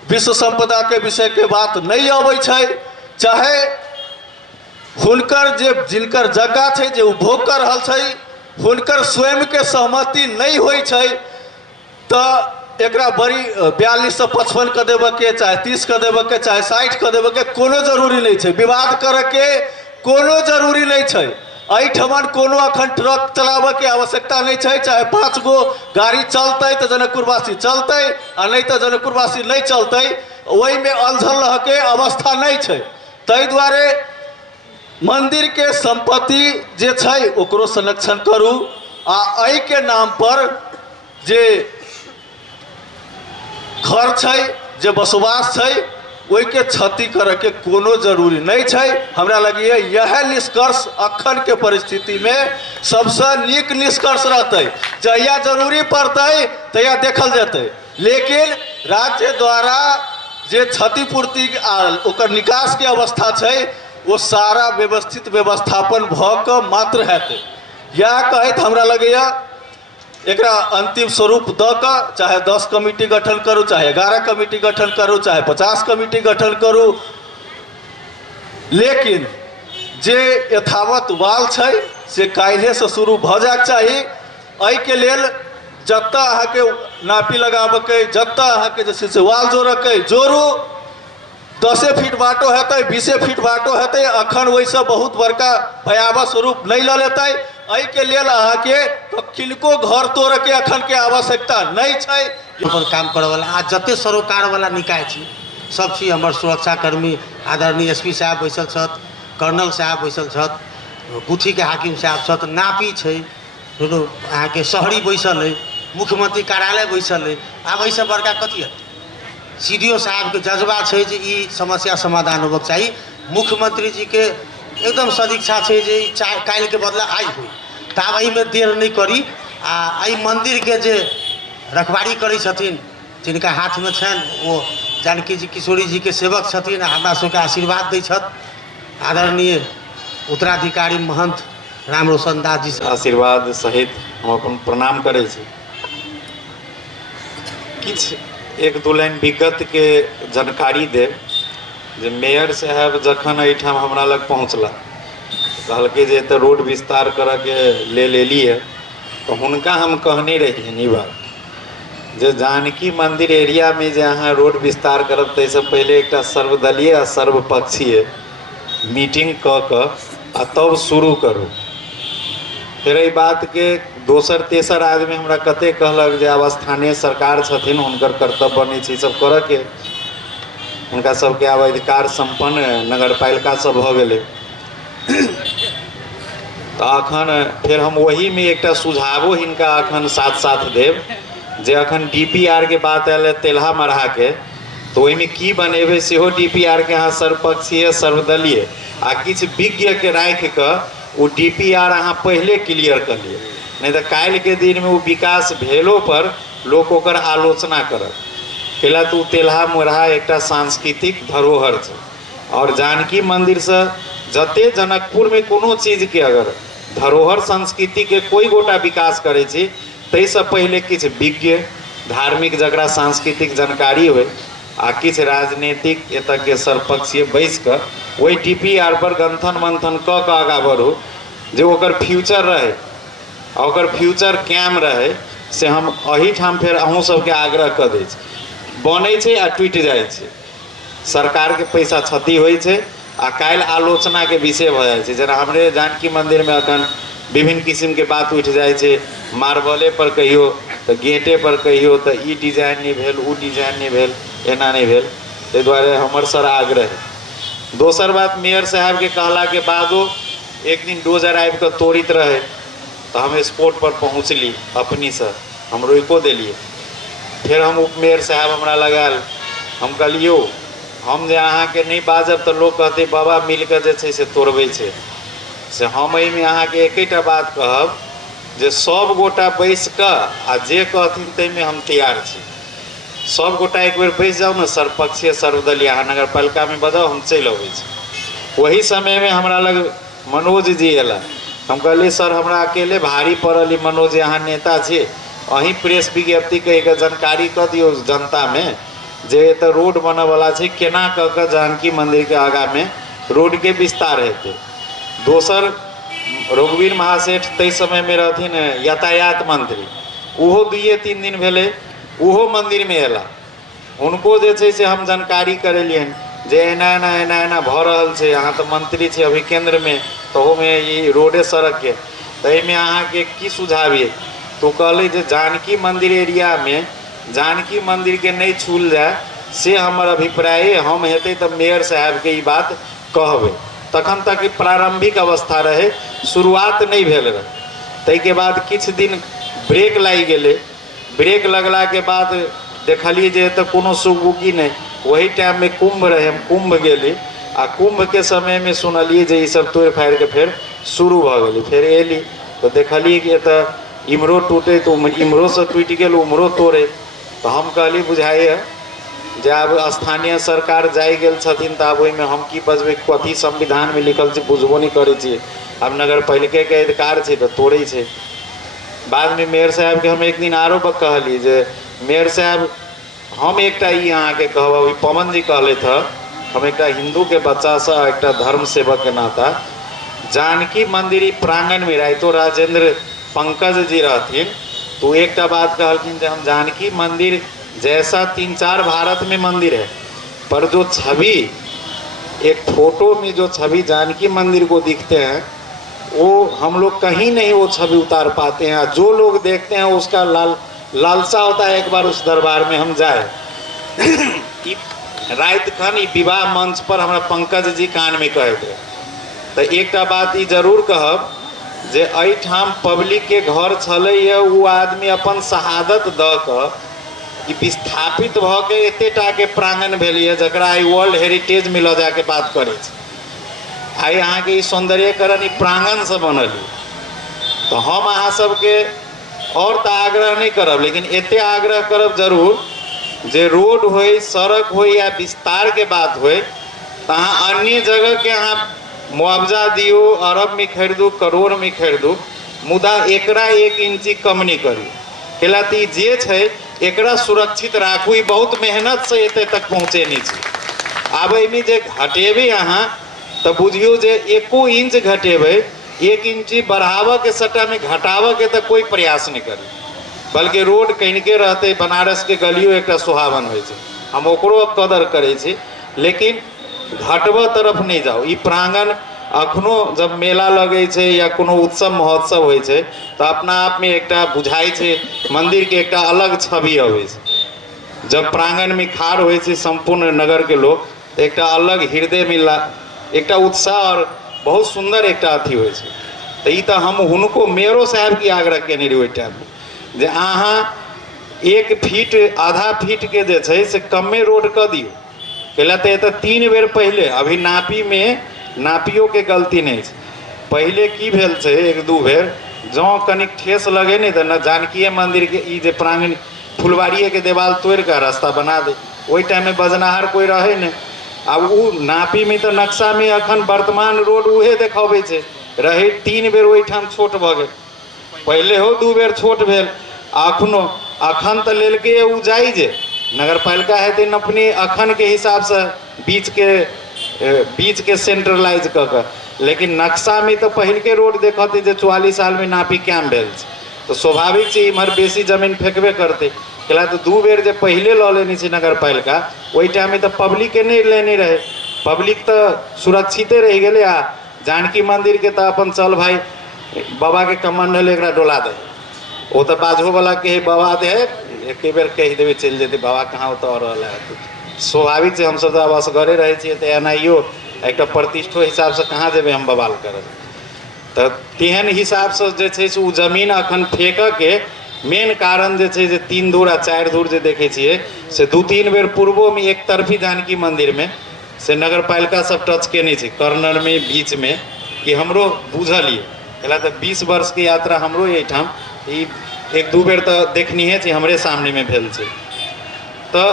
विश्व संपदा के विषय के बात नहीं अबै छै, चाहे हुनकर जे जिनकर जगह छै जे उपभोग कर रहल छै हुनकर स्वयं के सहमति नहीं होइ छै तो एकरा बड़ी 4255 क देबऽ के, चाहे 30 क देबऽ के, चाहे 60 क देबऽ के कोनो जरूरी नहीं छै, विवाद करे के कोनो जरूरी नहीं छै। एहिठमन कोनो अखन ट्रक चलाबऽ के आवश्यकता नहीं छै, चाहे 5 गो गाड़ी चलतै तो जनकपुरवासी चलतै आ नहीं तो जनकपुरवासी नहीं चलतै, ओहि में अलझल रह के अवस्था नहीं छै। ताहि दुआरे मंदिर के संपत्ति जे छै ओकरो संरक्षण करू आ एहि के नाम पर जे घर छै जे बसवास छै ओहि के क्षति करे के कोनो जरूरी नहीं छै। हमरा लगैया यह निष्कर्ष अखन के परिस्थिति में सबसे नीक निष्कर्ष रहते, जहिया जरूरी पड़ते तहिया देखल जेतै, लेकिन राज्य द्वारा जे क्षतिपूर्ति आ ओकर निकास के अवस्था छै वो सारा व्यवस्थित व्यवस्थापन भ क मात्र हेतै। यह कहैत हमरा लगैया एकरा अंतिम स्वरूप द क चाहे 10 कमिटी गठन करू, चाहे 11 कमिटी गठन करू, चाहे 50 कमिटी गठन करू, लेकिन जे यथावत वाल छै से काल्हे से शुरू भ जाक चाही। एहि के लेल जत्ता अहाँ के नापी लगाबके, जत्ता अहाँ के जे छै से वाल जोड़के जोड़ू, 10 फीट बाटो हेतै, 20 फीट बाटो हेतै, अखन वैसे बहुत बड़का भयावह स्वरूप नहीं ल लेतै। एहि के लेल अहाँ के किनको घर तोड़ के अखन के आवश्यकता नहीं छै। पर काम करे वाला आ जते सरोकार वाला निकाय छी सब छी, हमर सुरक्षाकर्मी आदरणीय एसपी साहब बैसल छथि, कर्नल साहब बैसल छथि, गुठी के हाकिम साहब छथि, नापी छै, अहाँ के शहरी बैसल है, मुख्यमंत्री कार्यालय बैसल है। आब एहिसँ बड़का कथी है? सीडीओ साहब के जज्बा छै जे ई समस्या समाधान होबक चाही। मुख्यमंत्री जी के एकदम सदिच्छा छै जे काल्हि के बदला आई हुई, तो आब एहि में देर नहीं करी आ एहि मंदिर के जे रखवारी करै छथिन जिनका हाथ में छनि वो जानकी जी किशोरी जी के सेवक छथिन, हमरा सबके आशीर्वाद दै छथि। आदरणीय उत्तराधिकारी महंत रामरोशन दास जी आशीर्वाद सहित हम अपन प्रणाम करै छी। किछ एक दू लाइन विगत के जानकारी देव जे मेयर साहब जखन एहिठाम हमरा लग पहुँचला कहलकै जे एतऽ रोड विस्तार करऽ के लेल एलिए, तो हुनका हम कहने रहिए ई बात जे जानकी मंदिर एरिया में जे अहाँ रोड विस्तार करब ताहिसँ पहिले एकटा सर्वदलीय आ सर्वपक्षीय मीटिंग कऽ कऽ आ तब शुरू करू। फिर एहि बात के दोसर तेसर आदमी हमरा कते कहलक जे आब स्थानीय सरकार छथिन हुनकर कर्तव्य बनै छै सब करऽ के, हुनका सबके आब अधिकार संपन्न नगरपालिका सब भऽ गेलै। तो अखन फिर हम वही में एकटा सुझावो हिनका अखन साथ साथ देव जे अखन डीपीआर के बात आयल तेल्हा मरहा के, तो ओहिमे की बनेबै सेहो डीपीआर के अहाँ सर्वपक्षीय सर्वदलीय आ किछु विज्ञ के राखि कऽ वो डीपीआर अहाँ पहले क्लियर कर लिअ, नहीं तो काल्हि के दिन में वो विकास भेलो पर लोग ओकर आलोचना करत। कैला तो तेल्हा मोरहा एकटा सांस्कृतिक धरोहर छै और जानकी मंदिर से जते जनकपुर में कोनो चीज के अगर धरोहर संस्कृति के कोई गोटा विकास करे छै ताहिसँ पहले किछु विज्ञ धार्मिक जकरा सांस्कृतिक जानकारी हो आ किछु राजनीतिक एतऽ के सर्वपक्षीय बैस कऽ वही डीपीआर पर गंथन मंथन कऽ कऽ आगाँ बढ़ू जे ओकर फ्यूचर रहे ओकर फ्यूचर कैम रहे से हम एहिठाम फेर अहूँ सबके आग्रह कऽ दै छी। बनै छै आ टूटि जाइ छै, सरकार के पैसा क्षति होइ छै आ काल्हि आलोचना के विषय भऽ जाइ छै। जेना हमरे जानकी मंदिर में अखन विभिन्न किस्म के बात उठि जाइ छै, मार्बले पर कहियो तो गेटे पर कहियो तो ई डिजाइन नहीं भेल, उ डिजाइन नहीं भेल, एना नहीं भेल। ताहि दुआरे हमर सर आग्रह है। दोसर बात मेयर साहब के कहला के बादो एक दिन डोजर आबि कऽ तोड़ित रहे तो हम स्पॉट पर पहुँचली अपनी से, हम रोको दिलिए। फिर हम उपमेयर साहब हमरा लगाल, हम कहलियो हम जे अहाँके नहीं बाजब तो लोग कहते बाबा मिलकर जे छै से तोड़बै छै से। हम एहिमे अहाँके एकेटा बात कहब जे सब गोटा बैस कऽ आ जे कहथिन ताहिमे हम तैयार छी। सब गोटा एक बेर बैस जाओ ना, सर्वपक्षीय सर्वदलीय अहाँ नगर पालिका में बताओ, हम चलि अबै छी। वही समय में हमरा लग मनोज जी एला, हम कहलिए सर हमरा अकेले भारी पड़ल, मनोज जी अहाँ नेता छी, अहीं प्रेस विज्ञप्ति कहि के जानकारी कऽ दियौ जनता में जे एतऽ रोड बनऽ वाला छै, केना कऽ के जानकी मंदिर के आगा में रोड के विस्तार हेतै। दोसर रघुवीर महासेठ तै समय में रहथिन यातायात मंत्री, उहो 2-3 दिन भेले उहो मंदिर में एला, उनको जे छै से हम जानकारी करेलियन जे एना एना एना एना भऽ रहल छै, अहाँ तऽ मंत्री छै अभी केंद्र में, तहू में ई रोडे सड़क के तऽ एहिमे अहाँके की सुझाव ये। तो कहले जे जानकी मंदिर एरिया में जानकी मंदिर के नहीं छूल जाए से हमर अभिप्राय है। हम हेतै तऽ मेयर साहब के ई बात कहबै। तखन तक प्रारंभिक अवस्था रहे, शुरुआत नहीं भेल रहे। ताहिके बाद किछु दिन ब्रेक लागि गेलै, ब्रेक लगला के बाद देखलिए जे एतऽ कोनो सुगबुकी नहीं। वही टाइम में कुंभ रहे, हम कुंभ गेली आ कुंभ के समय में सुनलिए जे ई सब तोड़ फाड़ के फिर शुरू भ गेलै। फिर एली तो देखलिए कि एतऽ इम्हरो टूटे तो इम्हरो से टूटि गेल, उम्हरो तोड़े। तो हम कहली बुझाइए जे आब स्थानीय सरकार जाइ गेल छथिन तऽ आब ओहिमे हम की बजबै, कथी संविधान में लिखल छै बुझबो नहीं करै छियै। आब नगर पालिका के अधिकार छै तऽ तोड़ै छै। बाद में मेयर साहब के हम एक दिन आरो कहली जे मेयर साहब हम एकटा ई अहाँके कहब, अभी पवन जी कहले था, हम एकटा हिंदू के बच्चा से एकटा धर्म सेवक के नाता जानकी मंदिर प्रांगण में राइतो राजेंद्र पंकज जी रहथिन तो एकटा बात कहलखिन जे हम जानकी मंदिर जैसा 3-4 भारत में मंदिर है, पर जो छवि एक फोटो में जो छवि जानकी मंदिर को दिखते हैं वो हम लोग कहीं नहीं वो छवि उतार पाते हैं। जो लोग देखते हैं उसका लालसा होता है एक बार उस दरबार में हम जाए। रात खन विवाह मंच पर हमारा पंकज जी कान में कहे थे। तो एक बात ई जरूर कहब जे एहिठाम पब्लिक के घर छलैए, वो आदमी अपन शहादत दऽ कऽ ई विस्थापित भऽ के एतेटा के प्रांगण भेलिए जकरा आई वर्ल्ड हेरिटेज में लऽ जाके बात करे छै। आई अहाँ के ई सौंदर्यकरण ई प्रांगण से बनल। तो हम अहाँ सबके और तो आग्रह नहीं करब, लेकिन एते आग्रह करब जरूर जे रोड होय, सड़क होय या विस्तार के बात होय तो अहाँ अन्य जगह के अहाँ मुआवजा दियो, अरब में खरीदू, करोड़ में खरीदू, मुदा एकरा 1 इंची कम नहीं करी। कैला तऽ जे छै एकरा सुरक्षित राखू। ई बहुत मेहनत से एते तक पहुँचे नहीं छै। आब एहिमे जे घटेबै अहाँ तो बुझियो जे 1 इंच घटेबै, 1 इंची बढ़ावा के सट्टा में घटावा के तो कोई प्रयास नहीं करी, बल्कि रोड कनिके रहते। बनारस के गलियो एक सुहावन हो, हम ओकरो कदर करे छी, लेकिन घटवा तरफ नहीं जाओ। ई प्रांगण अखनो जब मेला लगे छे या कोनो उत्सव महोत्सव होय छे तो अपना आप में एकटा बुझाई छे मंदिर के एकटा अलग छवि आवे छे। जब प्रांगण में खाड़ होय छे संपूर्ण नगर के लोग, एकटा अलग हृदय मिला, एकटा उत्साह और बहुत सुंदर एकटा अथी होय छे। तो ई तो हम हुनको मेयरो साहब की आग्रह केने रही ओहि टाइम जे अहाँ 1 फीट आधा फीट के जे छे से कमे रोड क दियो। कैला तो एतऽ 3 बेर पहले, अभी नापी में नापियो के गलती नहीं है। पहले की भेल छे 1-2 बेर जँ कनिक ठेस लगे नहीं तो न जानकीय मंदिर के ई जे प्रांगण फुलवारिये के देवाल तोड़ के रास्ता बना दे। वही टाइम में बजनाहर कोई रहे नहीं। अब उ नापी में तो नक्शा में अखन वर्तमान रोड उहे देखाबे छे, रहे 3 बेर वही ठाम छोट भ गेल। पहले हो 2 बेर छोट भेल, अखन तो लेलके उ जायज नगर पालिका हेतै अपने अखन के हिसाब से बीच के सेंट्रलाइज क के, लेकिन नक्शा में तो पहल के रोड देखते जे 44 साल में नापी कैम भेल छै। तो स्वाभाविक छै इम्हर बेसी जमीन फेंकबे करते। कैला तो 2 बेर जे पहले लऽ लेने छै नगर पालिका, वही टाइम में तो पब्लिक के नहीं लेने रहे, पब्लिक तो सुरक्षिते रह गेले। आ जानकी मंदिर के तो अपन चल भाई बाबा के कमंडल एकरा डोला दे, वो तो बाजहो वाला के बाबा दे एक बेर कह देवे चल जेते बाबा कहाँ उतर रहा है। स्वाभाविक से हम सब तो असगरे रहे छे तो एनाइयो एक प्रतिष्ठो हिसाब से कहाँ जेबे हम बवाल करब। तो तेहन हिसाब से जे छै से उ जमीन अखन फेंकऽ के मेन कारण जे छै जे 3 धूर आ 4 धूर जे देखै छियै से 2-3 बेर पूर्वो में एक तरफी जानकी मंदिर में से नगर पालिका सब टच केने छै कॉर्नर में बीच में कि हमरो बुझलिए एला तो 20 वर्ष के यात्रा हमरो एठाम ई 1-2 बेर तो देखनिहे छै हमरे सामने में भेल छै। तो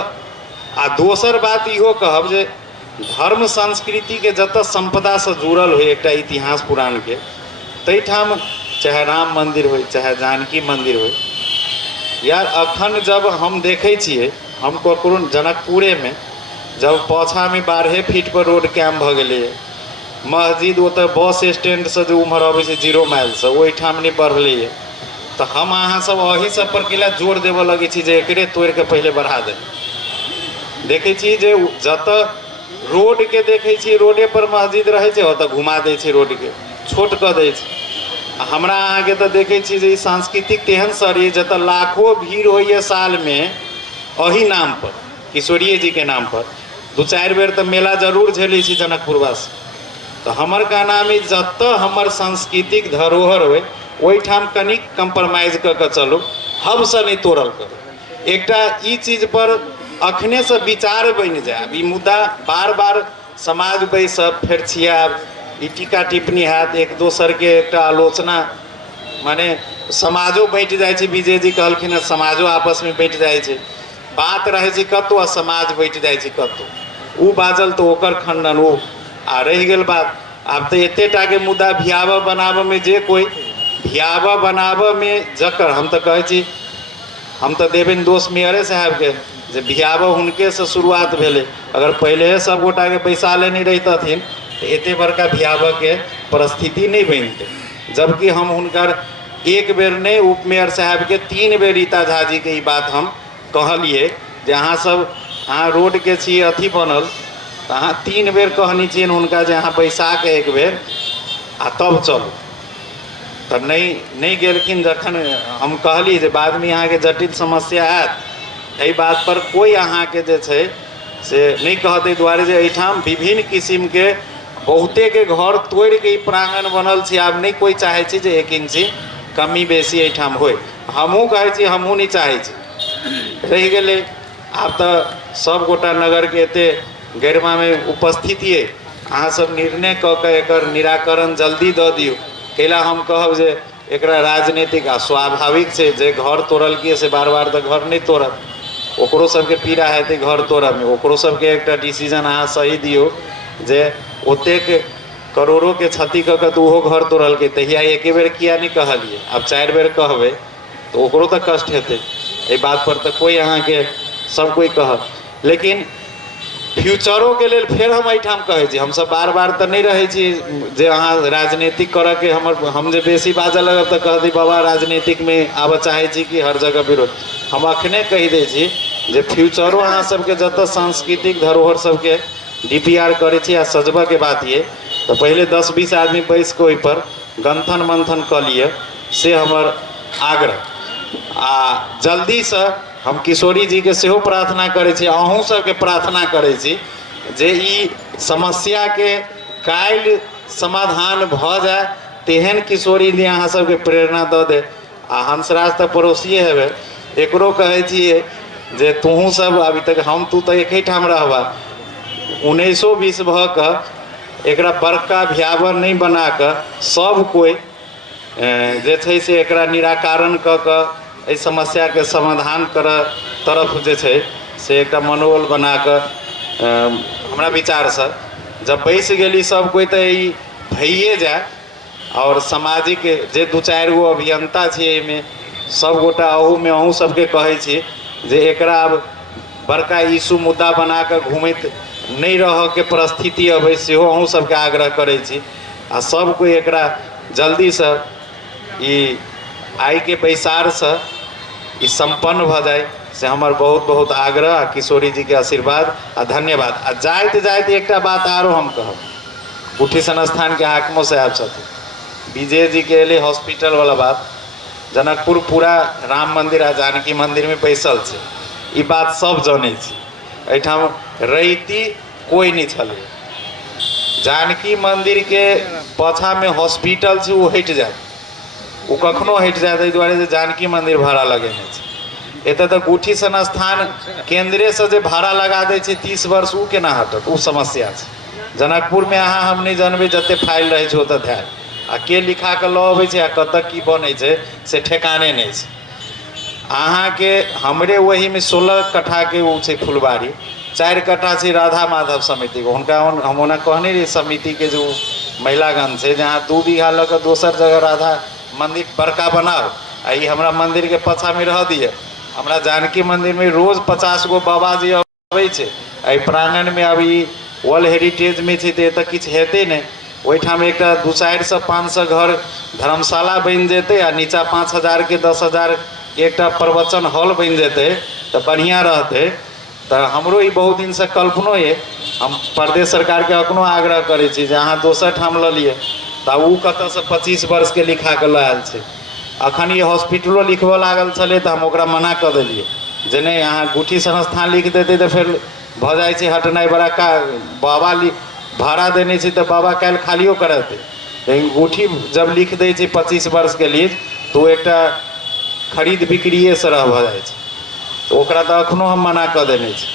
आ दोसर बात इहो कहब जे धर्म संस्कृति के जत संपदा से जुड़ल हो एक इतिहास पुराण के तैठाम चाहे राम मंदिर हो चाहे जानकी मंदिर हो यार अखन जब हम देखे छिए हम ककरो जनकपुरे में जब पाछा में 12 फीट पर रोड कैम भ गेलै मस्जिद ओत बस स्टैंड से जो उम्हर अबै छै 0 माइल से ओहिठाम नहीं बढ़लै तो हम अहाँ सब अही सब पर केला जोर देव लगे छी जे एकरे तोड़ के पहले बढ़ा दे देखे छी जे जत रोड के देखे छी रोडे पर मस्जिद रहे छै ओत घुमा दे छै रोड के छोट क दे छै। हमरा अहाँ के तो देखे छी जे सांस्कृतिक तेहन सरी जत लाखों भीड़ होइए साल में अही नाम पर किशोरिये जी के नाम पर 2-4 बेर तो मेला जरूर झेलै छी जनकपुरवासी। तो हमर कहना में जत हमर सांस्कृतिक धरोहर हो ओहिठाम कनिक कंप्रोमाइज क के चलू हब से नहीं तोड़ल करू। एकटा ई चीज पर अखने से विचार बन जाए ई मुद्दा बार बार समाज बैसब फेर छियाब ई टीका टिप्पणी हैत एक दोसर के एकटा आलोचना माने समाजो बैठ जाए छै विजय जी कहलखिन समाजो आपस में बैठ जाए छै बात रहे छै कतौ समाज बैठ जाए छै कतौ उ बाजल तो ओकर खंडन ओ आ रह गेल बात आब तो एतेटा के मुद्दा भियाबऽ बनाबऽ में जे कोई भियाबऽ बनाबऽ में जकर हम तो कहै छी हम तो देबेन दोष मेयरे साहब के जे भियाबऽ हुनके से शुरुआत भेले अगर पहले सब गोटा के पैसा ले नहीं रहितथिन तो एते बड़का भियाबऽ के परिस्थिति नहीं बनते। जबकि हम हुनकर एक बेर नहीं उप मेयर साहब के 3 बेर रीता झा जी के ई बात हम कहलिए जे अहाँ सब अहाँ रोड के छी अथी बनल तो अहाँ 3 बेर कहनी छियन हुनका जे अहाँ बैसा के एक बेर आ तब चलू तो नहीं गेलखिन। जखन हम कहली जे बाद में यहाँ के जटिल समस्या आयत एहि बात पर कोई अहाँ के जे छै से नहीं कहते दुआरे जे एहिठाम विभिन्न किस्म के बहुते के घर तोड़ के ई प्रांगण बनल छै आब नहीं कोई चाहे छै जे 1 इंची कमी बेसी एहिठाम होय हमहूँ कहै छी हमहूँ नहीं चाहे छी रह गेलै आब तो सब गोटा नगर के एते गरिमा में उपस्थित ये अहाँ सब निर्णय क के एकर निराकरण जल्दी दऽ दियौ कैला हम कहब जे एकरा राजनीतिक आ स्वाभाविक छै जे घर तोड़ल किए से बार बार तो घर नहीं तोड़त ओकरो सबके पीड़ा हेतै घर तोड़ऽ में ओकरो सबके एकटा डिसीजन अहाँ सही दियौ जे ओतेक करोड़ों के क्षति क के तो ओहो घर तोड़लकै तहिया एके बेर किया नहीं कहलिए अब 4 बेर कहबै तो ओकरो तो कष्ट हेतै एहि बात पर तो कोई अहाँ के सब कोई कहत लेकिन फ्यूचरों के लिए फिर हम एहिठाम कहै छी हम सब बार बार तो नहीं रहे छी जे अहाँ राजनीतिक करऽ के हम जे बेसी बाजऽ लगब तो कहती बाबा राजनीतिक में आबऽ चाहे छी कि हर जगह विरोध हम अखने कहि दै छी जे फ्यूचरो अहाँ सबके जत सांस्कृतिक धरोहर सबके डीपीआर करे छी आ सजबऽ के बात ये तो पहले 10-20 आदमी बैस के ओहि पर गंथन मंथन क लिए से हमर आग्रह आ जल्दी से हम किशोरी जी के सेहो प्रार्थना करे छी अहूँ सबके प्रार्थना करे छी जे ई समस्या के काल्हि समाधान भ जाए तेहन किशोरी जी अहाँ सबके प्रेरणा दऽ दे आ हंसराज तो पड़ोसिए हेबे एकरो कहै छियै जे तूहू सब अभी तक हम तू तो एक ठाम रहबा 19-20 भ कऽ एकरा बड़का भयावह नहीं बना कऽ सब कोई जे छै से एकरा निराकरण क के एहि समस्या के समाधान करऽ तरफ जे छै से एकटा मनोबल बना कऽ हमरा विचार से जब बैस गेली सब कोई तो ई भइए जाए और सामाजिक जे 2-4 गो अभियंता छै एहिमे सब गोटा अहू में अहूँ सबके कहै छी जे एकरा अब बड़का इशू मुद्दा बना कऽ घूमैत नहीं रह के परिस्थिति अबै सेहो अहूँ सबके आग्रह करै छी आ सब कोई एकरा जल्दी से ई आइ के बैसार से ई संपन्न भ जाए से हमर बहुत बहुत आग्रह आ किशोरी जी के आशीर्वाद आ धन्यवाद आ जाइत जाइत एकटा बात आरो हम कहब गुठी संस्थान के हाकिमो साहब छथिन विजय जी के एले हॉस्पिटल वाला बात जनकपुर पूरा राम मंदिर आ जानकी मंदिर में बैसल छै ई बात सब जानै छी एहिठाम रहिती कोई नहीं छलै जानकी मंदिर के पाछा में हॉस्पिटल छै वो हटि जायत, वो कखनो हटि जायत, एहि दुआरे जे जानकी मंदिर भाड़ा लगेने छै। एतऽ तऽ गुठी सन स्थान केंद्रे से जे भाड़ा लगा दै छै 30 वर्ष, वो केना हटत? वो समस्या छै। जनकपुर में अहाँ हम नहीं जानबे जते फाइल रहे छै ओतऽ धैल, आ के लिखा के लऽ अबै छै आ कतऽ की बनै छै से ठेकाने नहीं छै। अहाँ के हमरे वही में 16 कट्ठा के वो छै फुलबाड़ी, 4 कट्ठा छै राधा माधव समिति के, हुनका हम ओना कहने रही समिति के जो महिलागण छै, जहाँ 2 बीघा लऽ के दोसर जगह राधा मंदिर बड़का बनाओ, आ ई हमरा मंदिर के पछा में रह दिए। हमरा जानकी मंदिर में रोज 50 गो बाबाजी अबै छै, एहि प्रांगण में अभी वर्ल्ड हेरिटेज में छै, तऽ एतऽ किछु हेतै नहि। ओहिठाम एकटा 200 500 घर धर्मशाला बनि जेतै, आ नीचा 5000 के 10,000 के एकटा प्रवचन हॉल बनि जेतै तऽ बढ़िया रहतै। तऽ हमरो ई बहुत दिन से कल्पनो है, हम प्रदेश सरकार के अखनो आग्रह करै छी जे अहाँ दोसर ठाम लऽ लिअ, तऽ ओ कतऽ से 25 वर्ष के लिखा के लऽ आयल छै। अखन ये हॉस्पिटलो लिखबऽ लागल छलै तऽ हम ओकरा मना कऽ देलियै जे नहि, अहाँ गुठी संस्थान लिख देतै तऽ फेर भऽ जाइ छै हटनाइ बड़ा का। बाबा भाड़ा देने छै तऽ बाबा काल्हि खालियो करेतै, लेकिन गुठी जब लिख दै छै 25 वर्ष के लिए तऽ ओ एकटा खरीद बिक्रिए से रह भऽ जाइ छै, तऽ ओकरा तऽ अखनो हम मना कऽ देने छी।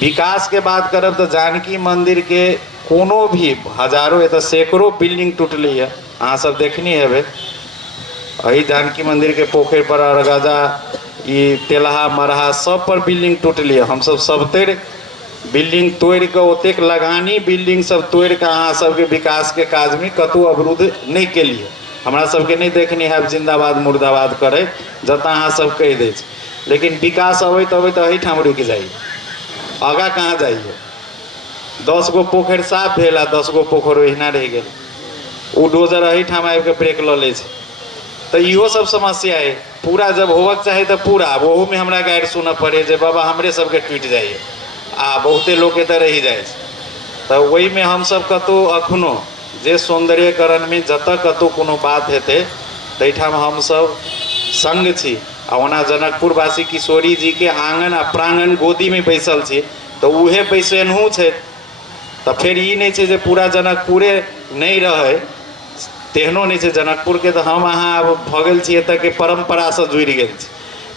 विकास के बात करब तऽ जानकी मंदिर के कोनो भी हजारों एतऽ सैकड़ों बिल्डिंग टूटलै है, अहाँ सब देखनी हेबै। अही जानकी मंदिर के पोखरि पर अरगजा, ई तेलहा मरहा सब पर बिल्डिंग टूटलै है। हमसब सब तैर बिल्डिंग तोड़ के ओतेक लगानी बिल्डिंग सब तोड़ के अहाँ सबके विकास के काज में कतौ अवरुद्ध नहीं केलिए। हमरा सबके नहीं देखनी है जिंदाबाद मुर्दाबाद करे जतऽ अहाँ सब कहि दै छी, लेकिन विकास अबैत अबैत एहिठाम रुकि जाइए, आगाँ कहाँ जाइए। 10 गो पोखरि साफ भेल आ 10 गो पोखरि ओहिना रहि गेल, ओ डोजर एहिठाम आबि के ब्रेक लऽ लै छै। तऽ इहो सब समस्या है। पूरा जब होबक चाही तऽ पूरा ओहू में हमरा गाइड सुनऽ पड़े जे बाबा हमरे सबके टूटि जाइए, आ बहुते लोग एतऽ रहि जाइ छै। तऽ ओहि में हमसब कतौ अखनो जे सौंदर्यकरण में जतऽ कतौ कोनो बात हेतै ताहिठाम हमसब संग छी। आ ओना जनकपुरवासी किशोरी जी के आंगन आ प्रांगण गोदी में बैसल छी, तऽ उहे बैसेनहु छै। तऽ फिर ई नहीं छै जे पूरा जनकपुरे नहीं रहे, तेहनो नहीं छै। जनकपुर के तऽ हम अहाँ अब भऽ गेल छी एतऽ के परंपरा से जुड़ि गेल छी,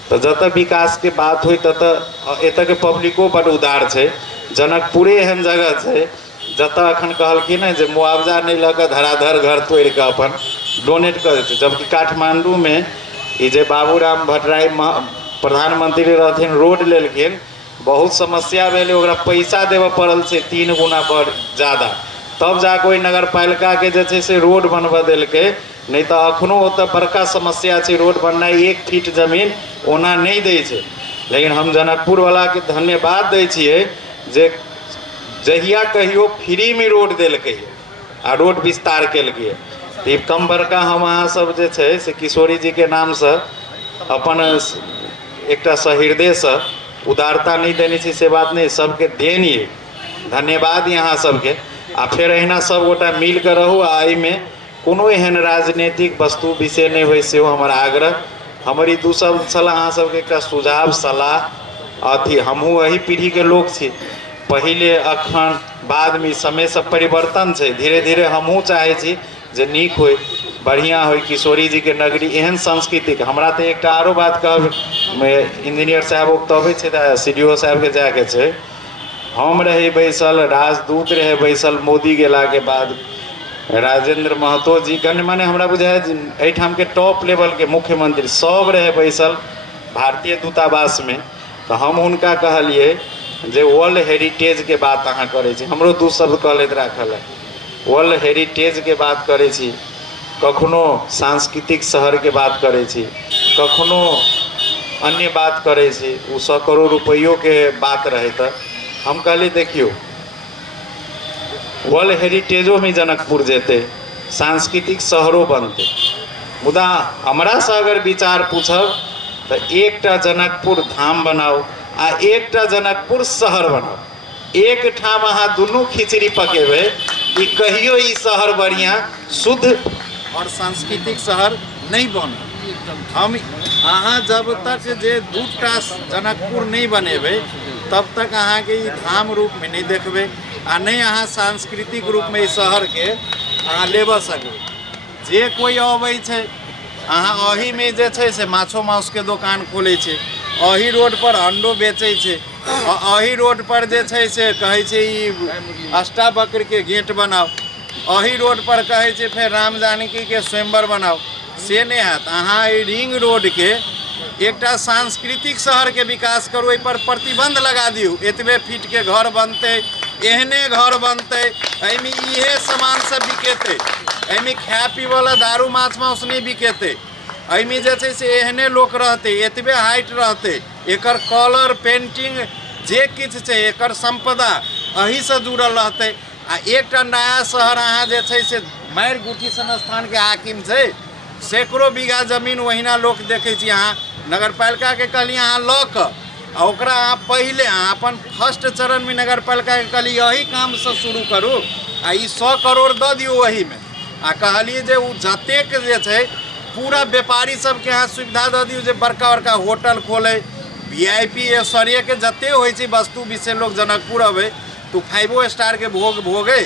तऽ जतऽ विकास के बात होई ततऽ एतऽ के पब्लिको बड़ उदार छै। जनकपुरे एहन जगह छै जतऽ अखन कहलखिन है जे मुआवजा नहीं लऽ कऽ धराधर घर तोड़ के अपन डोनेट कर देते, जबकि काठमांडू में ई जे बाबूराम भट्टराई प्रधानमंत्री रहथिन रोड लेलखिन, बहुत समस्या भेलै, ओकरा पैसा देबऽ पड़ल छै 3 गुना बढ़ ज़्यादा, तब जाके ओहि नगर पालिका के जे छै से रोड बनबऽ देलकै। नहीं तो अखनो ओतऽ बड़का समस्या छै, रोड बननाइ 1 फीट जमीन ओना नहीं दै छै। लेकिन हम जनकपुर वाला के धन्यवाद दै छियै जे जहिया कहियो फ्री में रोड देलकै आ रोड विस्तार केलकै। ई कम बड़का हम अहाँ सब जे छै से किशोरी जी के नाम से अपन एकटा सहृदय से उदारता नहीं देने छी से बात नहीं, सबके देनिए धन्यवाद यहाँ सबके। आ फिर अहिना सब गोटा मिल के रहू, आ एहि में कोनो एहन राजनीतिक वस्तु विषय नहीं होय से हमर आग्रह। हमर ई 2 शब्द छल अहाँ सबके एकटा सुझाव सलाह अथी। हमहूँ एही पीढ़ी के लोग छी, पहिले अखन बाद में समय सब परिवर्तन छै, धीरे धीरे हमहूँ चाहे छी जे नीक होय बढ़िया होय किशोरी जी के नगरी एहन सांस्कृतिक। हमरा तो एक आरो बात कहब, इंजीनियर साहब उक्तबै छै तऽ CDO साहब के जाके छै, हम रहे बैसल, राजदूत रहे बैसल मोदी गेला के बाद, राजेंद्र महतो जी गण्यमान्य हमरा बुझाय एहिठाम के टॉप लेवल के मुख्यमंत्री सब रहे बैसल भारतीय दूतावास में। तो हम हुनका कहलिए जे वर्ल्ड हेरिटेज के बात अहाँ करे छी, हमरो 2 शब्द कहलैत राखल है। वर्ल्ड हेरिटेज के बात करे छी, कखनो सांस्कृतिक शहर के बात करे छी, कखनो अन्य बात करे छी, 100 करोड़ रुपयों के बात रहे तो हम कहली देखियो वर्ल्ड हेरिटेजो में जनकपुर जेते, सांस्कृतिक शहरों बनते, मुदा हमरा से अगर विचार पूछब तो एकटा जनकपुर धाम बनाओ आ एकटा जनकपुर शहर बनाओ। एक ठाम अहाँ दुनू खिचड़ी पकेबे ई कहियो ई शहर बढ़िया शुद्ध और सांस्कृतिक शहर नहीं बन। हम अहाँ जब तक जे 2टा जनकपुर नहीं बनेबे तब तक अहाँ के ई धाम रूप में नहीं देखबे, आ नहीं अहाँ सांस्कृतिक रूप में इस शहर के अहाँ लेबऽ सकबै। जे कोई अबै छै अहाँ अहीमे जे छै से माछो माउसके दोकान खोलै छै, अही रोड पर अंडो बेचै छै, अही रोड पर जे छै से कहै छै ई अष्टा बक्रके गेट बनाओ, अही रोड पर कहै छै फेर राम जानकी के स्वयंवर बनाओ। से नहीं हैत। अहाँ ई रिंग रोड के एकटा सांस्कृतिक शहर के विकास करू, एहि पर प्रतिबंध लगा दियौ। एतबे फीट के घर बनतै, एहने घर बनतै, एहिमे इहे सामान सब बिकेतै, एहिमे खाए पीबऽला दारू माछ माउस नहीं बिकेतै, एहिमे जे छै से एहने लोक रहतै, एतबे हाइट रहतै, एकर कलर पेंटिंग जे किछु छै एकर संपदा एही से जुड़ल रहतै। आ एकटा नया शहर अहाँ जे छै से मारि गुठी संस्थान के हाकिम छै, सैकड़ों बीघा जमीन ओहिना लोक देखै छी। अहाँ नगरपालिका के कहलिए अहाँ लऽ कऽ आ ओकरा अहाँ पहिले अहाँ अपन फर्स्ट चरण में नगरपालिका के कहलिए यही काम से शुरू करू आ ई 100 करोड़ दऽ दियौ ओहीमे आ कहलिए जे उ जतेक जे छै पूरा व्यापारी सबके अहाँ सुविधा दऽ दियौ जे बड़का बड़का होटल खोलै, VIP ऐश्वर्य के जते होइ छै वस्तु विषय लोग जनकपुर अबै तो 5 स्टार के भोग भोगे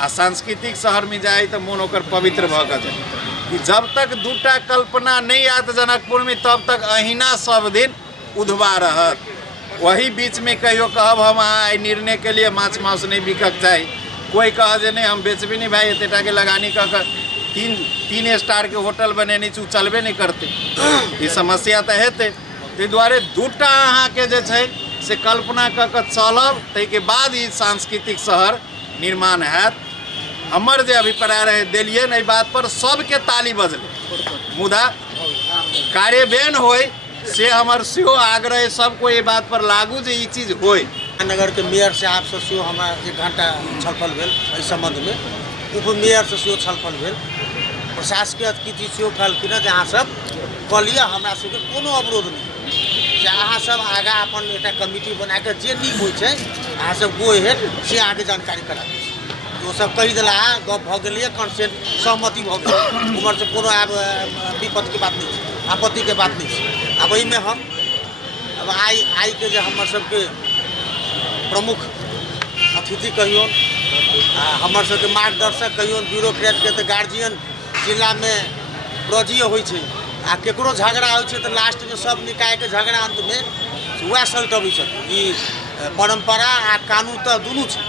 आ सांस्कृतिक शहर में जाए तो मन ओकर पवित्र भऽ जाए। जब तक दूटा कल्पना नहीं आत जनकपुर में तब तक अहिना सब दिन उधवा रहत। वही बीच में कहियो कहब हम अहाँ निर्णय के लिए माछ माउस नहीं बिकक चाही, कोई कह जे नहीं हम बेचबे नहीं भाई एतेटा के लगानी कऽ कऽ 3 स्टार के होटल बनेने छी चलबे नहीं करते, ई समस्या तो हेतै। ताहि दुआरे दूटा अहाँ के जे छै से कल्पना कऽ कऽ चलब, ताहिके बाद ई सांस्कृतिक शहर निर्माण हैत। हमर जे अभिप्राय रहे देलिए एहि बात पर सबके ताली बजलै, मुदा कार्यान्वयन होय से हमर सेहो आग्रह सबको ये बात पर लागू जे ई चीज होय। नगर के मेयर साहब से सेहो हमरा 1 घंटा छलफल भेल एहि संबंध में, उप मेयर से सेहो छलफल भेल, प्रशासकीय अतिथि सेहो कहलखिन जे अहाँ सब कहलिए हमरा सबके कोनो अवरोध नहीं, जे अहाँ सब आगा अपन एकटा कमिटी बना के जे नीक होइ छै अहाँ सब गो हेड से आगे जानकारी करा दै। वो सब कही दिला गप भऽ गेलिए, कंसेंट सहमति भऽ गेल, उमर से कोनो आब विपत्ति के बात नहीं छै, आपत्ति के बात नहीं छै। अब एहिमे हम अब आई के जे हमर सबके प्रमुख अतिथि कहियो हमर सबके मार्गदर्शक कहियो ब्यूरोक्रेट के तो गार्जियन जिला में रजिए होइ छै आ केकरो झगड़ा होइ छै तो लास्ट में सब निकाय के झगड़ा अंत में वएह सलटबै छथिन। ई परंपरा आ कानून तो दुनू छै,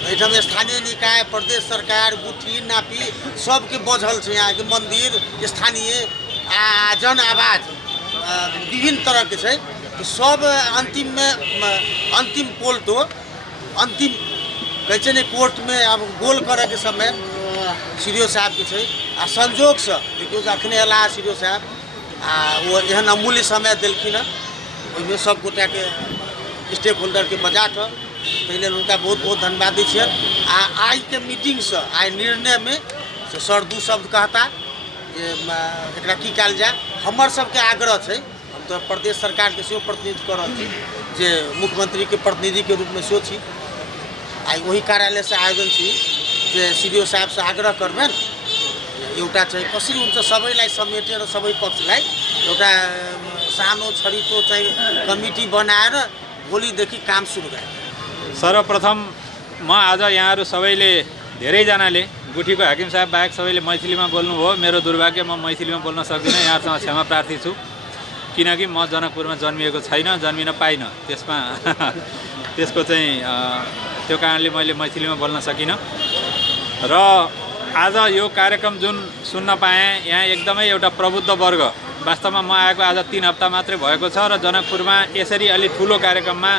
एहिठाम स्थानीय निकाय प्रदेश सरकार गुठी नापी सबके बझल छै, यहाँ के मंदिर स्थानीय आ जन आवाज विभिन्न तरह के छै, तो सब अंतिम में अंतिम पोल तो अंतिम कहै छै ने कोर्ट में अब गोल करे के समय सीडीओ साहब के छै आ संजोग से देखियो अखने अला सीडीओ साहब आ वो एहन अमूल्य समय देलखिन है, ओहिमे सब गोटा के स्टेक होल्डर के बजा कऽ पहले उनका बहुत बहुत धन्यवाद दै छियनि। आ आई के मीटिंग से आई निर्णय में से सर 2 शब्द कहता जे एकरा की कयल जाए। हमर सबके आग्रह छै, हम तो प्रदेश सरकार के सेहो प्रतिनिधित्व कऽ रहल छी, जे मुख्यमंत्री के प्रतिनिधि के रूप में सेहो छी, आई वही कार्यालय से आयोजन छी जे सीडीओ साहब से आग्रह करबनि एउटा चाहिँ कसरी हुन्छ सबैलाई समेटेर सबै पक्षलाई एउटा सानो छरितो चाहिँ कमिटी बनाएर भोलिदेखि काम सुरु गरे। सर्वप्रथम म आज यहाँहरू सबैले धेरैजनाले गुठीको हाकिम साहब बाहेक सबैले मैथिलीमा बोल्नुभयो, मेरो दुर्भाग्य म मैथिलीमा बोल्न सक्दिनँ, यहाँहरूसँग क्षमा प्रार्थी छु, किनकि म जनकपुरमा जन्मिएको छैन, जन्मिन पाइनँ, त्यसको चाहिँ त्यो कारणले मैले मैथिलीमा बोल्न सकिनँ। र आज यो कार्यक्रम जुन सुन्न पाएँ, यहाँ एकदमै एउटा प्रबुद्ध वर्ग, वास्तवमा म आएको आज 3 हप्ता मात्रै भएको छ र जनकपुरमा यसरी अलि ठुलो कार्यक्रममा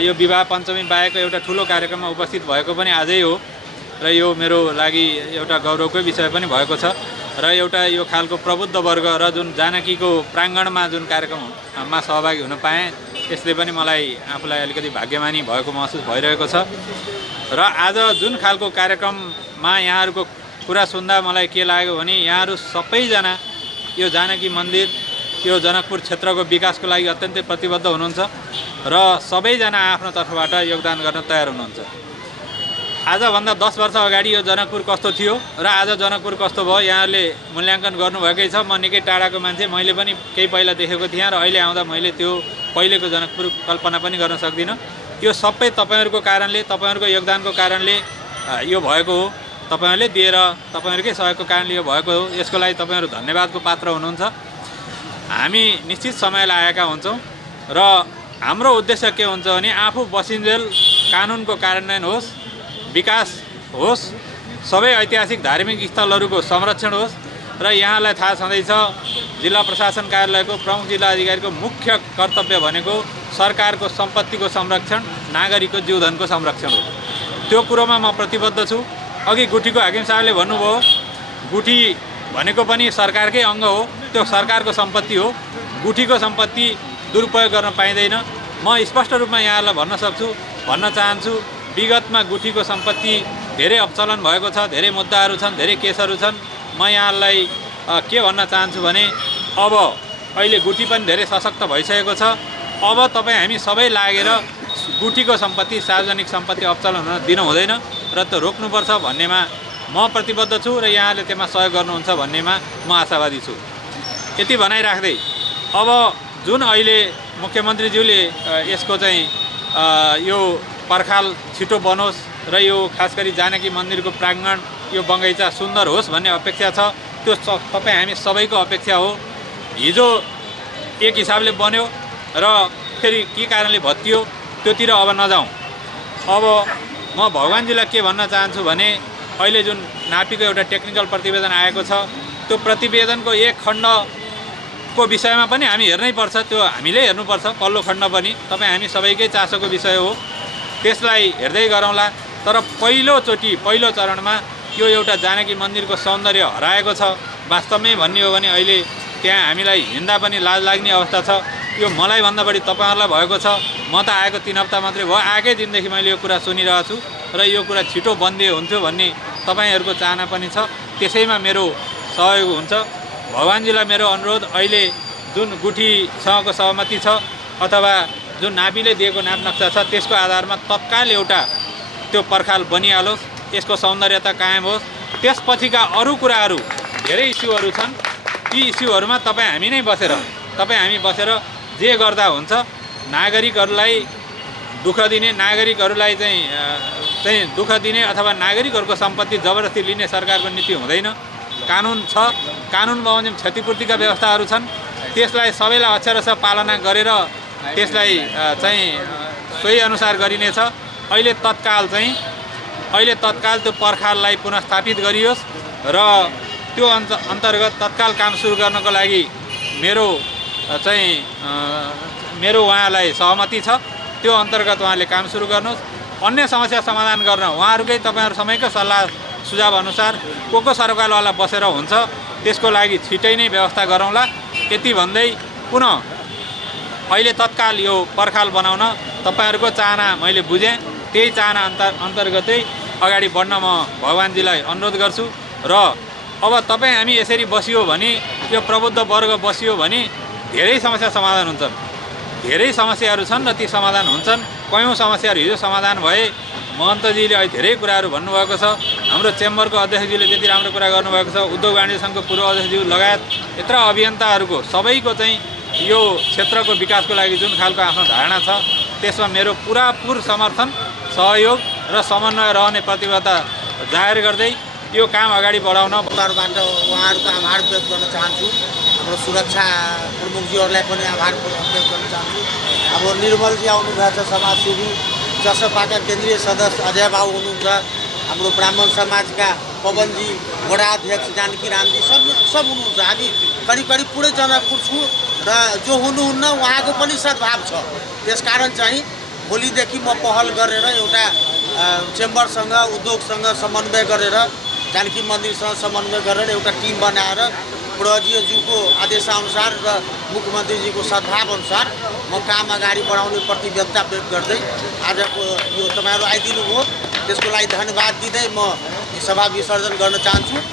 यो विवाह पञ्चमी बाहेकको एउटा ठुलो कार्यक्रममा उपस्थित भएको पनि आजै हो र यो मेरो लागि एउटा गौरवकै विषय पनि भएको छ। र एउटा यो खालको प्रबुद्ध वर्ग र जुन जानकीको प्राङ्गणमा जुन कार्यक्रममा सहभागी हुन पाएँ, यसले पनि मलाई आफूलाई अलिकति भाग्यमानी भएको महसुस भइरहेको छ। र आज जुन खालको कार्यक्रममा यहाँहरूको कुरा सुन्दा मलाई के लाग्यो भने यहाँहरू सबैजना यो जानकी मन्दिर, यो जनकपुर क्षेत्रको विकासको लागि अत्यन्तै प्रतिबद्ध हुनुहुन्छ र सबैजना आफ्नो तर्फबाट योगदान गर्न तयार हुनुहुन्छ। आजभन्दा 10 वर्ष अगाडि यो जनकपुर कस्तो थियो र आज जनकपुर कस्तो भयो यहाँहरूले मूल्याङ्कन गर्नुभएकै छ। म निकै टाढाको मान्छे, मैले पनि केही पहिला देखेको थिएँ र अहिले आउँदा मैले त्यो पहिलेको जनकपुर कल्पना पनि गर्न सक्दिनँ। यो सबै तपाईहरुको कारणले, तपाईहरुको योगदानको कारणले यो भएको हो तपाईँहरूले दिएर तपाईँहरूकै सहयोगको कारणले यो भएको हो। यसको लागि तपाईँहरू धन्यवादको पात्र हुनुहुन्छ। हामी निश्चित समयलाई आएका हुन्छौँ र हाम्रो उद्देश्य के हुन्छ भने आफू बसिन्जेल कानुनको कार्यान्वयन होस्, विकास होस्, सबै ऐतिहासिक धार्मिक स्थलहरूको संरक्षण होस् र यहाँलाई थाहा छँदैछ जिल्ला प्रशासन कार्यालयको प्रमुख जिल्ला अधिकारीको मुख्य कर्तव्य भनेको सरकारको सम्पत्तिको संरक्षण, नागरिकको जीवधनको संरक्षण हो। त्यो कुरोमा म प्रतिबद्ध छु। अघि गुठीको हाकिम साहबले भन्नुभयो गुठी भनेको पनि सरकारकै अङ्ग हो, त्यो सरकारको सम्पत्ति हो। गुठीको सम्पत्ति दुरुपयोग गर्न पाइँदैन। म स्पष्ट रूपमा यहाँहरूलाई भन्न चाहन्छु विगतमा गुठीको सम्पत्ति धेरै अपचलन भएको छ, धेरै मुद्दाहरू छन्, धेरै केसहरू छन्। म यहाँहरूलाई के भन्न चाहन्छु भने अब अहिले गुठी पनि धेरै सशक्त भइसकेको छ। अब तपाईँ हामी सबै लागेर गुठीको सम्पत्ति, सार्वजनिक सम्पत्ति अपचलन हुन दिनु हुँदैन र त्यो रोक्नुपर्छ भन्नेमा म प्रतिबद्ध छु र यहाँले त्यसमा सहयोग गर्नुहुन्छ भन्नेमा म आशावादी छु। यति भनाइराख्दै अब जुन अहिले मुख्यमन्त्रीज्यूले यसको चाहिँ यो पर्खाल छिटो बनोस् र यो खास गरी जानकी मन्दिरको प्राङ्गण यो बगैँचा सुन्दर होस् भन्ने अपेक्षा छ। त्यो तपाईँ हामी सबैको अपेक्षा हो। हिजो एक हिसाबले बन्यो र फेरि के कारणले भत्कियो त्योतिर अब नजाउँ। अब म भगवानजीलाई के भन्न चाहन्छु भने अहिले जुन नापीको एउटा टेक्निकल प्रतिवेदन आएको छ त्यो प्रतिवेदनको एक खण्डको विषयमा पनि हामी हेर्नै पर्छ, त्यो हामीले हेर्नुपर्छ। पल्लो खण्ड पनि तपाईँ हामी सबैकै चासोको विषय हो, त्यसलाई हेर्दै गरौँला। तर पहिलो चरणमा यो एउटा जानकी मन्दिरको सौन्दर्य हराएको छ। वास्तवमै भन्ने हो भने अहिले त्यहाँ हामीलाई हिँड्दा पनि लाज लाग्ने अवस्था छ। यो मलाई भन्दा बढी तपाईँहरूलाई भएको छ। म त आएको 3 हप्ता मात्रै भयो, आएकै दिनदेखि मैले यो कुरा सुनिरहेको छु र यो कुरा छिटो बन्दिए हुन्थ्यो भन्ने तपाईँहरूको चाहना पनि छ। त्यसैमा मेरो सहयोग हुन्छ। भगवानजीलाई मेरो अनुरोध, अहिले जुन गुठीसँगको सहमति छ अथवा जुन नापीले दिएको नाप नक्सा छ त्यसको आधारमा तत्काल एउटा त्यो पर्खाल बनिहालोस्, यसको सौन्दर्यता कायम होस्। त्यसपछिका अरू कुराहरू धेरै इस्युहरू छन्, ती इस्युहरूमा तपाईँ हामी बसेर जे गर्दा हुन्छ। नागरिकहरूलाई दुःख दिने, नागरिकहरूलाई चाहिँ दुःख दिने अथवा नागरिकहरूको सम्पत्ति जबरजस्ती लिने सरकारको नीति हुँदैन। कानुन छ, कानुन बमोजिम क्षतिपूर्तिका व्यवस्थाहरू छन्, त्यसलाई सबैलाई अक्षरशः पालना गरेर त्यसलाई चाहिँ सोही अनुसार गरिनेछ। अहिले तत्काल त्यो पर्खाललाई पुनःस्थापित गरियोस् र त्यो अन्तर्गत तत्काल काम सुरु गर्नको लागि मेरो उहाँलाई सहमति छ। त्यो अन्तर्गत उहाँले काम सुरु गर्नुहोस्। अन्य समस्या समाधान गर्न उहाँहरूकै तपाईँहरू समयको सल्लाह सुझाव अनुसार को सरकारवाला बसेर हुन्छ त्यसको लागि छिटै नै व्यवस्था गरौँला। यति भन्दै पुनः अहिले तत्काल यो पर्खाल बनाउन तपाईँहरूको चाहना मैले बुझेँ, त्यही चाहना अन्तर्गतै अगाडि बढ्न म भगवानजीलाई अनुरोध गर्छु। र अब तपाईँ हामी यसरी बसियो भने, यो प्रबुद्ध वर्ग बसियो भने धेरै समस्या समाधान हुन्छन्। धेरै समस्याहरू छन् र ती समाधान हुन्छन्। कयौँ समस्याहरू हिजो समाधान भए। महन्तजीले अहिले धेरै कुराहरू भन्नुभएको छ। हाम्रो चेम्बरको अध्यक्षज्यूले त्यति राम्रो कुरा गर्नुभएको छ। उद्योग वाणिज्य सङ्घको पूर्व अध्यक्षज्यू लगायत यत्र अभियन्ताहरूको सबैको चाहिँ यो क्षेत्रको विकासको लागि जुन खालको आफ्नो धारणा छ त्यसमा मेरो पुरापुर समर्थन, सहयोग र समन्वय रहने प्रतिबद्धता जाहेर गर्दै यो काम अगाडि बढाउन तर्फबाट उहाँहरूको आभार व्यक्त गर्न चाहन्छु। हाम्रो सुरक्षा प्रमुखजीहरूलाई पनि आभार व्यक्त गर्न चाहन्छु। अब निर्मलजी आउनुभएको छ, समाजसेवी, जसपाका केन्द्रीय सदस्य अजय बाबु हुनुहुन्छ, हाम्रो ब्राह्मण समाजका पवनजी, वडा अध्यक्ष जानकी रामजी सब हुनुहुन्छ। हामी करिब पुरै जनकपुर छु र जो हुनुहुन्न उहाँको पनि सद्भाव छ। त्यसकारण चाहिँ भोलिदेखि म पहल गरेर एउटा चेम्बरसँग, उद्योगसँग समन्वय गरेर, जानकी मन्दिरसँग समन्वय गरेर एउटा टिम बनाएर प्रहरीज्यूको आदेशअनुसार र मुख्यमन्त्रीजीको सद्भाव अनुसार म काम अगाडि बढाउने प्रतिबद्धता व्यक्त गर्दै आजको यो तपाईँहरू आइदिनु भयो, त्यसको लागि धन्यवाद दिँदै म सभा विसर्जन गर्न चाहन्छु।